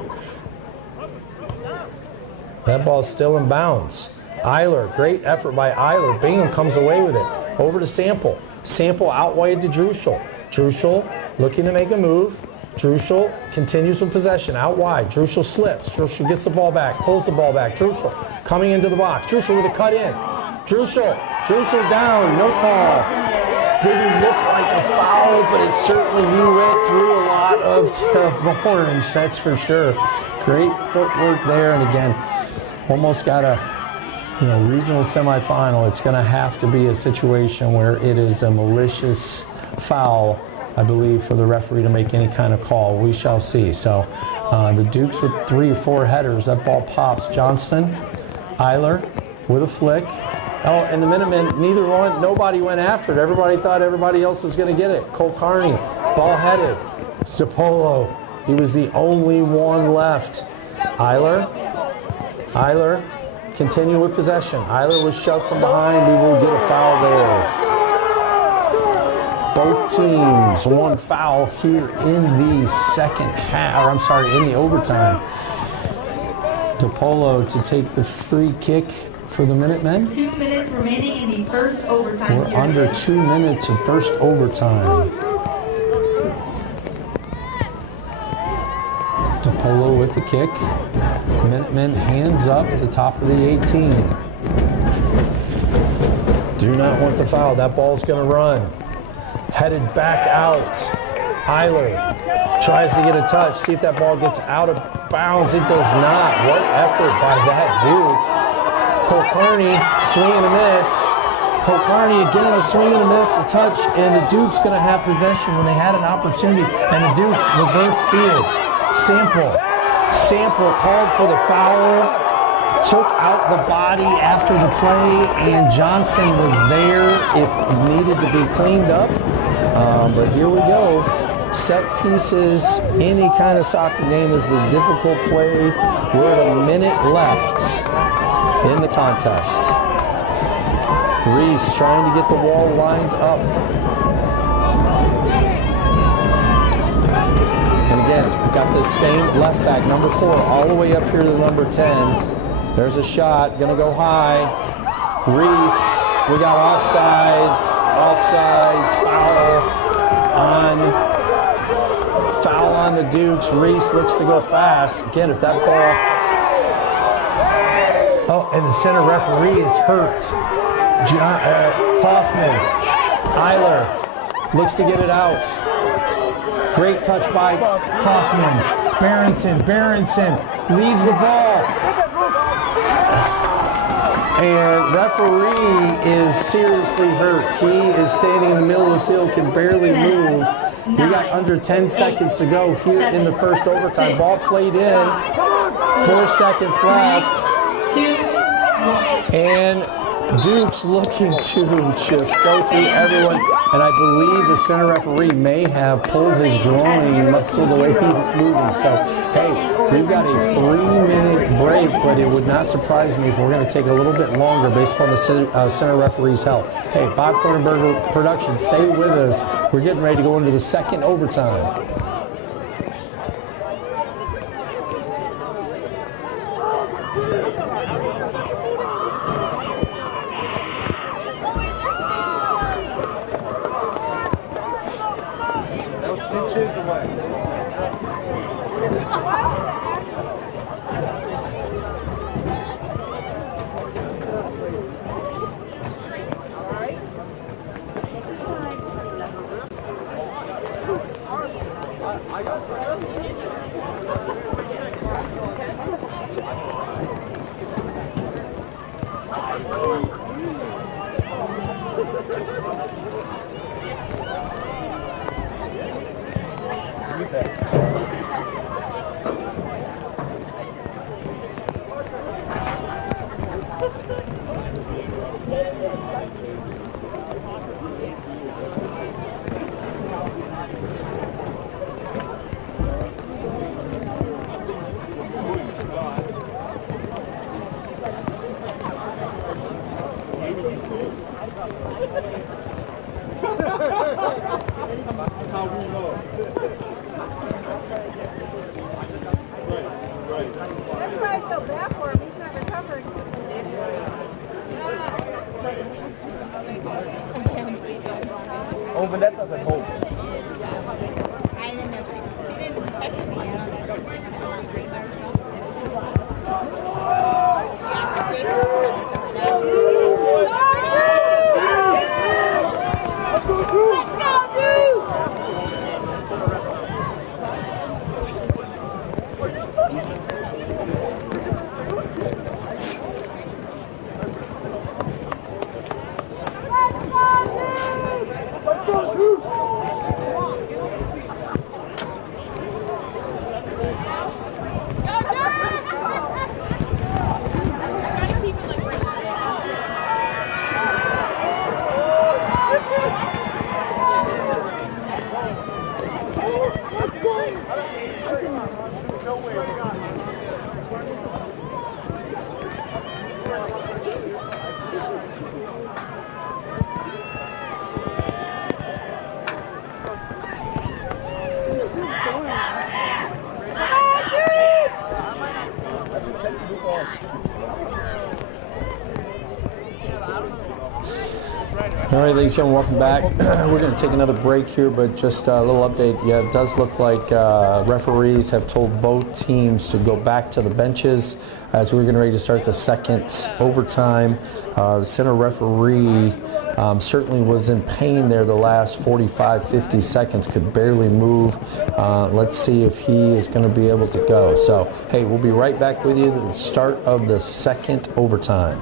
That ball's still in bounds. Eiler, great effort by Eiler. Bingham comes away with it. Over to Sample. Sample out wide to Druschel. Druschel looking to make a move. Druschel continues with possession out wide. Druschel slips. Druschel gets the ball back, pulls the ball back. Druschel coming into the box. Druschel with a cut in. Druschel down, no call. Didn't look like a foul, but it certainly, he went through a lot of orange, that's for sure. Great footwork there, and again, almost got a regional semifinal. It's going to have to be a situation where it is a malicious foul, I believe, for the referee to make any kind of call. We shall see. So the Dukes with 3 or 4 headers. That ball pops. Johnston, Eiler, with a flick. Oh, and the Minutemen, nobody went after it. Everybody thought everybody else was going to get it. Cole Carney, ball headed. DePolo, he was the only one left. Eiler, continue with possession. Eiler was shoved from behind. We will get a foul there. Both teams, one foul here in the second half, or I'm sorry, in the overtime. DePolo to take the free kick for the Minutemen. 2 minutes remaining in the first overtime. We're under 2 minutes of first overtime. DePolo with the kick. Minutemen hands up at the top of the 18. Do not want the foul. That ball's going to run. Headed back out. Eiler tries to get a touch. See if that ball gets out of bounds. It does not. What effort by that Duke. Cole Carney, swing and a miss. Cole Carney again, a swing and a miss, a touch, and the Duke's going to have possession when they had an opportunity. And the Duke's reverse field. Sample called for the foul, took out the body after the play, and Johnson was there if needed to be cleaned up. But here we go. Set pieces, any kind of soccer game is the difficult play. We're at a minute left in the contest. Reese trying to get the wall lined up. And again, we got this same left back, number 4, all the way up here to number 10. There's a shot, gonna go high. Reese, we got offsides, foul on the Dukes. Reese looks to go fast. Again, if that ball, oh, and the center referee is hurt. Kaufman, Eiler looks to get it out. Great touch by Kaufman. Berenson leaves the ball. And referee is seriously hurt. He is standing in the middle of the field, can barely move. We got under 10 seconds to go here in the first overtime. Ball played in. 4 seconds left. And Duke's looking to just go through everyone. And I believe the center referee may have pulled his groin muscle the way he's moving. So, hey, we've got a 3-minute break, but it would not surprise me if we're going to take a little bit longer based upon the center referee's help. Hey, Bob Cronenberger Productions, stay with us. We're getting ready to go into the second overtime. That's why I feel bad for him. He's not recovering. Oh, Vanessa's at home. I didn't know she didn't text me. I don't know if she's taking it on by herself. She asked if Jason was coming, so no. Let's go, dude! Let's go, dude! All right, ladies and gentlemen, welcome back. We're going to take another break here, but just a little update. Yeah, it does look like referees have told both teams to go back to the benches as we're getting ready to start the second overtime. The center referee certainly was in pain there the last 45, 50 seconds, could barely move. Let's see if he is going to be able to go. So, hey, we'll be right back with you at the start of the second overtime.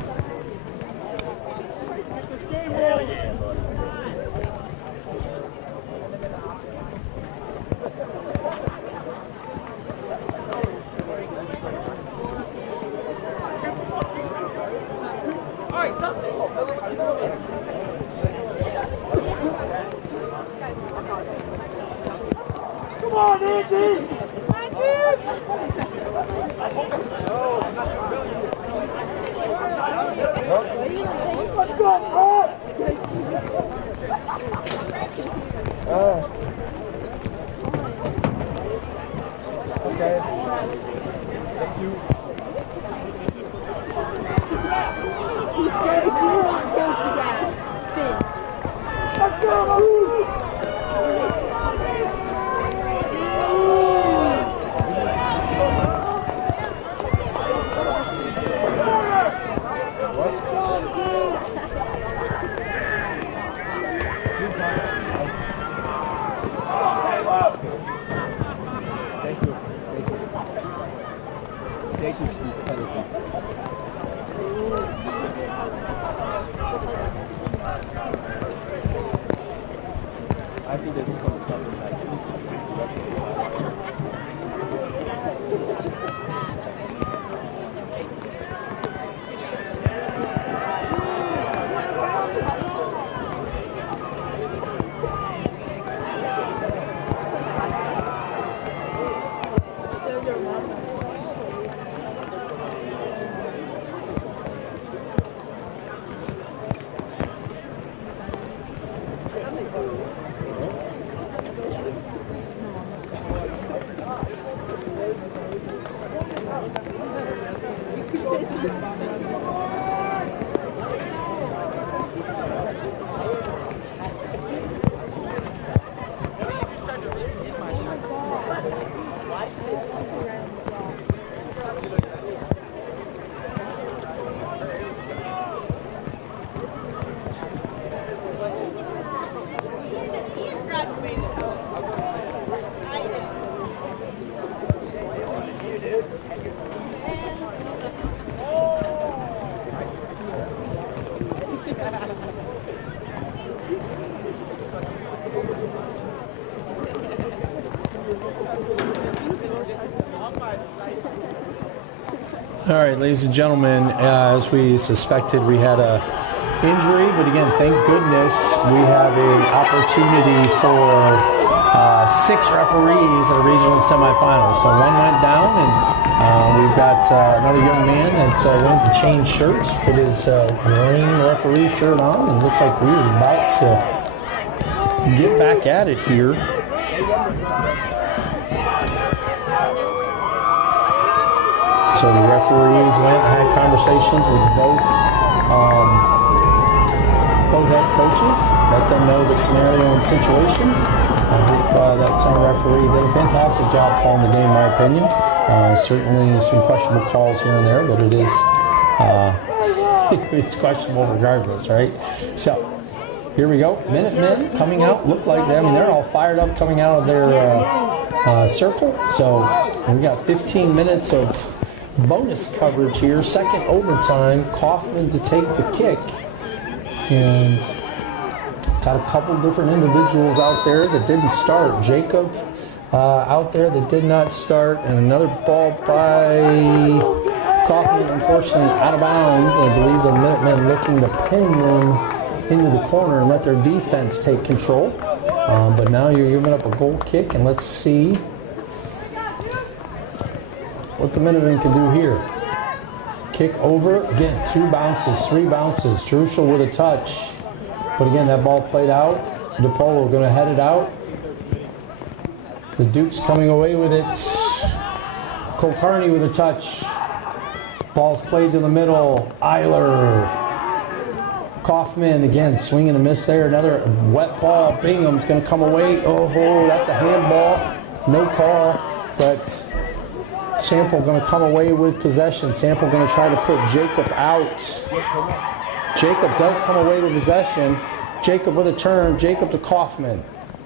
All right, ladies and gentlemen, as we suspected, we had a injury, but again, thank goodness we have an opportunity for 6 referees at a regional semifinal. So one went down, and we've got another young man that went and changed shirts, put his green referee shirt on, and looks like we are about to get back at it here. So the referees went and had conversations with both head coaches, let them know the scenario and situation. I hope that center referee did a fantastic job calling the game, in my opinion. Certainly some questionable calls here and there, but it is it's questionable regardless, right? So here we go. Minutemen coming out, look like they're all fired up coming out of their circle. So we got 15 minutes of bonus coverage here. Second overtime, Kaufman to take the kick, and got a couple different individuals out there that didn't start. Jacob out there that did not start, and another ball by Kaufman, unfortunately out of bounds. I believe the Minutemen looking to pin them into the corner and let their defense take control, but now you're giving up a goal kick, and let's see what the Minutemen can do here. Kick over, again, 2 bounces, 3 bounces. Druschel with a touch. But again, that ball played out. DePolo going to head it out. The Dukes coming away with it. Kulkarni with a touch. Ball's played to the middle. Eiler. Kaufman again, swing and a miss there. Another wet ball. Bingham's going to come away. Oh, that's a handball. No call, but Sample going to come away with possession. Sample going to try to put Jacob out. Jacob does come away with possession. Jacob with a turn. Jacob to Kaufman.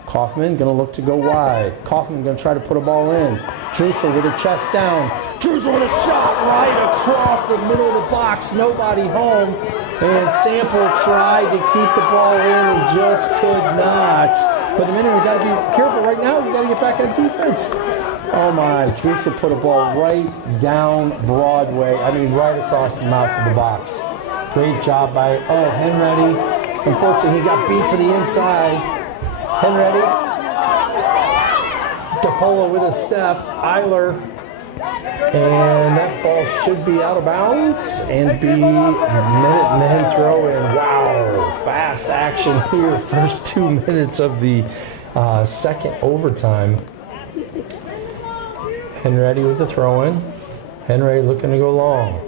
Kaufman going to look to go wide. Kaufman going to try to put a ball in. Druschel with a chest down. Druschel with a shot right across the middle of the box. Nobody home. And Sample tried to keep the ball in and just could not. But the minute we got to be careful right now. We got to get back on defense. Oh my! Druschel put a ball right down Broadway. I mean, right across the mouth of the box. Great job by Henready. Unfortunately, he got beat to the inside. Henready. DePolo with a step. Eiler. And that ball should be out of bounds and be Minutemen throw in. Wow, fast action here. First 2 minutes of the second overtime. Henready with the throw in. Henready looking to go long.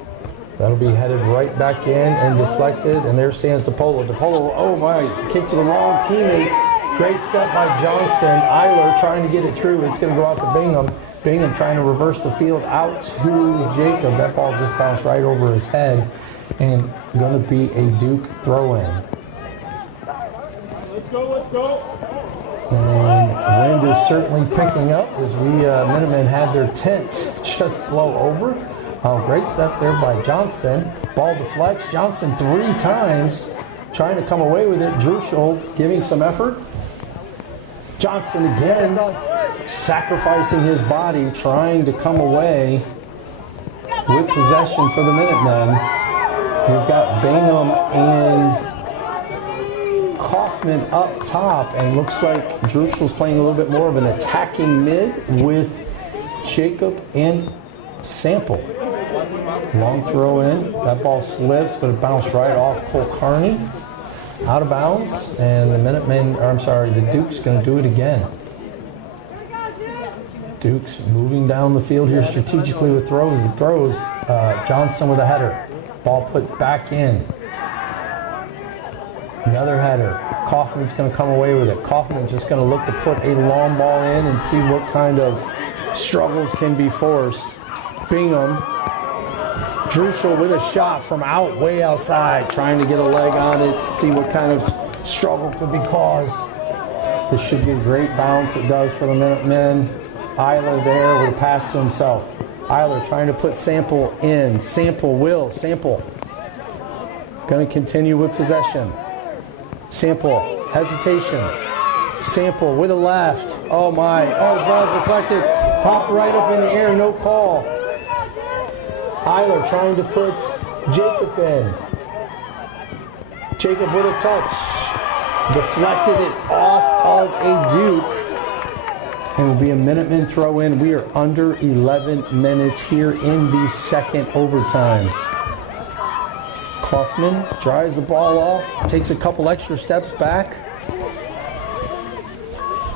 That'll be headed right back in and deflected. And there stands DePolo. DePolo, oh my, kick to the wrong teammate. Great step by Johnston. Eiler trying to get it through. It's going to go out to Bingham. Bingham trying to reverse the field out to Jacob. That ball just bounced right over his head and going to be a Duke throw-in. Let's go, let's go. And wind is certainly picking up as Minutemen had their tent just blow over. Great step there by Johnston. Ball deflects. Johnson 3 times trying to come away with it. Druschel giving some effort. Johnston again sacrificing his body, trying to come away with possession for the Minutemen. We've got Bingham and Kaufman up top, and looks like Druschel's playing a little bit more of an attacking mid with Jacob and Sample. Long throw in. That ball slips, but it bounced right off Kulkarni. Out of bounds, and the Duke's going to do it again. Duke's moving down the field here strategically with throws. Johnson with a header. Ball put back in. Another header. Kaufman's going to come away with it. Kaufman's just going to look to put a long ball in and see what kind of struggles can be forced. Bingham. Druschel with a shot from way outside, trying to get a leg on it, see what kind of struggle could be caused. This should be a great bounce. It does for the Minutemen. Eiler there with a pass to himself. Eiler trying to put Sample in. Sample. Going to continue with possession. Sample, hesitation. Sample with a left. Oh my, oh, the ball's deflected. Popped right up in the air, no call. Eiler trying to put Jacob in. Jacob with a touch. Deflected it off of a Duke. And it will be a Minutemen throw in. We are under 11 minutes here in the second overtime. Kaufman drives the ball off, takes a couple extra steps back.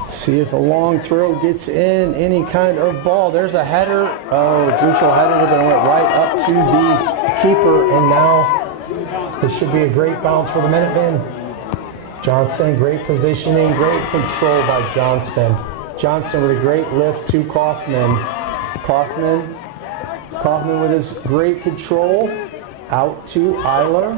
See if a long throw gets in any kind of ball. There's a header. Oh, Druschel headed it and went right up to the keeper. And now this should be a great bounce for the Minutemen. Johnson, great positioning, great control by Johnston. Johnson with a great lift to Kaufman. Kaufman with his great control. Out to Eiler.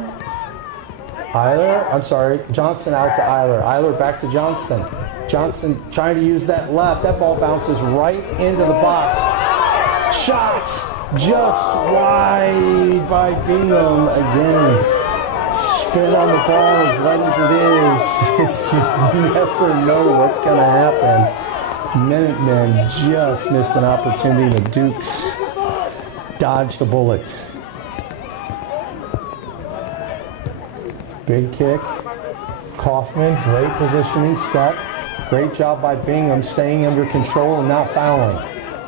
Johnson out to Eiler. Eiler back to Johnston. Johnson trying to use that left. That ball bounces right into the box. Shot just wide by Bingham again. Spin on the ball as wet as it is. You never know what's going to happen. Minutemen just missed an opportunity. The Dukes dodged a bullet. Big kick. Kaufman, great positioning step. Great job by Bingham staying under control and not fouling.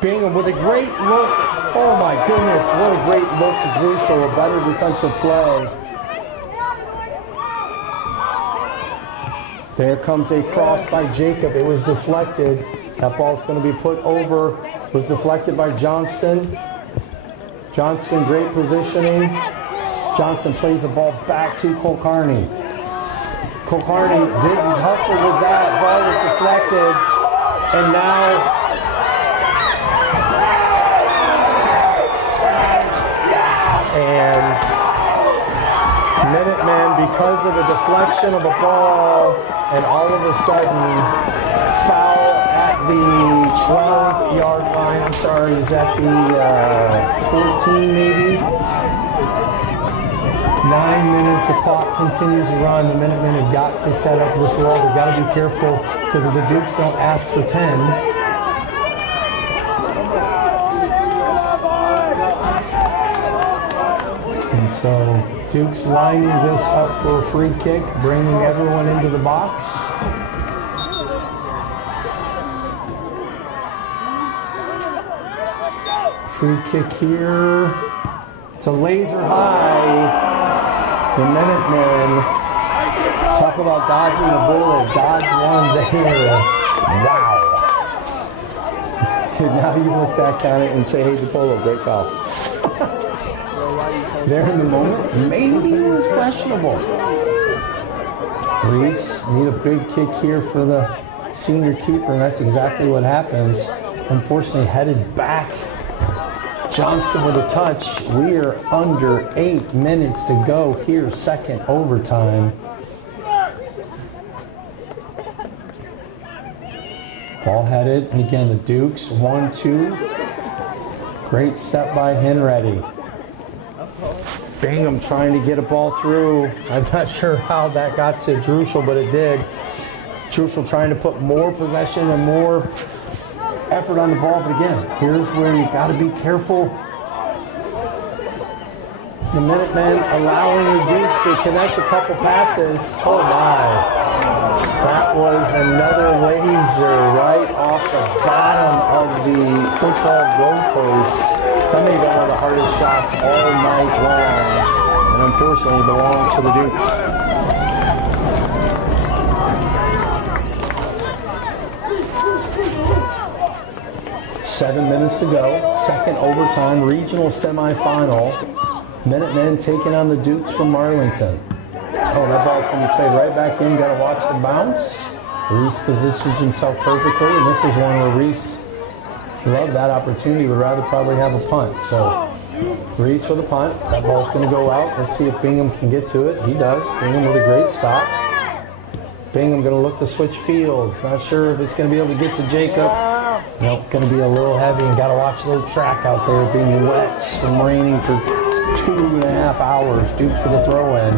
Bingham with a great look Oh my goodness, what a great look to Druschel, a better defensive play. There comes a cross by Jacob. It was deflected. That ball's going to be put over. It was deflected by Johnston. Johnston, great positioning. Johnson plays the ball back to Kulkarni. Kulkarni didn't hustle with that. Ball was deflected. And now Minutemen, because of the deflection of a ball, and all of a sudden, foul at the 12-yard line. I'm sorry, is that the 14 maybe? 9 minutes, the clock continues to run. The Minutemen have got to set up this wall. They've got to be careful because if the Dukes don't ask for 10, and so Duke's lining this up for a free kick, bringing everyone into the box. Free kick here. It's a laser high. The Minutemen, talk about dodging a bullet. Dodge one there. Wow. Now you look back on it and say, hey, DePolo, great foul. There in the moment, maybe it was questionable. Reese, need a big kick here for the senior keeper, and that's exactly what happens. Unfortunately, headed back. Johnston with a touch. We are under 8 minutes to go here, second overtime. Ball headed, and again, the Dukes, 1-2. Great step by Henready. Bingham trying to get a ball through. I'm not sure how that got to Druschel, but it did. Druschel trying to put more possession and more effort on the ball, but again, here's where you got to be careful. The Minutemen allowing the Dukes to connect a couple passes. Oh my. That was another laser right off the bottom of the football goalpost. That may be one of the hardest shots all night long, and unfortunately belongs to the Dukes. Seven minutes to go, second overtime, regional semifinal. Minutemen taking on the Dukes from Marlington. Oh, that ball's going to be played right back in. Got to watch the bounce. Reese positions himself perfectly, and this is one where Reese loved that opportunity. Would rather probably have a punt. So Reese for the punt. That ball's going to go out. Let's see if Bingham can get to it. He does. Bingham with a great stop. Bingham going to look to switch fields. Not sure if it's going to be able to get to Jacob. Nope, going to be a little heavy, and got to watch a little track out there being wet from raining for 2.5 hours. Dukes for the throw-in.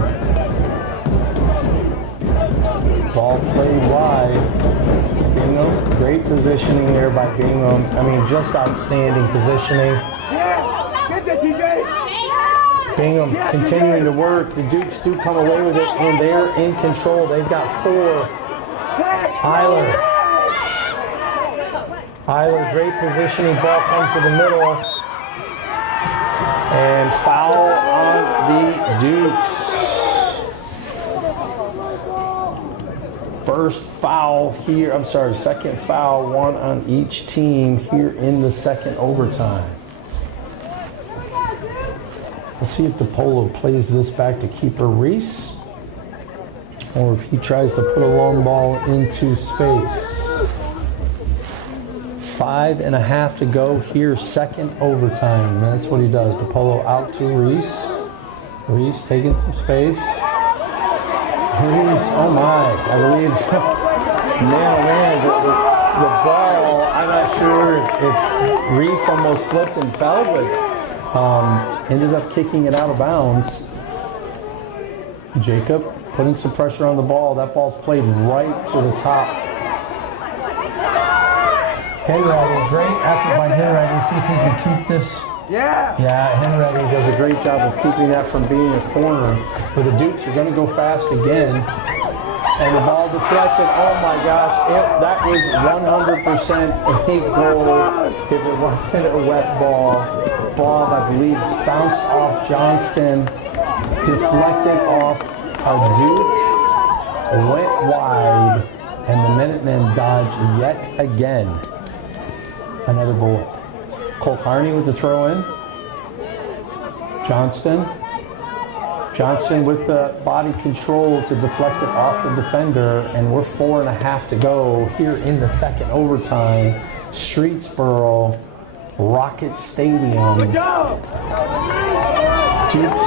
Ball played wide. Bingham, great positioning there by Bingham. I mean, just outstanding positioning. Get that, TJ! Bingham continuing to work. The Dukes do come away with it, and they're in control. They've got 4. Eiler, great positioning. Ball comes to the middle. And foul on the Dukes. First foul here, I'm sorry, second foul, one on each team here in the second overtime. Let's see if DePolo plays this back to keeper Reese, or if he tries to put a long ball into space. 5.5 to go here, second overtime. And that's what he does. DePolo out to Reese. Reese taking some space. Reese, oh my, I believe, man, the ball, I'm not sure if Reese almost slipped and fell, but ended up kicking it out of bounds. Jacob putting some pressure on the ball. That ball's played right to the top. Henready, great effort by Henready. See if he can keep this. Yeah, Henready does a great job of keeping that from being a corner. But the Dukes are going to go fast again. And the ball deflected. Oh my gosh, that was 100% a goal if it wasn't a wet ball. ball, I believe, bounced off Johnston, deflected off a Duke, went wide, and the Minutemen dodge yet again. Another bullet. Cole Carney with the throw in. Johnston with the body control to deflect it off the defender, and we're 4.5 to go here in the second overtime. Streetsboro, Rocket Stadium. Dukes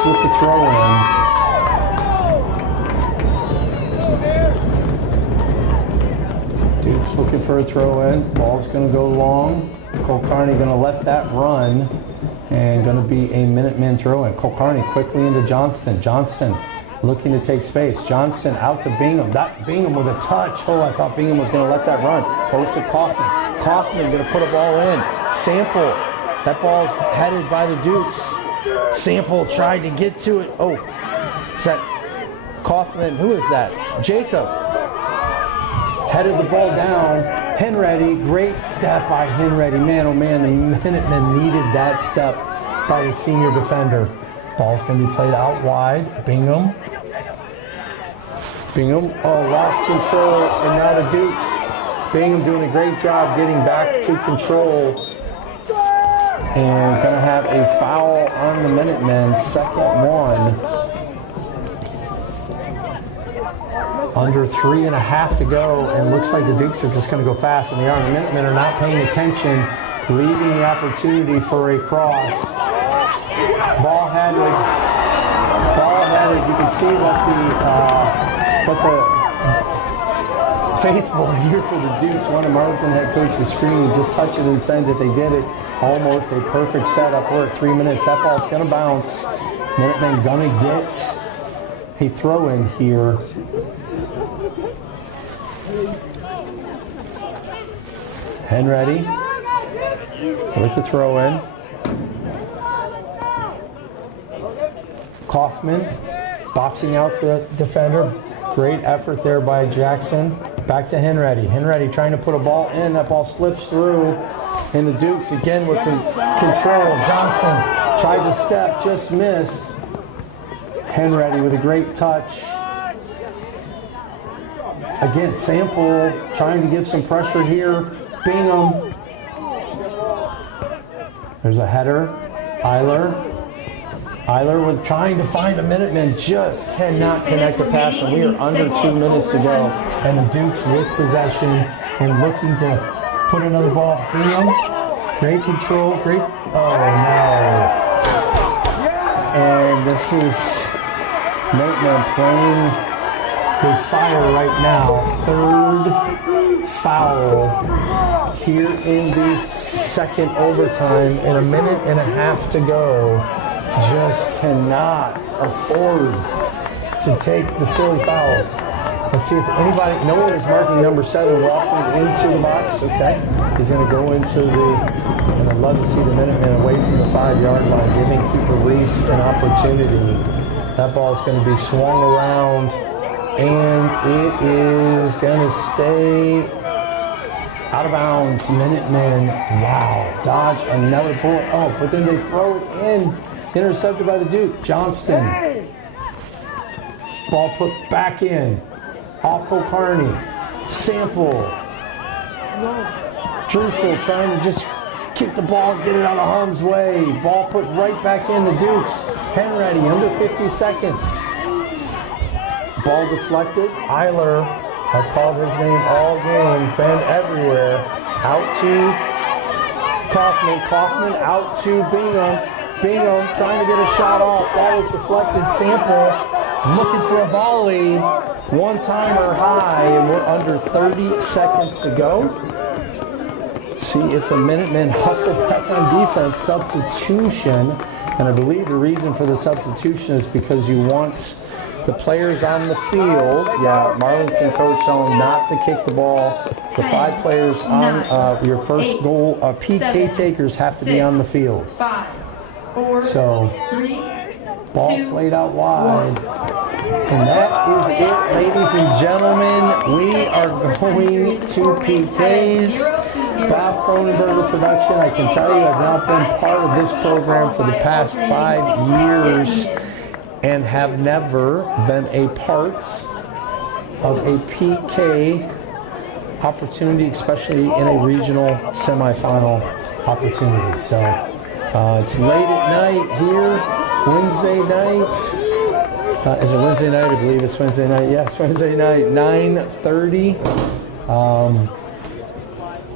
with the throw in. Dukes looking for a throw in. Ball's going to go long. Cole Carney going to let that run. And going to be a Minuteman throw in. Cole Carney quickly into Johnston. Johnston looking to take space. Johnston out to Bingham. That Bingham with a touch. Oh, I thought Bingham was going to let that run. Over to Kaufman. Kaufman going to put a ball in. Sample. That ball's headed by the Dukes. Sample tried to get to it. Oh, is that Kaufman? Who is that? Jacob. Headed the ball down. Henready, great step by Henready. Man, oh man, the Minutemen needed that step by the senior defender. Ball's going to be played out wide. Bingham, lost control, and now the Dukes. Bingham doing a great job getting back to control. And going to have a foul on the Minutemen, second one. Under 3.5 to go, and looks like the Dukes are just going to go fast, and they are. The Minutemen are not paying attention, leaving the opportunity for a cross. Ball headed. You can see what the faithful here for the Dukes. One of Marlington head coach's screen, just touch it and send it. They did it. Almost a perfect setup. We're at 3 minutes. That ball's going to bounce. Minutemen going to get a throw in here. Henready with the throw in. Kaufman boxing out the defender. Great effort there by Jackson. Back to Henready. Henready trying to put a ball in. That ball slips through. And the Dukes again with control. Johnson tried to step, just missed. Henready with a great touch. Again, Sample trying to give some pressure here. Bingham. There's a header. Eiler was trying to find a Minuteman, just cannot connect a pass, and we are under 2 minutes to go. And the Dukes with possession and looking to put another ball. Bingham, great control, great, oh no. And this is Minuteman playing with fire right now. Third foul here in the second overtime, and 1.5 to go. Just cannot afford to take the silly fouls. Let's see if anybody, no one is marking number 7 walking into the box. Okay, he's going to go into the, and I'd love to see the Minutemen away from the 5-yard line, giving keeper Reese an opportunity. That ball is going to be swung around, and it is going to stay out of bounds. Minutemen, wow, dodge another bullet. Oh, but then they throw it in. Intercepted by the Duke. Johnston. Ball put back in. Off Cole Carney. Sample. Druschel trying to just kick the ball, get it out of harm's way. Ball put right back in the Dukes. Henready, under 50 seconds. Ball deflected. Eiler, I've called his name all game. Been everywhere. Out to Kaufman. Kaufman out to Bingham. Bingham trying to get a shot off. Ball was deflected. Sample looking for a volley. One-timer high, and we're under 30 seconds to go. See if the Minutemen hustle back on defense. Substitution. And I believe the reason for the substitution is because you want the players on the field. Yeah, Marlington coach telling not to kick the ball. The 5 players on your first goal, PK takers have to be on the field. 5, 4, so, 3, ball 2, played out wide. And that is it, ladies and gentlemen. We are going to PKs. Bob Cronenberger production. I can tell you I've now been part of this program for the past 5 years and have never been a part of a PK opportunity, especially in a regional semifinal opportunity. So it's late at night here, Wednesday night. Is it Wednesday night? I believe it's Wednesday night. Yes, Wednesday night, 9:30.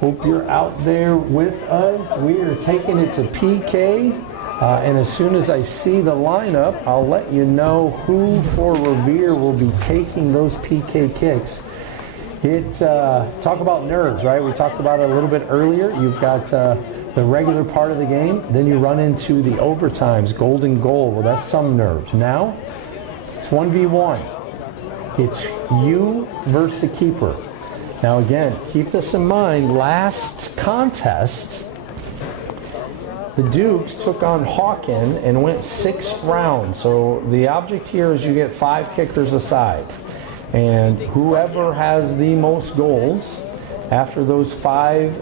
Hope you're out there with us. We are taking it to PK. And as soon as I see the lineup, I'll let you know who for Revere will be taking those PK kicks. Talk about nerves, right? We talked about it a little bit earlier. You've got the regular part of the game, then you run into the overtimes, golden goal. Well, that's some nerves. Now, it's 1v1. It's you versus the keeper. Now again, keep this in mind, last contest, the Dukes took on Hawken and went 6 rounds. So the object here is you get 5 kickers aside. And whoever has the most goals after those 5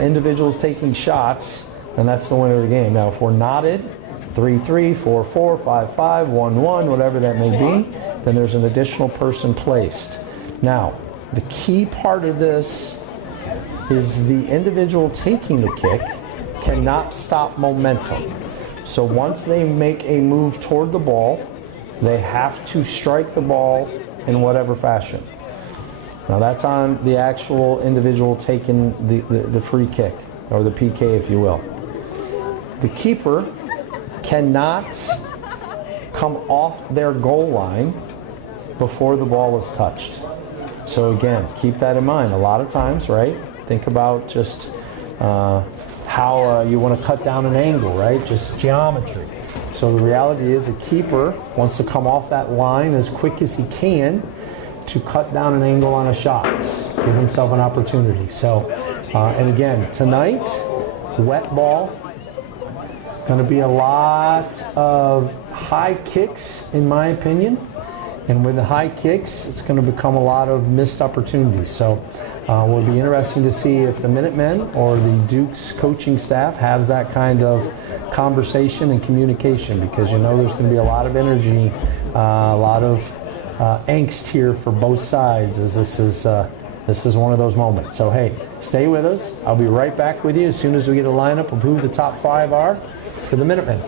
individuals taking shots, then that's the winner of the game. Now if we're knotted, 3-3, 4-4, 5-5, 1-1, whatever that may be, then there's an additional person placed. Now, the key part of this is the individual taking the kick cannot stop momentum. So once they make a move toward the ball, they have to strike the ball in whatever fashion. Now that's on the actual individual taking the free kick, or the PK if you will. The keeper cannot come off their goal line before the ball is touched. So again, keep that in mind. A lot of times, right? Think about just how you want to cut down an angle, right? Just geometry. So the reality is a keeper wants to come off that line as quick as he can to cut down an angle on a shot, give himself an opportunity. So, and again, tonight, wet ball, going to be a lot of high kicks, in my opinion. And with the high kicks, it's going to become a lot of missed opportunities. So will be interesting to see if the Minutemen or the Dukes coaching staff has that kind of conversation and communication, because you know there's going to be a lot of energy, a lot of angst here for both sides, as this is one of those moments. So hey, stay with us. I'll be right back with you as soon as we get a lineup of who the top 5 are for the Minutemen.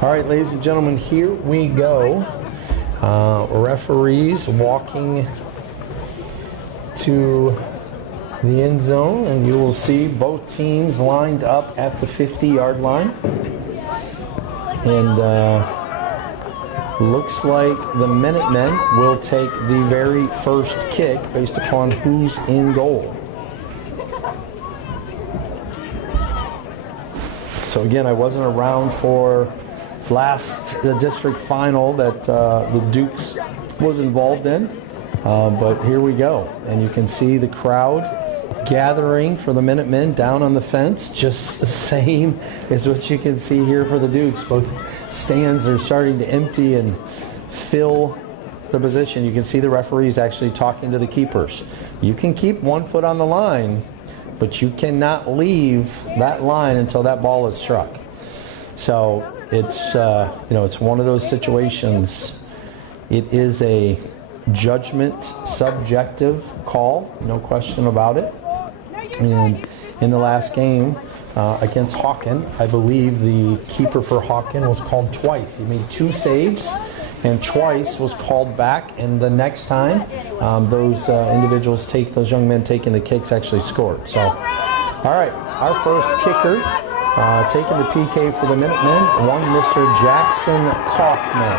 All right, ladies and gentlemen, here we go. Referees walking to the end zone, and you will see both teams lined up at the 50-yard line. And looks like the Minutemen will take the very first kick based upon who's in goal. So again, I wasn't around for the district final that the Dukes was involved in, but here we go, and you can see the crowd gathering for the Minutemen down on the fence, just the same as what you can see here for the Dukes. Both stands are starting to empty and fill the position. You can see the referees actually talking to the keepers. You can keep 1 foot on the line, but you cannot leave that line until that ball is struck. So it's it's one of those situations. It is a judgment subjective call, no question about it. And in the last game against Hawken, I believe the keeper for Hawken was called twice. He made 2 saves and twice was called back, and the next time those individuals those young men taking the kicks actually scored. So all right, our first kicker taking the PK for the Minutemen, one Mr. Jackson Kaufman.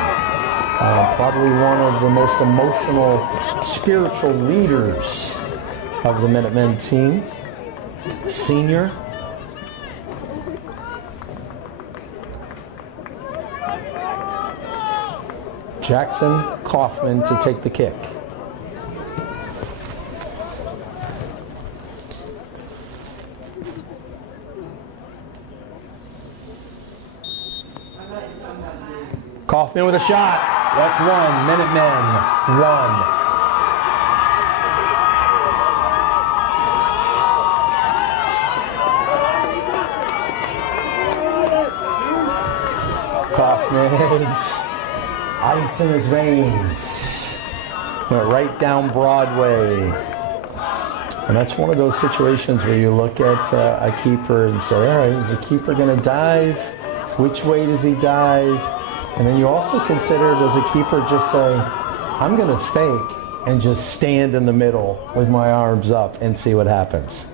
Probably one of the most emotional, spiritual leaders of the Minutemen team. Senior. Jackson Kaufman to take the kick. Kaufman with a shot. That's 1. Minutemen 1. Kaufman's ice in his veins. Went right down Broadway. And that's one of those situations where you look at a keeper and say, all right, is the keeper going to dive? Which way does he dive? And then you also consider, does a keeper just say, I'm going to fake and just stand in the middle with my arms up and see what happens?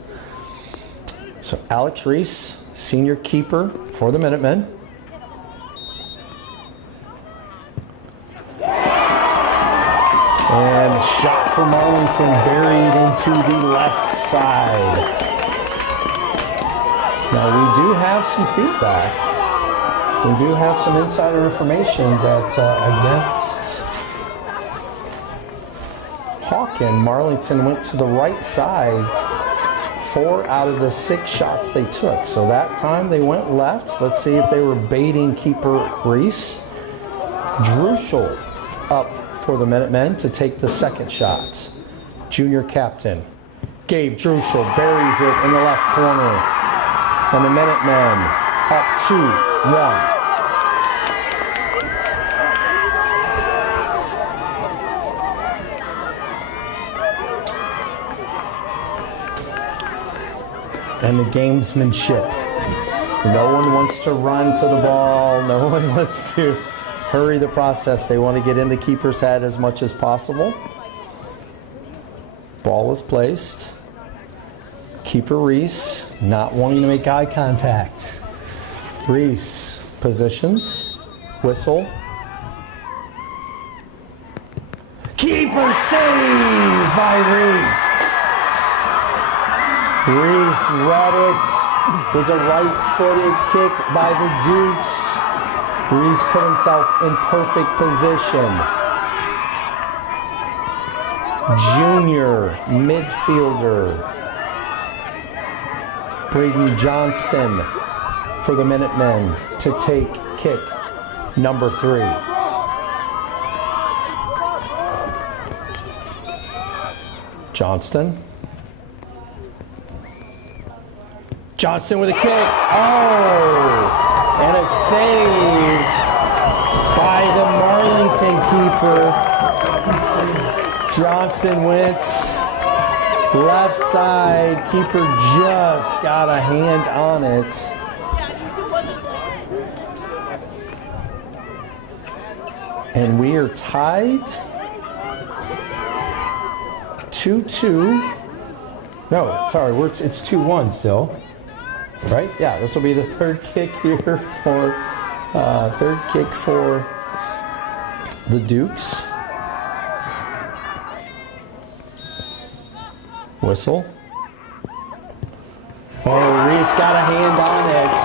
So Alex Reese, senior keeper for the Minutemen. And shot for Marlington buried into the left side. Now we do have some feedback. We do have some insider information that against Hawken, Marlington went to the right side 4 out of the 6 shots they took. So that time they went left. Let's see if they were baiting keeper Reese. Druschel up for the Minutemen to take the second shot. Junior captain Gabe Druschel buries it in the left corner. And the Minutemen up 2-1. And the gamesmanship. No one wants to run to the ball. No one wants to hurry the process. They want to get in the keeper's head as much as possible. Ball is placed. Keeper Reese not wanting to make eye contact. Reese positions. Whistle. Keeper save by Reese. Reese read it. Was a right-footed kick by the Dukes. Reese put himself in perfect position. Junior midfielder Braden Johnston for the Minutemen to take kick number 3. Johnston with a kick. Oh! And a save by the Marlington keeper. Johnson went left side. Keeper just got a hand on it. And we are tied 2-2. No, sorry, it's 2-1 still. Right? Yeah, this will be the third kick here for the Dukes. Whistle. Oh, Reese got a hand on it.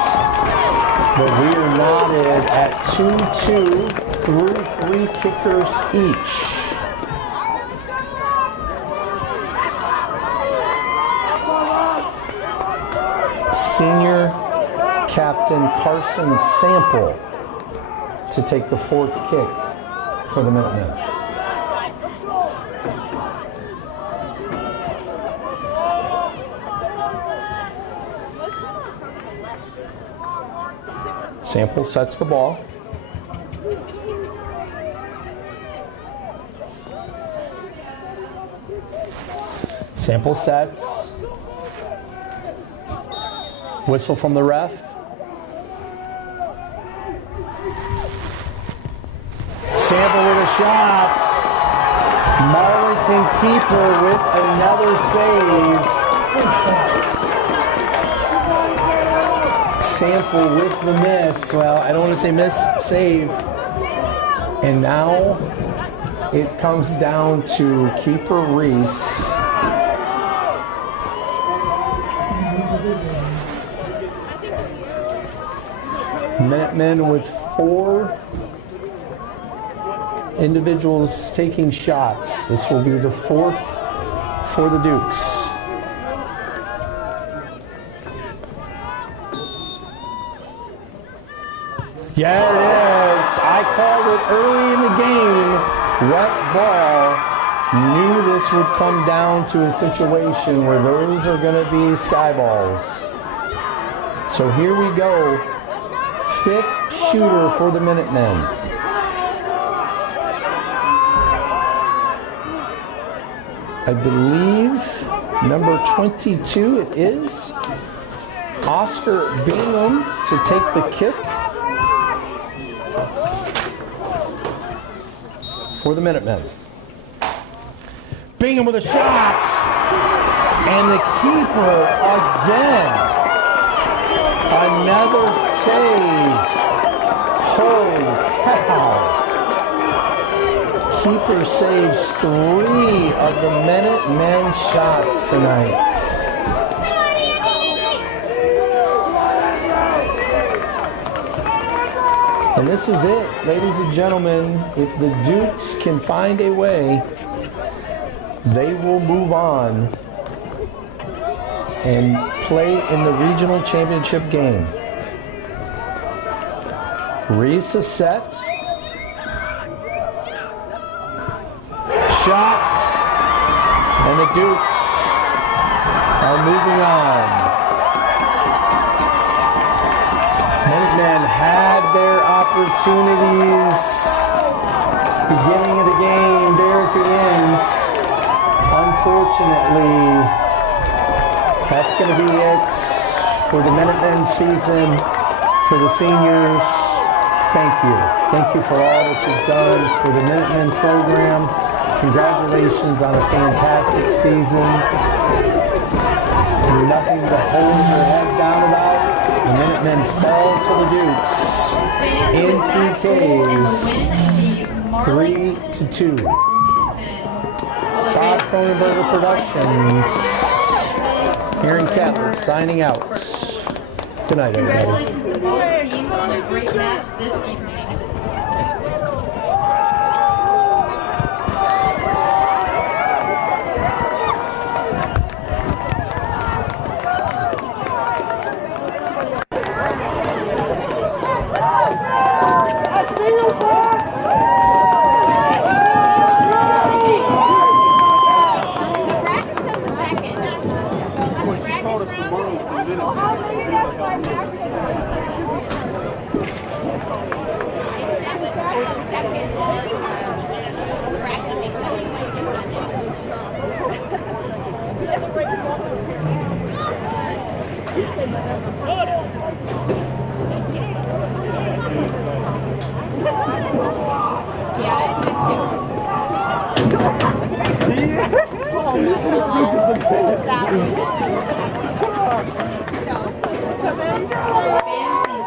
But we are knotted at 2-2 through 3 kickers each. Senior captain Carson Sample to take the 4th kick for the Minutemen. Sample sets the ball. Sample sets. Whistle from the ref. Sample with a shot. Marlington keeper with another save. Sample with the miss. Well, I don't want to say miss, save. And now it comes down to keeper Reese. Minutemen with 4 individuals taking shots. This will be the 4th for the Dukes. Yeah, it is. I called it early in the game. Wet ball. Knew this would come down to a situation where those are going to be sky balls. So here we go. 5th shooter for the Minutemen. I believe number 22 it is. Oscar Bingham to take the kick for the Minutemen. Bingham with a shot. And the keeper again. Another save. Holy cow. Keeper saves 3 of the Minutemen shots tonight. And this is it, ladies and gentlemen. If the Dukes can find a way, they will move on and play in the regional championship game. Reese is set. Shots. And the Dukes are moving on. Minutemen had their opportunities beginning of the game, there at the end. Unfortunately, that's going to be it for the Minutemen season, for the seniors. Thank you. Thank you for all that you've done for the Minutemen program. Congratulations on a fantastic season. Nothing to hold your head down about. The Minutemen fall to the Dukes in PKs 3-2. Todd Cronenberger Productions here in Catlett signing out. Good night, everybody. Teams on a great match this evening.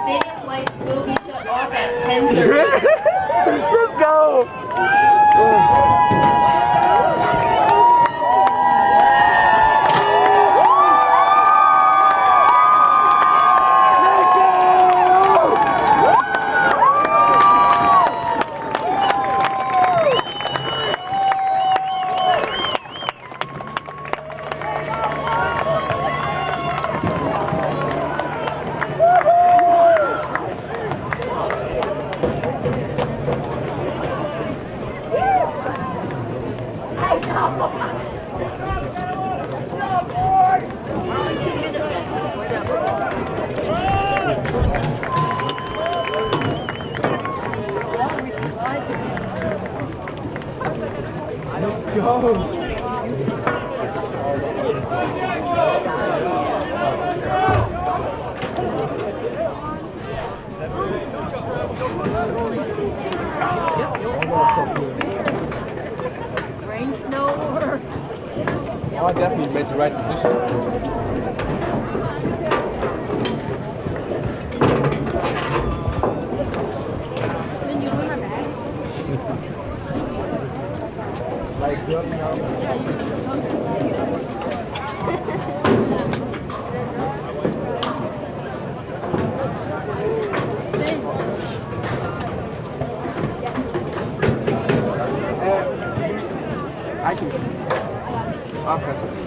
Stadium lights will be shut off at 10:30. Let's go. Rain, snow, or Oh, I definitely made the right decision. then you put my bag. Like, you know. Yeah, you're so I can. Okay.